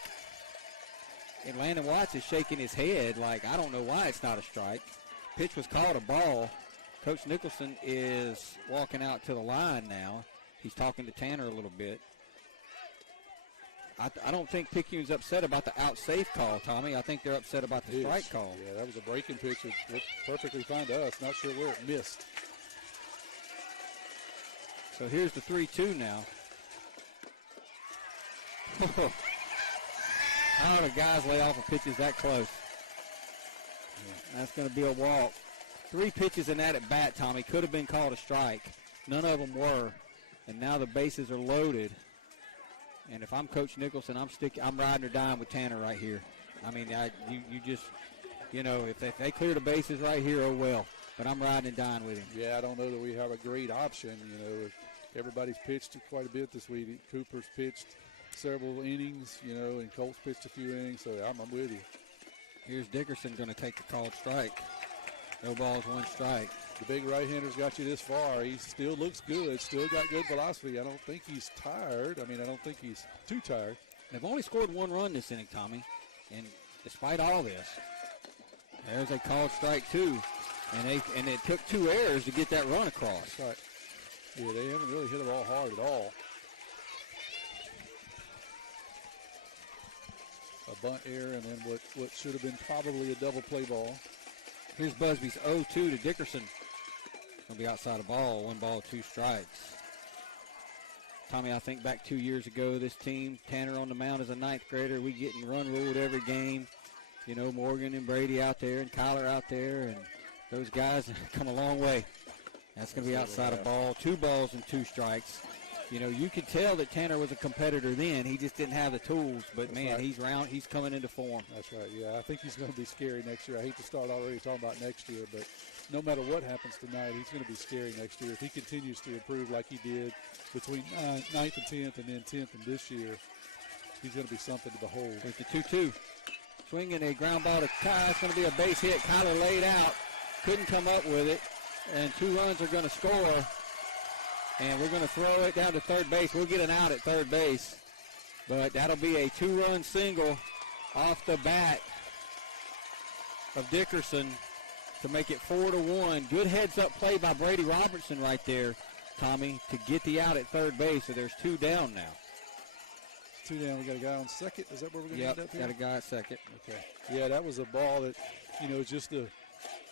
And Landon Watts is shaking his head like, I don't know why it's not a strike. Pitch was called a ball. Coach Nicholson is walking out to the line now. He's talking to Tanner a little bit. I don't think Picayune's upset about the out safe call, Tommy. I think they're upset about the strike call. Yeah, that was a breaking pitch. It looked perfectly fine to us. Not sure where it missed. So here's the 3-2 now. How do guys lay off of pitches that close? Yeah. That's going to be a walk. 3 pitches in that at bat, Tommy. Could have been called a strike. None of them were. And now the bases are loaded. And if I'm Coach Nicholson, I'm riding or dying with Tanner right here. I mean, you just, if they clear the bases right here, oh well. But I'm riding and dying with him. Yeah, I don't know that we have a great option. Everybody's pitched quite a bit this week. Cooper's pitched several innings, and Colts pitched a few innings. So I'm with you. Here's Dickerson going to take the called strike. No balls, 1 strike. The big right-hander's got you this far. He still looks good, still got good velocity. I don't think he's tired. I don't think he's too tired. They've only scored 1 run this inning, Tommy. And despite all this, there's a called strike 2. And it took 2 errors to get that run across. That's right. Yeah, they haven't really hit the ball hard at all. A bunt error and then what should have been probably a double play ball. Here's Busby's 0-2 to Dickerson. Going to be outside of ball. 1 ball, 2 strikes. Tommy, I think back 2 years ago, this team, Tanner on the mound as a 9th grader, we getting run ruled every game. Morgan and Brady out there and Kyler out there, and those guys have come a long way. That's going to be outside of ball. 2 balls and 2 strikes. You could tell that Tanner was a competitor then. He just didn't have the tools. But, that's man, right. He's coming into form. That's right, yeah. I think he's going to be scary next year. I hate to start already talking about next year, but no matter what happens tonight, he's going to be scary next year. If he continues to improve like he did between 9th and 10th and then 10th and this year, he's going to be something to behold. There's the 2-2. Swinging a ground ball to Kyle. It's going to be a base hit. Kyler laid out. Couldn't come up with it. And 2 runs are going to score. And we're going to throw it down to third base. We'll get an out at third base. But that'll be a 2-run single off the bat of Dickerson to make it 4-1. Good heads-up play by Brady Robertson right there, Tommy, to get the out at third base. So there's 2 down now. 2 down. We got a guy on second. Is that where we're going to end up here? Got a guy at second. Okay. Yeah, that was a ball that, just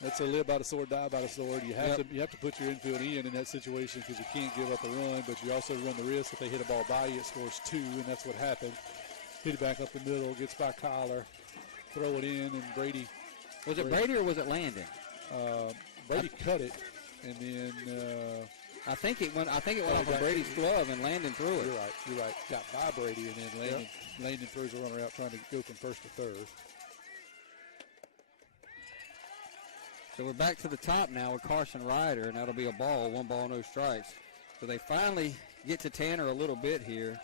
that's a live by the sword, die by the sword. You have to put your infield in that situation because you can't give up a run, but you also run the risk if they hit a ball by you, it scores 2, and that's what happened. Hit it back up the middle, gets by Kyler, throw it in, and Brady. Was it Brady or was it Landon? Brady cut it, and then I think it went off of Brady's glove, and Landon threw it. You're right. Got by Brady, and then Landon throws a runner out trying to go from first to third. So we're back to the top now with Carson Ryder, and that'll be a ball, 1 ball, no strikes. So they finally get to Tanner a little bit here.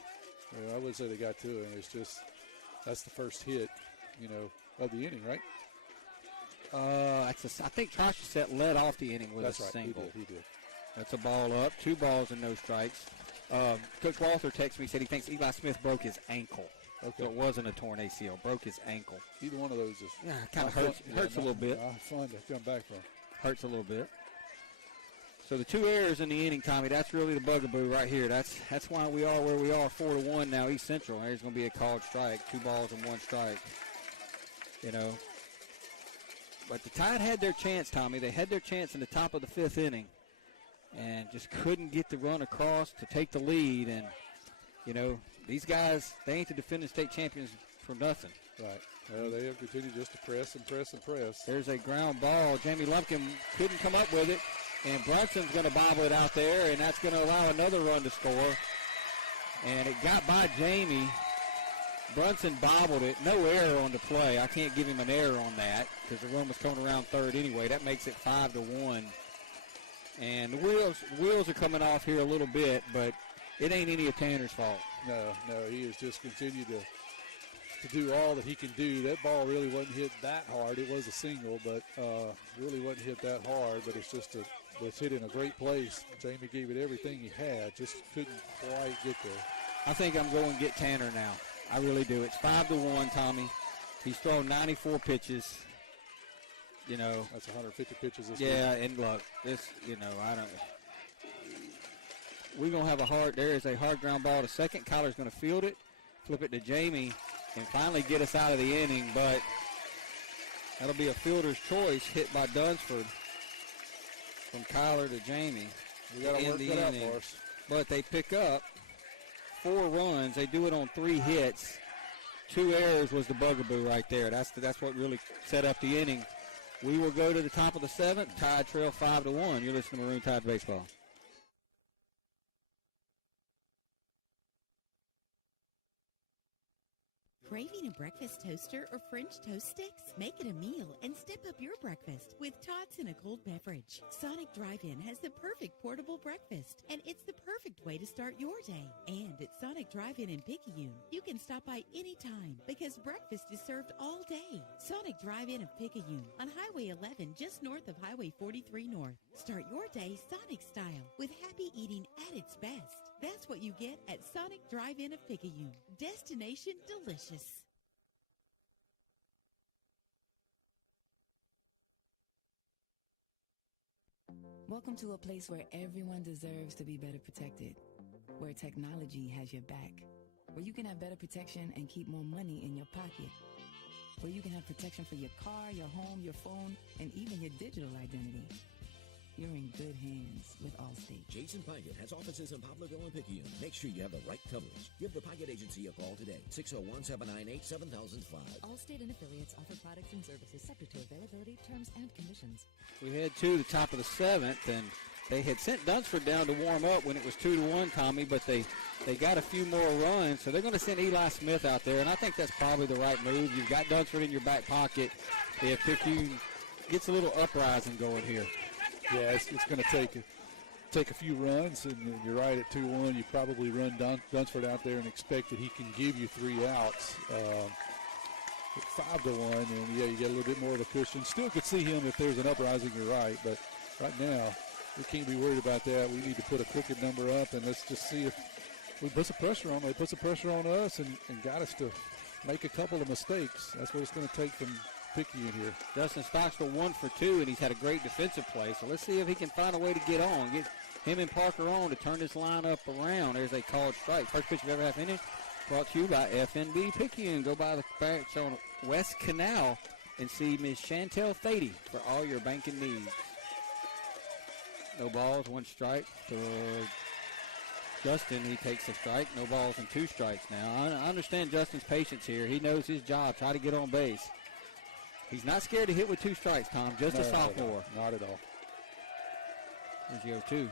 Well, I would say they got to it. It's just that's the first hit, of the inning, right? I think Troshicet led off the inning with a single. He did. That's a ball up, 2 balls and no strikes. Coach Walther texted me, said he thinks Eli Smith broke his ankle. Okay. So it wasn't a torn ACL. Broke his ankle. Either one of those is kind of hurts. Hurts a little bit. Fun to come back from. Hurts a little bit. So the 2 errors in the inning, Tommy. That's really the bugaboo right here. That's why we are where we are. 4-1 now. East Central. There's going to be a called strike. 2 balls and 1 strike. But the Tide had their chance, Tommy. They had their chance in the top of the 5th inning, and just couldn't get the run across to take the lead. And these guys, they ain't the defending state champions for nothing. Right. Well, they have continued just to press and press and press. There's a ground ball. Jamie Lumpkin couldn't come up with it, and Brunson's going to bobble it out there, and that's going to allow another run to score. And it got by Jamie. Brunson bobbled it. No error on the play. I can't give him an error on that because the run was coming around third anyway. That makes it 5-1. And the wheels are coming off here a little bit, but it ain't any of Tanner's fault. No, he has just continued to do all that he can do. That ball really wasn't hit that hard. It was a single, but really wasn't hit that hard. But it's just it's hit in a great place. Jamie gave it everything he had, just couldn't quite get there. I think I'm going to get Tanner now. I really do. It's 5-1, Tommy. He's thrown 94 pitches. That's 150 pitches this week. Yeah, and look, I don't. We're going to have there is a hard ground ball to second. Kyler's going to field it, flip it to Jamie, and finally get us out of the inning. But that'll be a fielder's choice hit by Dunsford from Kyler to Jamie. We got to work that out for us. But they pick up 4 runs. They do it on 3 hits. 2 errors was the bugaboo right there. That's what really set up the inning. We will go to the top of the 7th. Tide trail 5-1. You're listening to Maroon Tide Baseball. Craving a breakfast toaster or French toast sticks? Make it a meal and step up your breakfast with tots and a cold beverage. Sonic Drive-In has the perfect portable breakfast, and it's the perfect way to start your day. And at Sonic Drive-In in Picayune, you can stop by anytime because breakfast is served all day. Sonic Drive-In of Picayune on Highway 11 just north of Highway 43 North. Start your day Sonic style with happy eating at its best. That's what you get at Sonic Drive-In of Picayune. Destination delicious. Welcome to a place where everyone deserves to be better protected, where technology has your back, where you can have better protection and keep more money in your pocket, where you can have protection for your car, your home, your phone, and even your digital identity. You're in good hands with Allstate. Jason Pygott has offices in Poplarville and Picayune. Make sure you have the right coverage. Give the Pygott Agency a call today. 601-798-7005. Allstate and affiliates offer products and services subject to availability, terms, and conditions. We head to the top of the 7th, and they had sent Dunsford down to warm up when it was 2-1, Tommy, but they got a few more runs, so they're going to send Eli Smith out there, and I think that's probably the right move. You've got Dunsford in your back pocket if Picayune gets a little uprising going here. Yeah, it's going to take a few runs, and you're right, at 2-1, you probably run Dunsford out there and expect that he can give you 3 outs. At 5-1, and yeah, you get a little bit more of a cushion. Still could see him if there's an uprising, you're right, but right now we can't be worried about that. We need to put a crooked number up, and let's just see if we put some pressure on them. They put some pressure on us and got us to make a couple of mistakes. That's what it's going to take from Picayune here. Justin Stockstill 1 for 2, and he's had a great defensive play. So let's see if he can find a way to get on. Get him and Parker on to turn this lineup around. There's a called strike. First pitch of every half inning brought to you by FNB Picayune. Go by the branch on West Canal and see Ms. Chantel Thady for all your banking needs. No balls, 1 strike for Justin. He takes a strike. No balls and 2 strikes now. I understand Justin's patience here. He knows his job. Try to get on base. He's not scared to hit with 2 strikes, Tom. Just a sophomore. Not at all. Here's the 0-2.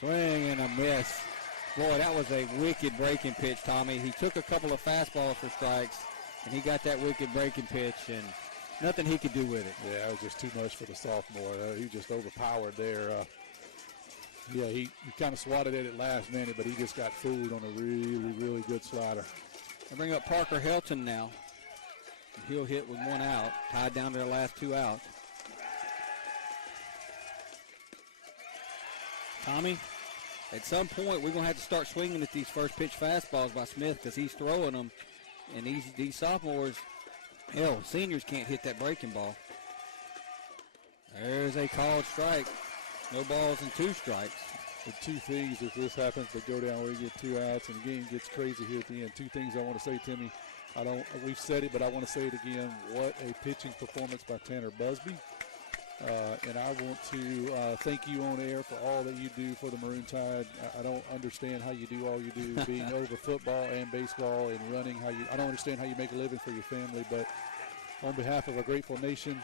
Swing and a miss. Boy, that was a wicked breaking pitch, Tommy. He took a couple of fastballs for strikes, and he got that wicked breaking pitch, and nothing he could do with it. Yeah, it was just too much for the sophomore. He just overpowered there. Yeah, he kind of swatted at it last minute, but he just got fooled on a really, really good slider. I bring up Parker Helton now. He'll hit with 1 out, tied down to their last 2 outs. Tommy, at some point we're going to have to start swinging at these first pitch fastballs by Smith because he's throwing them, and these sophomores, hell, seniors can't hit that breaking ball. There's a called strike. No balls and 2 strikes. The 2 things, if this happens, they go down where you get 2 outs, and the game gets crazy here at the end. 2 things I want to say, Timmy. We've said it, but I want to say it again. What a pitching performance by Tanner Busby. And I want to thank you on air for all that you do for the Maroon Tide. I don't understand how you do all you do, being over football and baseball and running. I don't understand how you make a living for your family, but on behalf of a grateful nation,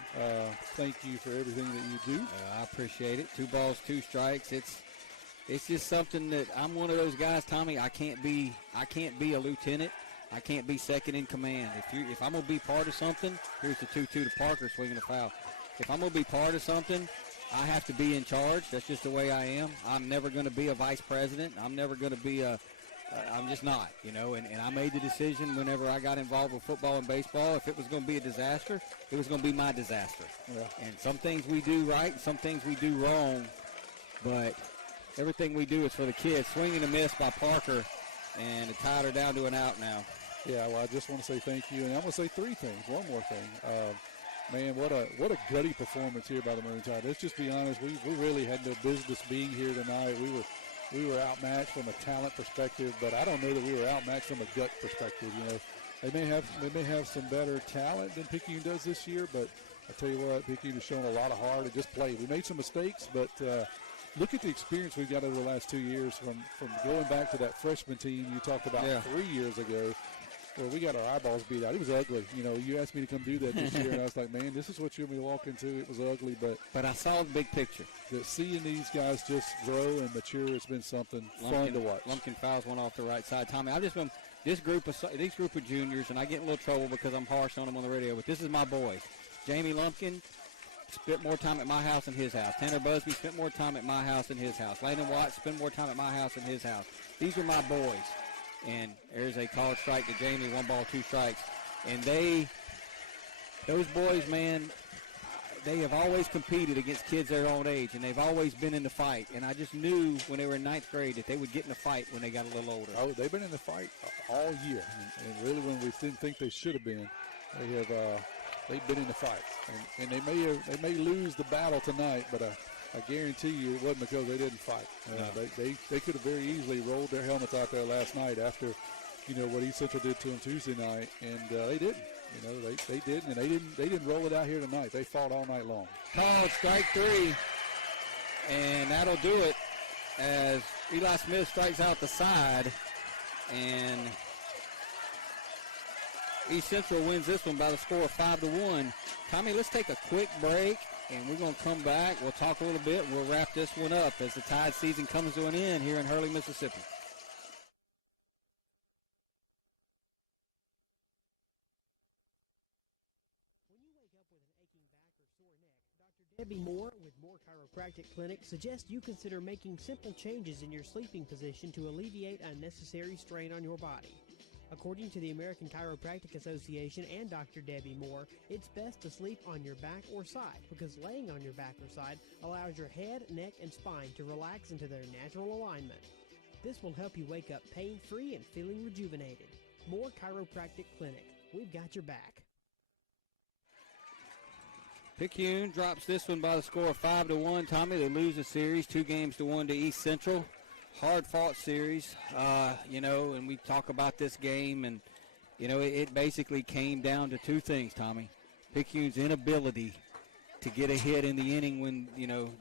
thank you for everything that you do. I appreciate it. 2 balls, 2 strikes. It's just something that I'm one of those guys, Tommy. I can't be a lieutenant. I can't be second in command. If I'm gonna be part of something, here's the 2-2 to Parker swinging a foul. If I'm gonna be part of something, I have to be in charge. That's just the way I am. I'm never gonna be a vice president. I'm never gonna be I'm just not, And I made the decision whenever I got involved with football and baseball. If it was going to be a disaster, it was going to be my disaster. Yeah. And some things we do right, and some things we do wrong. But everything we do is for the kids. Swing and a miss by Parker, and the Tide are down to an out now. Yeah, well, I just want to say thank you, and I'm going to say 3 things. One more thing. Man, what a gutty performance here by the Maroon Tide. Let's just be honest. We really had no business being here tonight. We were outmatched from a talent perspective, but I don't know that we were outmatched from a gut perspective. They may have some better talent than Picayune does this year, but I tell you what, Picayune has shown a lot of heart and just played. We made some mistakes, but look at the experience we've got over the last 2 years from going back to that freshman team you talked about 3 years ago. Well, we got our eyeballs beat out. It was ugly. You asked me to come do that this year, and I was like, man, this is what you're going to walk into. It was ugly, but I saw the big picture. Seeing these guys just grow and mature has been something fun to watch. Lumpkin fouls one off the right side. Tommy, I've just been this group of juniors, and I get in a little trouble because I'm harsh on them on the radio, but this is my boys. Jamie Lumpkin spent more time at my house than his house. Tanner Busby spent more time at my house than his house. Landon Watts spent more time at my house than his house. These are my boys. And there's a called strike to Jamie, 1 ball, 2 strikes. And those boys, man, they have always competed against kids their own age, and they've always been in the fight. And I just knew when they were in 9th grade that they would get in the fight when they got a little older. Oh, they've been in the fight all year. And really when we didn't think they should have been, they've been in the fight. And they may lose the battle tonight, but I guarantee you it wasn't because they didn't fight. They could have very easily rolled their helmets out there last night after, what East Central did to them Tuesday night, and they didn't. They didn't, and they didn't roll it out here tonight. They fought all night long. Called strike 3, and that'll do it as Eli Smith strikes out the side, and East Central wins this one by the score of 5-1. Tommy, let's take a quick break. And we're going to come back. We'll talk a little bit. We'll wrap this one up as the Tide season comes to an end here in Hurley, Mississippi. When you wake up with an aching back or sore neck, Dr. Debbie Moore with Moore Chiropractic Clinic suggests you consider making simple changes in your sleeping position to alleviate unnecessary strain on your body. According to the American Chiropractic Association and Dr. Debbie Moore, it's best to sleep on your back or side because laying on your back or side allows your head, neck, and spine to relax into their natural alignment. This will help you wake up pain-free and feeling rejuvenated. Moore Chiropractic Clinic. We've got your back. Picayune drops this one by the score of 5-1. Tommy, they lose the series 2-1 to East Central. Hard-fought series, and we talk about this game, and, it basically came down to 2 things, Tommy. Picayune's inability to get a hit in the inning when,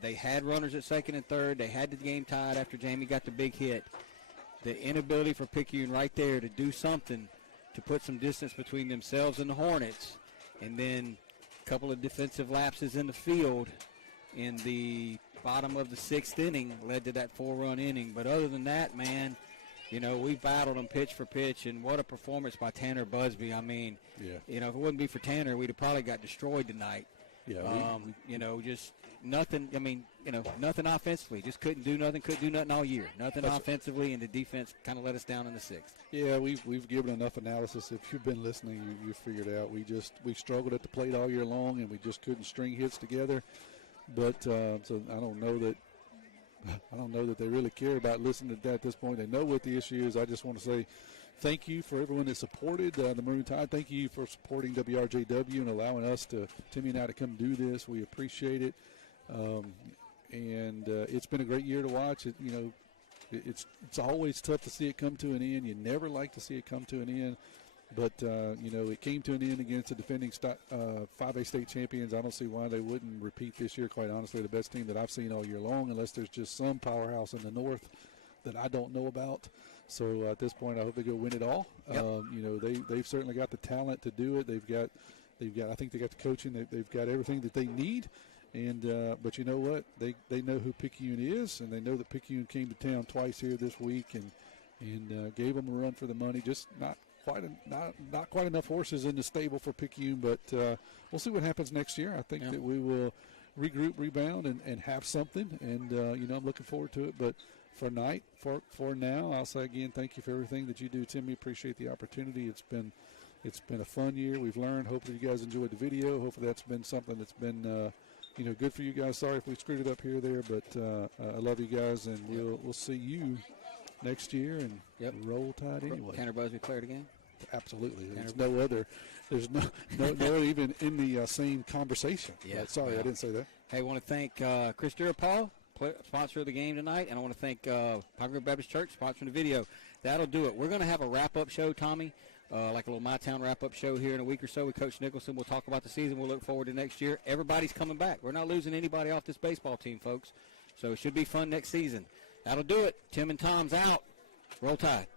they had runners at second and third. They had the game tied after Jamie got the big hit. The inability for Picayune right there to do something to put some distance between themselves and the Hornets, and then a couple of defensive lapses in the field in the bottom of the 6th inning led to that 4-run inning. But other than that, man, we battled them pitch for pitch, and what a performance by Tanner Busby. I mean, if it wouldn't be for Tanner, we'd have probably got destroyed tonight. Yeah, just nothing. I mean, nothing offensively. Just couldn't do nothing all year. Nothing offensively, and the defense kind of let us down in the 6th. Yeah, we've given enough analysis. If you've been listening, you figured out we struggled at the plate all year long, and we just couldn't string hits together. But so I don't know that they really care about listening to that at this point. They know what the issue is. I just want to say thank you for everyone that supported the Maroon Tide. Thank you for supporting WRJW and allowing us Timmy and I to come do this. We appreciate it. And it's been a great year to watch. It's always tough to see it come to an end. You never like to see it come to an end. But, it came to an end against the defending 5A state champions. I don't see why they wouldn't repeat this year, quite honestly. The best team that I've seen all year long, unless there's just some powerhouse in the north that I don't know about. So at this point, I hope they go win it all. Yep. They've certainly got the talent to do it. They've got. I think they got the coaching. They've got everything that they need. And but you know what? They know who Picayune is, and they know that Picayune came to town twice here this week and gave them a run for the money. Just not quite enough horses in the stable for Picayune, but we'll see what happens next year. I think that we will regroup, rebound, and have something. And I'm looking forward to it. But for now, I'll say again, thank you for everything that you do, Timmy. Appreciate the opportunity. It's been a fun year. We've learned. Hopefully you guys enjoyed the video. Hopefully that's been something that's been good for you guys. Sorry if we screwed it up here or there, but I love you guys, and we'll see you next year and Roll Tide anyway. Tanner Busby declared again? Absolutely. There's no other. There's no even in the same conversation. Yeah. Sorry, I didn't say that. Hey, I want to thank Chris Durapal, sponsor of the game tonight, and I want to thank Pine Grove Baptist Church, sponsoring the video. That'll do it. We're going to have a wrap-up show, Tommy, like a little My Town wrap-up show here in a week or so with Coach Nicholson. We'll talk about the season. We'll look forward to next year. Everybody's coming back. We're not losing anybody off this baseball team, folks. So it should be fun next season. That'll do it. Tim and Tom's out. Roll Tide.